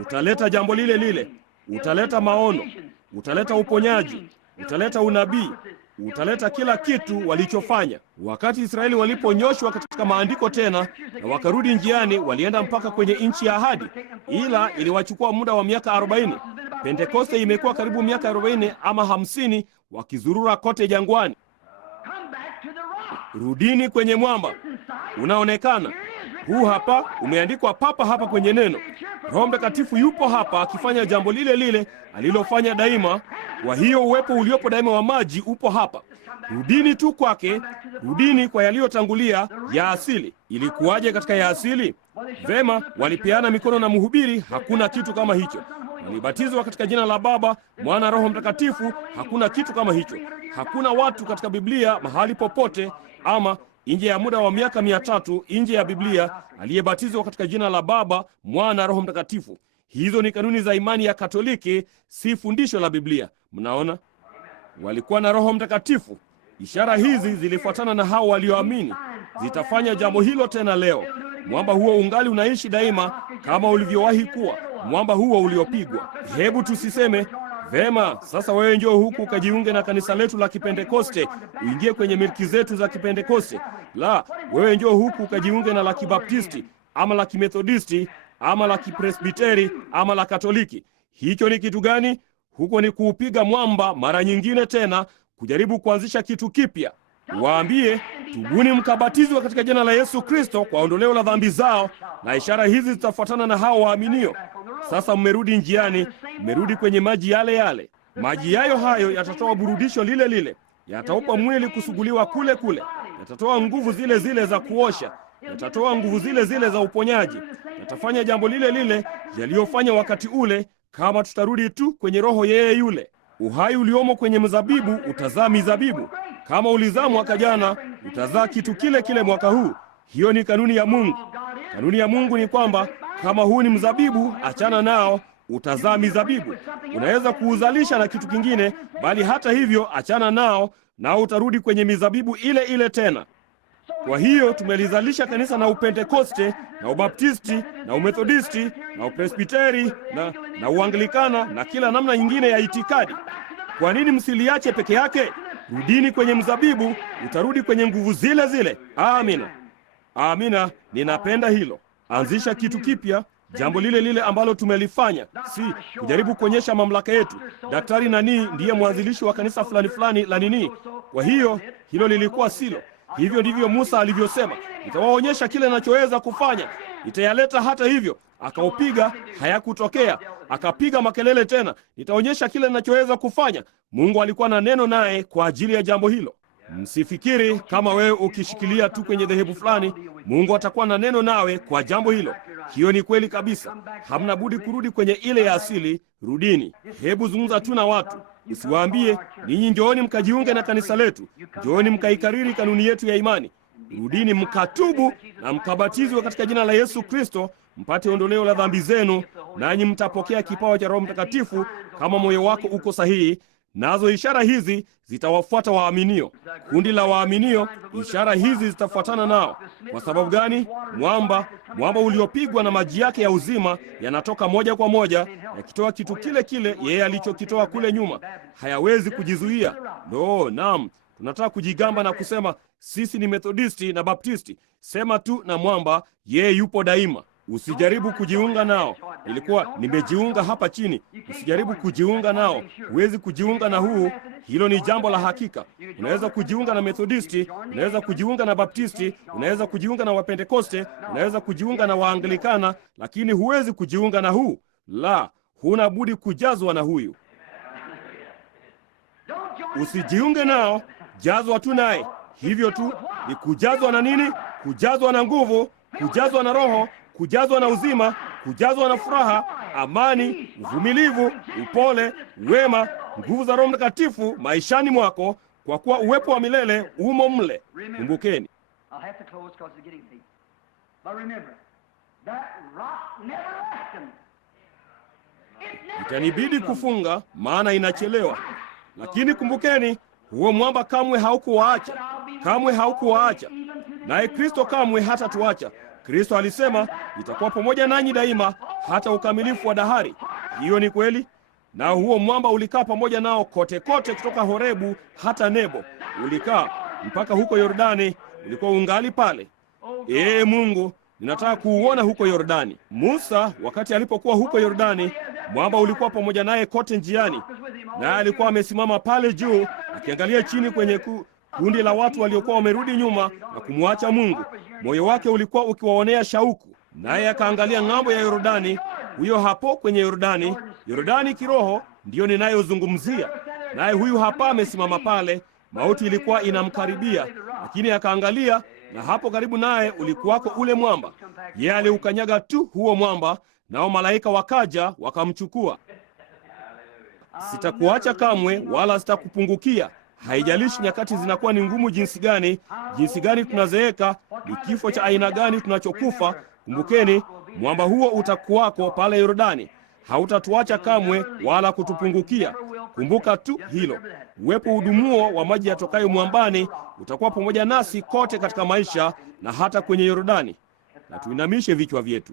Utaleta jambo lile lile. Utaleta maono. Utaleta uponyaji. Utaleta unabii. Utaleta kila kitu walichofanya. Wakati Israeli waliponyoshwa katika maandiko tena na wakarudi njiani, walienda mpaka kwenye nchi ya ahadi, ila iliwachukua muda wa miaka 40. Pentekoste imekuwa karibu miaka 40 ama 50 wakizurura kote jangwani. Rudini kwenye mwamba. Unaonekana. Huu hapa umeandikwa papa hapa kwenye neno. Roho Mtakatifu yupo hapa akifanya jambo lile lile alilofanya daima. Kwa hiyo uwepo uliopo daima wa maji upo hapa. Rudini tu kwake. Rudini kwa yaliyotangulia ya asili. Ilikuwaje katika ya asili? Vema, walipeana mikono na mhubiri. Hakuna kitu kama hicho. Walibatizwa katika jina la Baba, Mwana, Roho Mtakatifu. Hakuna kitu kama hicho. Hakuna watu katika Biblia mahali popote ama nje ya muda wa miaka 300 nje ya Biblia aliyebatizwa katika jina la Baba, Mwana, Roho Mtakatifu. Hizo ni kanuni za imani ya Katoliki, si fundisho la Biblia. Mnaona? Walikuwa na Roho Mtakatifu. Ishara hizi zilifuatana na hao walioamini. Zitafanya jambo hilo tena leo. Mwamba huo ungali unaishi daima kama ulivyowahi kuwa. Mwamba huo uliopigwa. Hebu tusiseme, vema, sasa wewe njoo huku ukajiunge na kanisa letu la Kipentekoste, uingie kwenye milki zetu za Kipentekoste. La, wewe njoo huku ukajiunge na la Kibaptisti, ama la Kimethodisti, ama la Kipresbiteri, ama la Katoliki. Hicho ni kitu gani? Huko ni kuupiga mwamba mara nyingine tena, kujaribu kuanzisha kitu kipya. Waambie, tubuni mkabatizwe katika jina la Yesu Kristo kwa ondoleo la dhambi zao, na ishara hizi zitafuatana na hao waaminio. Sasa mmerudi njiani, mmerudi kwenye maji yale yale. Maji yayo hayo yatatoa burudisho lile lile, yataupa mwili kusuguliwa kule kule, yatatoa nguvu zile zile za kuosha, yatatoa nguvu zile zile za uponyaji, yatafanya jambo lile lile yaliyofanya wakati ule, kama tutarudi tu kwenye Roho yeye yule. Uhai uliomo kwenye mzabibu utazaa mizabibu. Kama ulizaa mwaka jana, utazaa kitu kile kile mwaka huu. Hiyo ni kanuni ya Mungu. Kanuni ya Mungu ni kwamba kama huu ni mzabibu, achana nao, utazaa mizabibu. Unaweza kuuzalisha na kitu kingine, bali hata hivyo achana nao, nao utarudi kwenye mizabibu ile ile tena. Kwa hiyo tumelizalisha kanisa na Upentekoste na Ubaptisti na Umethodisti na Upresbiteri na Uanglikana na kila namna nyingine ya itikadi. Kwa nini msiliache peke yake? Rudini kwenye mzabibu, utarudi kwenye nguvu zile zile. Amina. Amina, ninapenda hilo. Anzisha kitu kipya, jambo lile lile ambalo tumelifanya, si kujaribu kuonyesha mamlaka yetu. Daktari nani ndiye mwanzilishi wa kanisa fulani fulani la nini. Kwa hiyo hilo lilikuwa silo. Hivyo ndivyo Musa alivyosema, nitawaonyesha kile ninachoweza kufanya, nitayaleta hata hivyo. Akaupiga, hayakutokea. Akapiga makelele tena, nitaonyesha kile ninachoweza kufanya. Mungu alikuwa na neno naye kwa ajili ya jambo hilo. Msifikiri kama wewe ukishikilia tu kwenye dhehebu fulani, Mungu atakuwa na neno nawe kwa jambo hilo. Hiyo ni kweli kabisa. Hamna budi kurudi kwenye ile ya asili. Rudini. Hebu zungumza tu na watu. Usiwaambie, ninyi njooni mkajiunge na kanisa letu, njooni mkaikariri kanuni yetu ya imani. Rudini mkatubu na mkabatizwe katika jina la Yesu Kristo, mpate ondoleo la dhambi zenu, nanyi mtapokea kipawa cha Roho Mtakatifu kama moyo wako uko sahihi. Nazo ishara hizi zitawafuata waaminio. Kundi la waaminio, ishara hizi zitafuatana nao. Kwa sababu gani? Mwamba uliopigwa na maji yake ya uzima yanatoka moja kwa moja, yakitoa kitu kile kile yeye alichokitoa kule nyuma. Hayawezi kujizuia. Naam, tunataka kujigamba na kusema sisi ni Methodisti na Baptisti. Sema tu na mwamba, yeye yupo daima. Usijaribu kujiunga nao. Ilikuwa nimejiunga hapa chini. Usijaribu kujiunga nao. Huwezi kujiunga na huu. Hilo ni jambo la hakika. Unaweza kujiunga na Methodisti, unaweza kujiunga na Baptisti, unaweza kujiunga na Wapentekoste, unaweza kujiunga na Waanglikana, lakini huwezi kujiunga na huu. La, huna budi kujazwa na huyu. Usijiunge nao, jazwa tu naye. Hivyo tu ni kujazwa na nini? Kujazwa na nguvu, kujazwa na Roho, kujazwa na uzima, kujazwa na furaha, amani, uvumilivu, upole, wema, nguvu za Roho Mtakatifu maishani mwako, kwa kuwa uwepo wa milele umo mle. Kumbukeni, have to close because it's getting late. But remember, that rock never left him. Itanibidi kufunga maana inachelewa. Lakini kumbukeni, huo mwamba kamwe haukuwaacha. Kamwe haukuwaacha. Naye Kristo kamwe hatatuacha. Kristo alisema, "Nitakuwa pamoja nanyi daima hata ukamilifu wa dahari." Hiyo ni kweli. Na huo mwamba ulikaa pamoja nao kote kote kutoka Horebu hata Nebo. Ulikaa mpaka huko Yordani, ulikuwa ungali pale. Mungu, ninataka kuuona huko Yordani. Musa wakati alipokuwa huko Yordani, mwamba ulikuwa pamoja naye kote njiani. Naye alikuwa amesimama pale juu akiangalia chini kwenye kundi la watu waliokuwa wamerudi nyuma na kumwacha Mungu. Moyo wake ulikuwa ukiwaonea shauku. Naye akaangalia ng'ambo ya Yordani, huyo hapo kwenye Yordani. Yordani kiroho ndiyo ninayozungumzia. Naye huyu hapa amesimama pale, mauti ilikuwa inamkaribia, lakini akaangalia, na hapo karibu naye ulikuwako ule mwamba. Yeye aliukanyaga tu huo mwamba, nao malaika wakaja wakamchukua. Sitakuacha kamwe wala sitakupungukia. Haijalishi nyakati zinakuwa ni ngumu jinsi gani tunazeeka, ni kifo cha aina gani tunachokufa. Kumbukeni, mwamba huo utakuwako pale Yordani. Hautatuacha kamwe wala kutupungukia. Kumbuka tu hilo. Uwepo udumuo wa maji yatokayo mwambani utakuwa pamoja nasi kote katika maisha na hata kwenye Yordani. Na tuinamishe vichwa vyetu.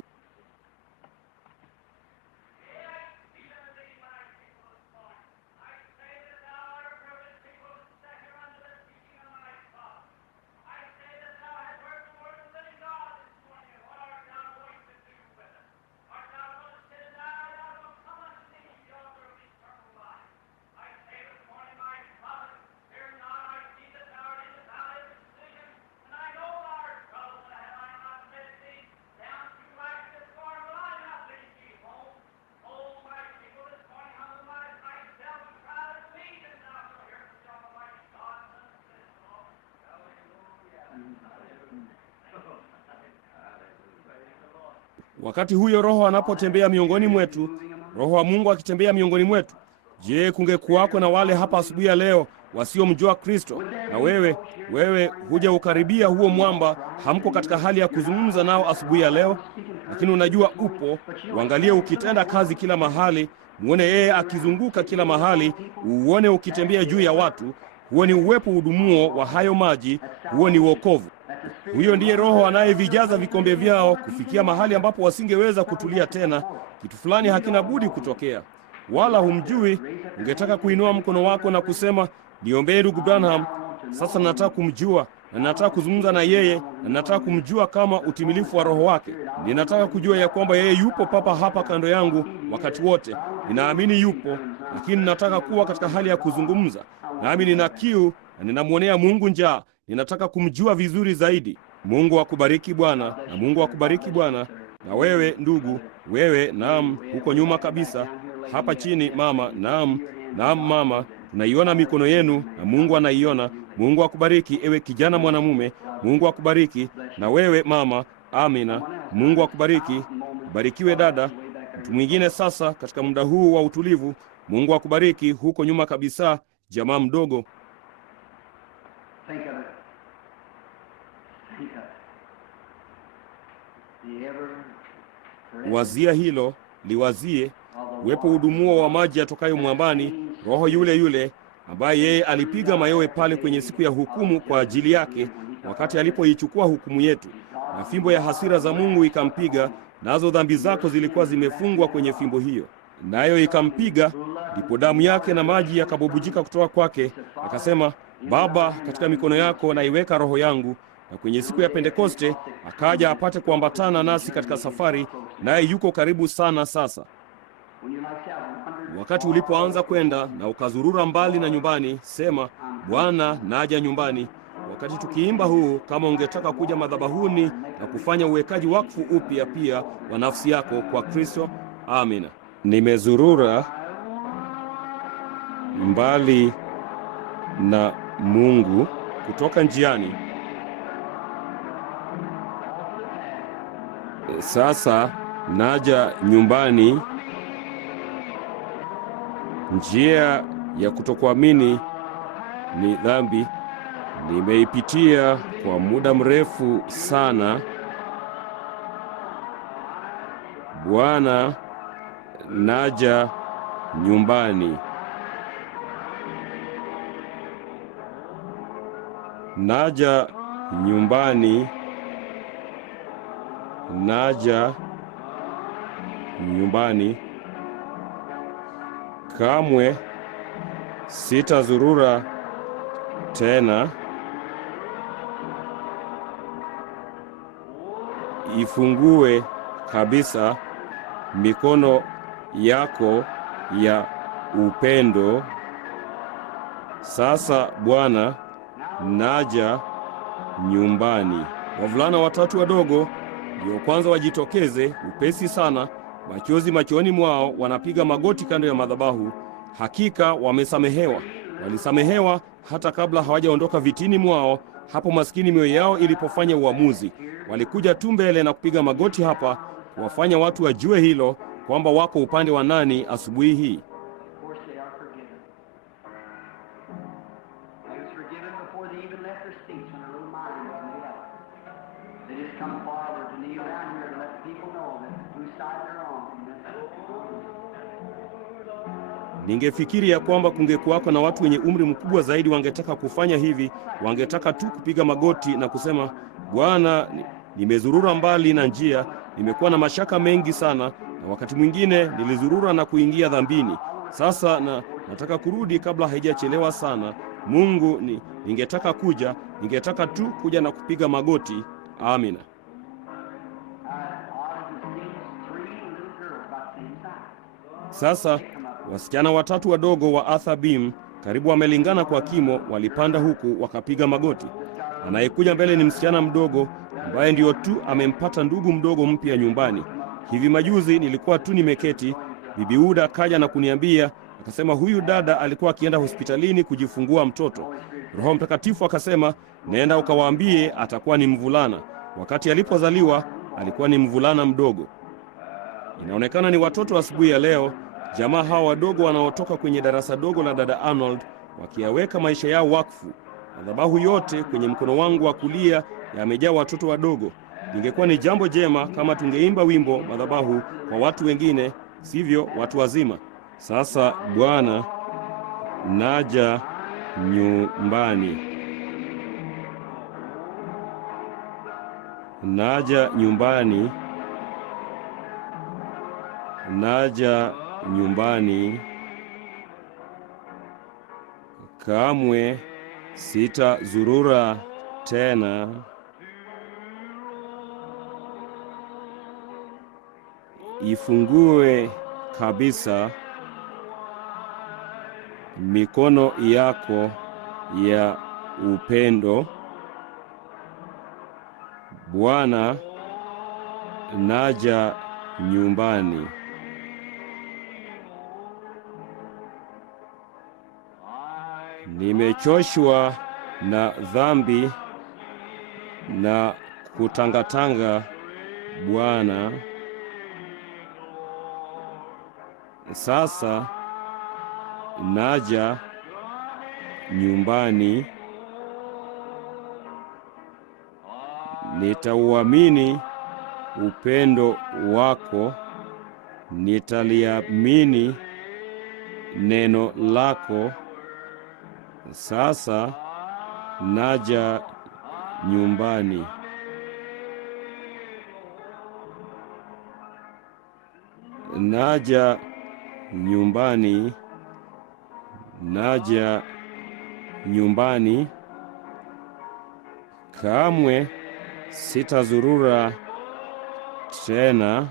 Wakati huyo Roho anapotembea miongoni mwetu, Roho wa Mungu akitembea miongoni mwetu, je, kungekuwako na wale hapa asubuhi ya leo wasiomjua Kristo? Na wewe huja ukaribia huo mwamba, hamko katika hali ya kuzungumza nao asubuhi ya leo, lakini unajua upo. Uangalie ukitenda kazi kila mahali, muone yeye akizunguka kila mahali, uone ukitembea juu ya watu. Huo ni uwepo udumuo wa hayo maji, huo ni wokovu. Huyo ndiye Roho anayevijaza vikombe vyao kufikia mahali ambapo wasingeweza kutulia tena. Kitu fulani hakina budi kutokea. Wala humjui, ungetaka kuinua mkono wako na kusema, "Niombee ndugu Branham, sasa nataka kumjua, na nataka kuzungumza na yeye, na nataka kumjua kama utimilifu wa Roho wake. Ninataka kujua ya kwamba yeye yupo papa hapa kando yangu wakati wote. Ninaamini yupo, lakini nataka kuwa katika hali ya kuzungumza. Nami nina kiu na ninamwonea Mungu njaa. Ninataka kumjua vizuri zaidi." Mungu akubariki Bwana, na Mungu akubariki Bwana. Na wewe ndugu, wewe naam, huko nyuma kabisa, hapa chini mama, naam mama, tunaiona mikono yenu na Mungu anaiona. Mungu akubariki ewe kijana mwanamume, Mungu akubariki. Na wewe mama, amina. Mungu akubariki. Barikiwe dada. Mtu mwingine sasa katika muda huu wa utulivu, Mungu akubariki huko nyuma kabisa, jamaa mdogo. Think of it. Think of it. The ever Wazia hilo, liwazie uwepo udumuo wa maji yatokayo mwambani, Roho yule yule ambaye yeye alipiga mayowe pale kwenye siku ya hukumu kwa ajili yake, wakati alipoichukua hukumu yetu, na fimbo ya hasira za Mungu ikampiga, nazo dhambi zako zilikuwa zimefungwa kwenye fimbo hiyo, nayo ikampiga. Ndipo damu yake na maji yakabubujika kutoka kwake. Akasema, "Baba, katika mikono yako naiweka roho yangu." Na kwenye siku ya Pentekoste akaja apate kuambatana nasi katika safari, naye yuko karibu sana sasa. Wakati ulipoanza kwenda na ukazurura mbali na nyumbani, sema, "Bwana, naja nyumbani." Wakati tukiimba huu, kama ungetaka kuja madhabahuni na kufanya uwekaji wakfu upya pia wa nafsi yako kwa Kristo, amina. Nimezurura mbali na Mungu kutoka njiani. Sasa naja nyumbani. Njia ya kutokuamini ni dhambi, Nimeipitia kwa muda mrefu sana. Bwana, naja nyumbani. Naja nyumbani. Naja nyumbani. Kamwe sitazurura tena. Ifungue kabisa mikono yako ya upendo. Sasa Bwana, naja nyumbani. Wavulana watatu wadogo ndio kwanza wajitokeze upesi sana, machozi machoni mwao, wanapiga magoti kando ya madhabahu. Hakika wamesamehewa. Walisamehewa hata kabla hawajaondoka vitini mwao, hapo maskini mioyo yao ilipofanya uamuzi. Walikuja tu mbele na kupiga magoti hapa, kuwafanya watu wajue hilo, kwamba wako upande wa nani asubuhi hii. Ningefikiri ya kwamba kungekuwako na watu wenye umri mkubwa zaidi wangetaka kufanya hivi, wangetaka tu kupiga magoti na kusema, Bwana, nimezurura mbali na njia, nimekuwa na mashaka mengi sana, na wakati mwingine nilizurura na kuingia dhambini. Sasa nataka kurudi kabla haijachelewa sana. Mungu, ningetaka ningetaka tu kuja na kupiga magoti. Amina. Sasa wasichana watatu wadogo wa Arthur Beam, karibu wamelingana kwa kimo, walipanda huku wakapiga magoti. Anayekuja mbele ni msichana mdogo ambaye ndio tu amempata ndugu mdogo mpya nyumbani. Hivi majuzi nilikuwa tu nimeketi, Bibi Uda kaja na kuniambia, akasema huyu dada alikuwa akienda hospitalini kujifungua mtoto. Roho Mtakatifu akasema, nenda ukawaambie atakuwa ni mvulana. Wakati alipozaliwa alikuwa ni mvulana mdogo. Inaonekana ni watoto asubuhi ya leo, jamaa hawa wadogo wanaotoka kwenye darasa dogo la dada Arnold, wakiyaweka maisha yao wakfu. Madhabahu yote kwenye mkono wangu wa kulia yamejaa watoto wadogo. Ningekuwa ni jambo jema kama tungeimba wimbo madhabahu kwa watu wengine, sivyo watu wazima. Sasa Bwana, naja nyumbani. Naja nyumbani. Naja nyumbani. Kamwe sitazurura tena. Ifungue kabisa mikono yako ya upendo. Bwana, naja nyumbani. Nimechoshwa na dhambi na kutangatanga, Bwana. Sasa naja nyumbani. Nitauamini upendo wako, nitaliamini neno lako. Sasa naja nyumbani. Naja nyumbani. Naja nyumbani. Kamwe sitazurura tena.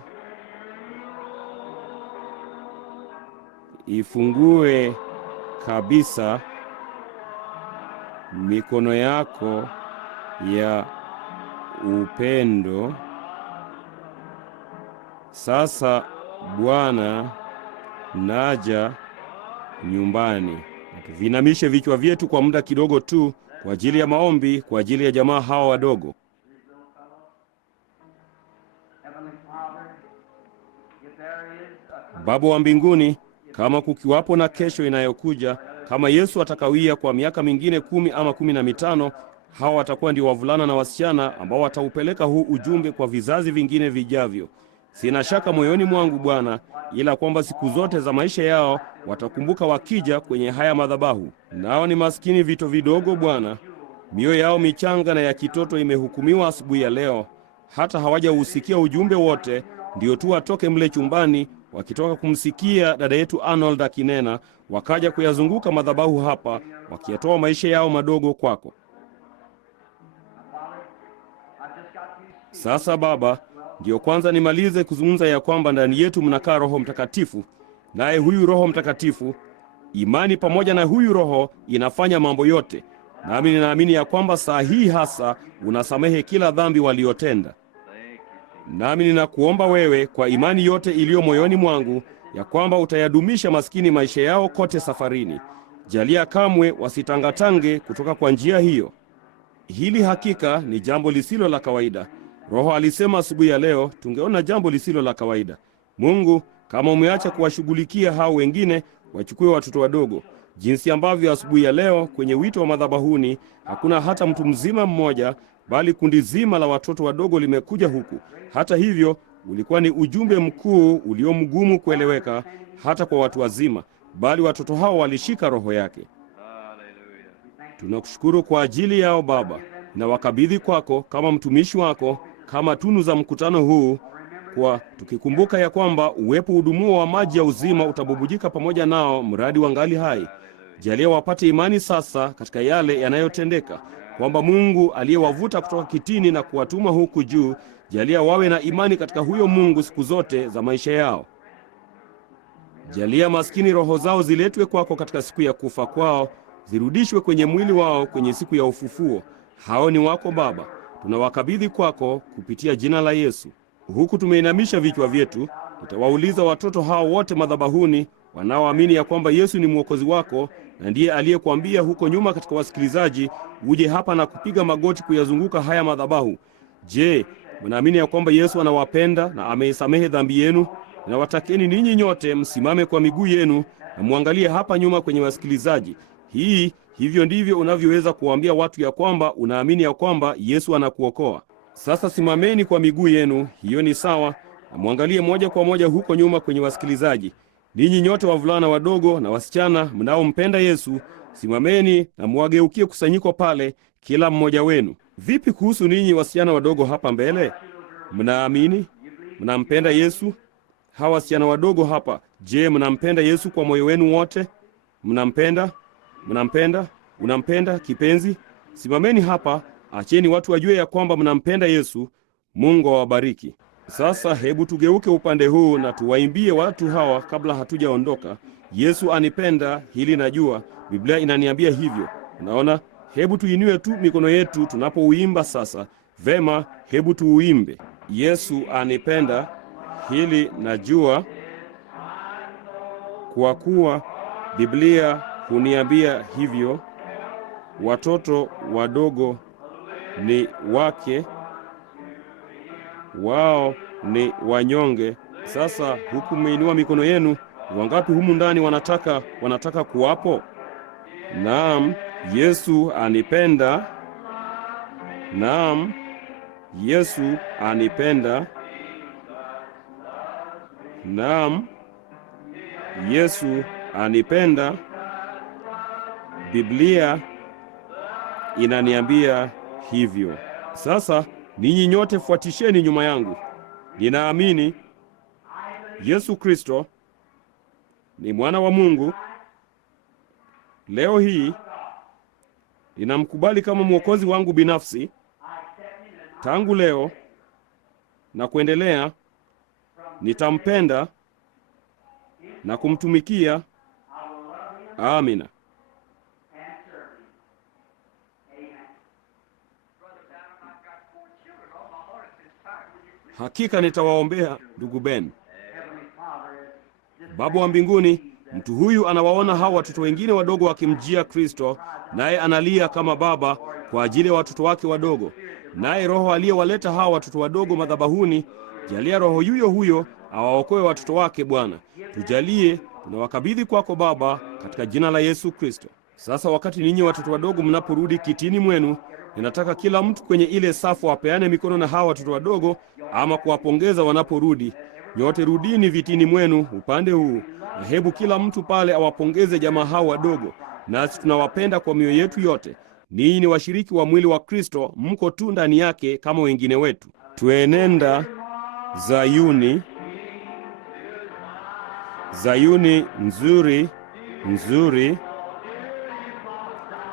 Ifungue kabisa mikono yako ya upendo. Sasa Bwana, naja nyumbani. Tuvinamishe vichwa vyetu kwa muda kidogo tu kwa ajili ya maombi, kwa ajili ya jamaa hawa wadogo. Baba wa mbinguni, kama kukiwapo na kesho inayokuja, Kama Yesu atakawia kwa miaka mingine 10 ama 15, hawa watakuwa ndio wavulana na wasichana ambao wataupeleka huu ujumbe kwa vizazi vingine vijavyo. Sina shaka moyoni mwangu Bwana, ila kwamba siku zote za maisha yao watakumbuka wakija kwenye haya madhabahu. Nao ni maskini vito vidogo Bwana, mioyo yao michanga na ya kitoto imehukumiwa asubuhi ya leo, hata hawajausikia ujumbe wote, ndio tu watoke mle chumbani wakitoka kumsikia dada yetu Arnold akinena, wakaja kuyazunguka madhabahu hapa, wakiyatoa maisha yao madogo kwako. Sasa Baba, ndiyo kwanza nimalize kuzungumza ya kwamba ndani yetu mnakaa Roho Mtakatifu, naye huyu Roho Mtakatifu, imani pamoja na huyu Roho inafanya mambo yote. Nami ninaamini ya kwamba saa hii hasa unasamehe kila dhambi waliotenda. Nami ninakuomba wewe kwa imani yote iliyo moyoni mwangu ya kwamba utayadumisha maskini maisha yao kote safarini. Jalia kamwe wasitangatange kutoka kwa njia hiyo. Hili hakika ni jambo lisilo la kawaida. Roho alisema asubuhi ya leo tungeona jambo lisilo la kawaida. Mungu, kama umeacha kuwashughulikia hao wengine, wachukue watoto wadogo. Jinsi ambavyo asubuhi ya leo kwenye wito wa madhabahuni hakuna hata mtu mzima mmoja, bali kundi zima la watoto wadogo limekuja huku. Hata hivyo, ulikuwa ni ujumbe mkuu uliomgumu kueleweka hata kwa watu wazima, bali watoto hao walishika roho yake. Tunakushukuru kwa ajili yao Baba, na wakabidhi kwako kama mtumishi wako, kama tunu za mkutano huu, kwa tukikumbuka ya kwamba uwepo udumuo wa maji ya uzima utabubujika pamoja nao mradi wangali hai. Jalia wapate imani sasa katika yale yanayotendeka, kwamba Mungu aliyewavuta kutoka kitini na kuwatuma huku juu, jalia wawe na imani katika huyo Mungu siku zote za maisha yao. Jalia maskini roho zao ziletwe kwako katika siku ya kufa kwao, zirudishwe kwenye mwili wao kwenye siku ya ufufuo. Hao ni wako Baba, tunawakabidhi kwako kupitia jina la Yesu. Huku tumeinamisha vichwa vyetu, nitawauliza watoto hao wote madhabahuni wanaoamini ya kwamba Yesu ni mwokozi wako na ndiye aliyekuambia huko nyuma katika wasikilizaji uje hapa na kupiga magoti kuyazunguka haya madhabahu. Je, mnaamini ya kwamba Yesu anawapenda na ameisamehe dhambi yenu? Nawatakeni ninyi nyote msimame kwa miguu yenu na muangalie hapa nyuma kwenye wasikilizaji. Hivyo ndivyo unavyoweza kuwaambia watu ya kwamba unaamini ya kwamba Yesu anakuokoa. Sasa simameni kwa miguu yenu, hiyo ni sawa, na muangalie moja kwa moja huko nyuma kwenye wasikilizaji. Ninyi nyote wavulana wadogo na wasichana mnaompenda Yesu, simameni na muwageukie kusanyiko pale, kila mmoja wenu. Vipi kuhusu ninyi wasichana wadogo hapa mbele? Mnaamini? Mnampenda Yesu? Hawa wasichana wadogo hapa, je, mnampenda Yesu kwa moyo wenu wote? Mnampenda? Mnampenda? Unampenda kipenzi? Simameni hapa, acheni watu wajue ya kwamba mnampenda Yesu. Mungu awabariki. Sasa hebu tugeuke upande huu na tuwaimbie watu hawa kabla hatujaondoka. Yesu anipenda, hili najua, Biblia inaniambia hivyo. Unaona, hebu tuinue tu mikono yetu tunapouimba sasa. Vema, hebu tuuimbe. Yesu anipenda, hili najua, kwa kuwa Biblia huniambia hivyo. Watoto wadogo ni wake, wao ni wanyonge. Sasa huku mmeinua mikono yenu, wangapi humu ndani wanataka kuwapo? Naam, Yesu anipenda. Naam, Yesu anipenda. Naam, Yesu anipenda. Biblia inaniambia hivyo. Sasa ninyi nyote fuatisheni nyuma yangu. Ninaamini Yesu Kristo ni mwana wa Mungu. Leo hii ninamkubali kama mwokozi wangu binafsi. Tangu leo na kuendelea nitampenda na kumtumikia. Amina. Hakika nitawaombea ndugu Ben. Baba wa mbinguni, mtu huyu anawaona hao watoto wengine wadogo wakimjia Kristo, naye analia kama baba kwa ajili ya watoto wake wadogo. Naye Roho aliyewaleta hao watoto wadogo madhabahuni, jalia Roho yuyo huyo awaokoe watoto wake Bwana. Tujalie tunawakabidhi kwako Baba, katika jina la Yesu Kristo. Sasa wakati ninyi watoto wadogo mnaporudi kitini mwenu, ninataka kila mtu kwenye ile safu apeane mikono na hawa watoto wadogo, ama kuwapongeza wanaporudi. Nyote rudini vitini mwenu upande huu, na hebu kila mtu pale awapongeze jamaa hao wadogo. Nasi tunawapenda kwa mioyo yetu yote. Ninyi ni washiriki wa mwili wa Kristo, mko tu ndani yake kama wengine wetu. Tuenenda Zayuni, Zayuni nzuri nzuri,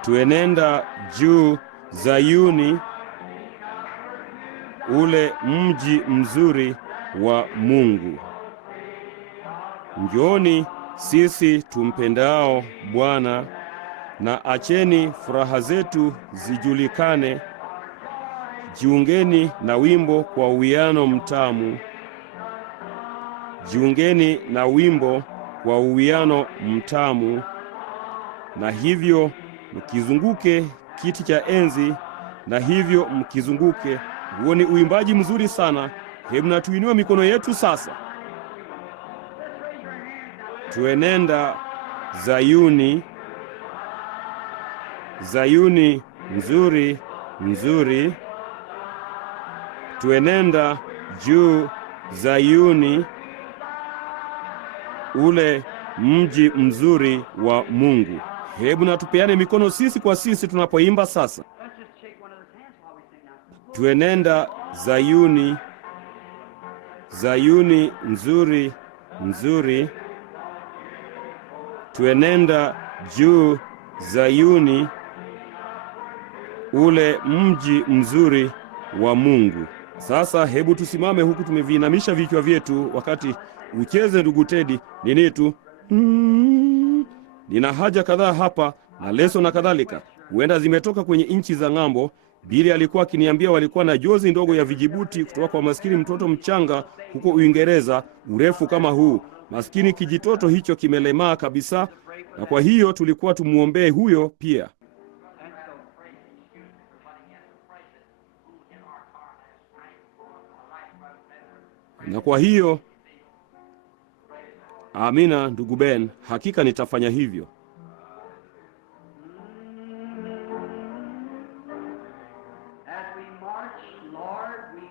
tuenenda juu Zayuni, ule mji mzuri wa Mungu. Njooni sisi tumpendao Bwana, na acheni furaha zetu zijulikane. Jiungeni na wimbo kwa uwiano mtamu, jiungeni na wimbo kwa uwiano mtamu, na hivyo mkizunguke kiti cha enzi, na hivyo mkizunguke. Huo ni uimbaji mzuri sana. Hebu na tuinue mikono yetu sasa. Tuenenda Zayuni, Zayuni nzuri nzuri, tuenenda juu Zayuni, ule mji mzuri wa Mungu. Hebu na tupeane mikono sisi kwa sisi tunapoimba sasa. Tuenenda Zayuni, Zayuni nzuri nzuri, tuenenda juu Zayuni, ule mji mzuri wa Mungu. Sasa hebu tusimame huku tumeviinamisha vichwa vyetu wakati ucheze ndugu Teddy. Nini tu nina haja kadhaa hapa na leso na kadhalika, huenda zimetoka kwenye nchi za ng'ambo. Bili alikuwa akiniambia walikuwa na jozi ndogo ya vijibuti kutoka kwa maskini mtoto mchanga huko Uingereza, urefu kama huu. Maskini kijitoto hicho kimelemaa kabisa, na kwa hiyo tulikuwa tumuombee huyo pia. Na kwa hiyo, amina ndugu Ben, hakika nitafanya hivyo.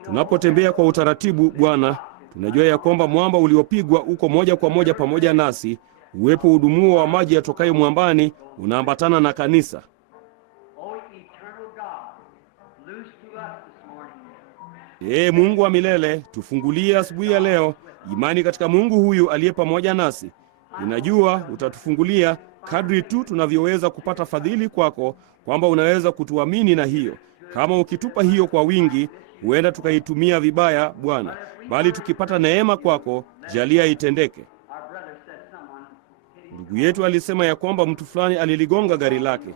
Tunapotembea kwa utaratibu, Bwana, tunajua ya kwamba mwamba uliopigwa uko moja kwa moja pamoja nasi. Uwepo udumuo wa maji yatokayo mwambani unaambatana na kanisa. Mungu wa milele, tufungulie asubuhi ya leo imani katika Mungu huyu aliye pamoja nasi. Ninajua utatufungulia kadri tu tunavyoweza kupata fadhili kwako, kwamba unaweza kutuamini, na hiyo kama ukitupa hiyo kwa wingi, huenda tukaitumia vibaya Bwana, bali tukipata neema kwako, jalia itendeke. Ndugu yetu alisema ya kwamba mtu fulani aliligonga gari lake.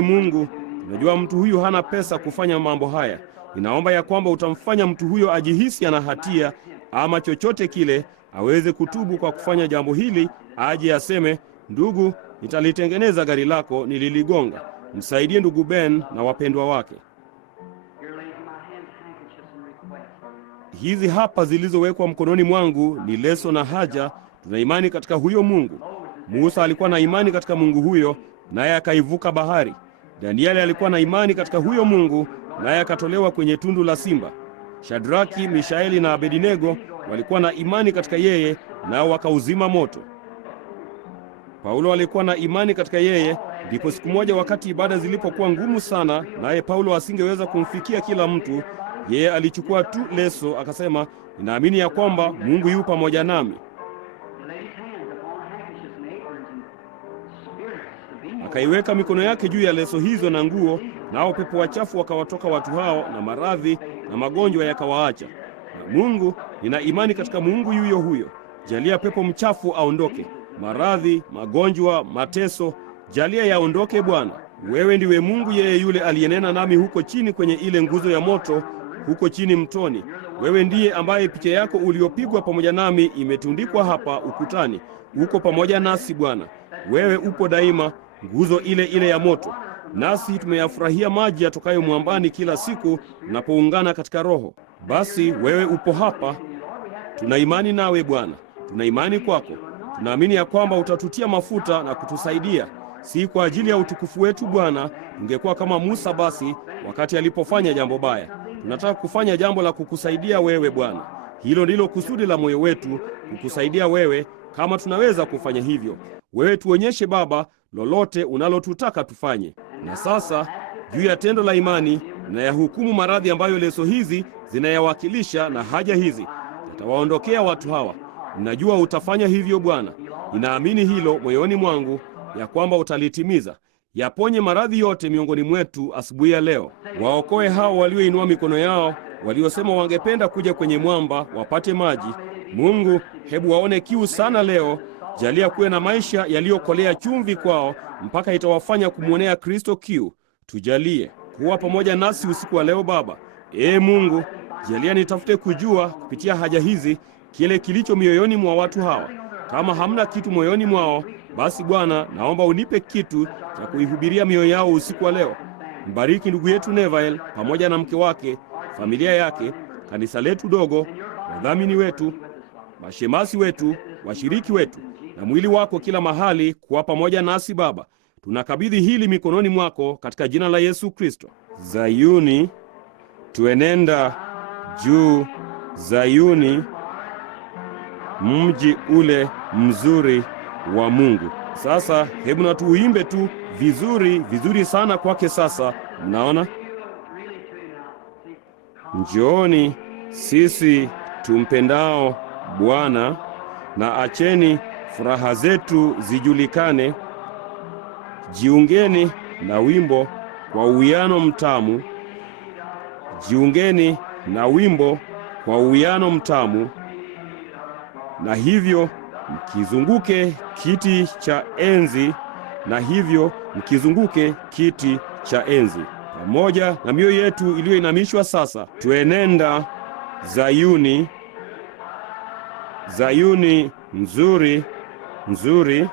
Mungu, tunajua mtu huyu hana pesa kufanya mambo haya. Ninaomba ya kwamba utamfanya mtu huyo ajihisi ana hatia ama chochote kile, aweze kutubu kwa kufanya jambo hili, aje aseme, ndugu, nitalitengeneza gari lako, nililigonga. Msaidie ndugu Ben na wapendwa wake. Hizi hapa zilizowekwa mkononi mwangu ni leso na haja. Tuna imani katika huyo Mungu. Musa alikuwa na imani katika Mungu huyo, naye akaivuka bahari. Danieli alikuwa na imani katika huyo Mungu, naye akatolewa kwenye tundu la simba. Shadraki, Mishaeli na Abednego walikuwa na imani katika yeye, nao wakauzima moto. Paulo alikuwa na imani katika yeye, ndipo siku moja wakati ibada zilipokuwa ngumu sana, naye Paulo asingeweza kumfikia kila mtu, yeye alichukua tu leso akasema, ninaamini ya kwamba Mungu yu pamoja nami. Akaiweka mikono yake juu ya leso hizo na nguo, nao pepo wachafu wakawatoka watu hao, na maradhi na magonjwa yakawaacha. Na Mungu, nina imani katika Mungu yuyo huyo. Jalia pepo mchafu aondoke, maradhi, magonjwa, mateso, jalia yaondoke Bwana. Wewe ndiwe Mungu, yeye yule aliyenena nami huko chini kwenye ile nguzo ya moto, huko chini mtoni. Wewe ndiye ambaye picha yako uliopigwa pamoja nami imetundikwa hapa ukutani. Uko pamoja nasi Bwana. Wewe upo daima, nguzo ile ile ya moto. Nasi tumeyafurahia maji yatokayo mwambani kila siku tunapoungana katika roho. Basi wewe upo hapa. Tuna imani nawe Bwana. Tuna imani kwako. Tunaamini ya kwamba utatutia mafuta na kutusaidia, si kwa ajili ya utukufu wetu Bwana. Tungekuwa kama Musa basi wakati alipofanya jambo baya. Tunataka kufanya jambo la kukusaidia wewe Bwana. Hilo ndilo kusudi la moyo wetu, kukusaidia wewe. Kama tunaweza kufanya hivyo, wewe tuonyeshe Baba lolote unalotutaka tufanye. Na sasa juu ya tendo la imani na ya hukumu maradhi ambayo leso hizi zinayawakilisha na haja hizi yatawaondokea watu hawa. Ninajua utafanya hivyo Bwana. Ninaamini hilo moyoni mwangu ya kwamba utalitimiza. Yaponye maradhi yote miongoni mwetu asubuhi ya leo. Waokoe hao walioinua mikono yao, waliosema wangependa kuja kwenye mwamba wapate maji. Mungu, hebu waone kiu sana leo. Jalia kuwe na maisha yaliyokolea chumvi kwao mpaka itawafanya kumwonea Kristo kiu. Tujalie kuwa pamoja nasi usiku wa leo Baba. Mungu, jalia nitafute kujua kupitia haja hizi kile kilicho mioyoni mwa watu hawa. Kama hamna kitu moyoni mwao, basi Bwana, naomba unipe kitu cha kuihubiria mioyo yao usiku wa leo. Mbariki ndugu yetu Neville pamoja na mke wake, familia yake, kanisa letu dogo, wadhamini wetu, mashemasi wetu, washiriki wetu, na mwili wako kila mahali kuwa pamoja nasi Baba. Tunakabidhi hili mikononi mwako katika jina la Yesu Kristo. Zayuni, tuenenda juu Zayuni, mji ule mzuri wa Mungu. Sasa hebu na tuimbe tu vizuri sana kwake. Sasa mnaona, njooni sisi tumpendao Bwana, na acheni furaha zetu zijulikane. Jiungeni na wimbo kwa uwiano mtamu, jiungeni na wimbo kwa uwiano mtamu, na hivyo mkizunguke kiti cha enzi, na hivyo mkizunguke kiti cha enzi pamoja na mioyo yetu iliyoinamishwa. Sasa tuenenda Zayuni, Zayuni nzuri nzuri,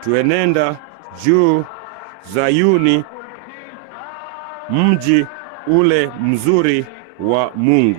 tuenenda juu Zayuni, mji ule mzuri wa Mungu.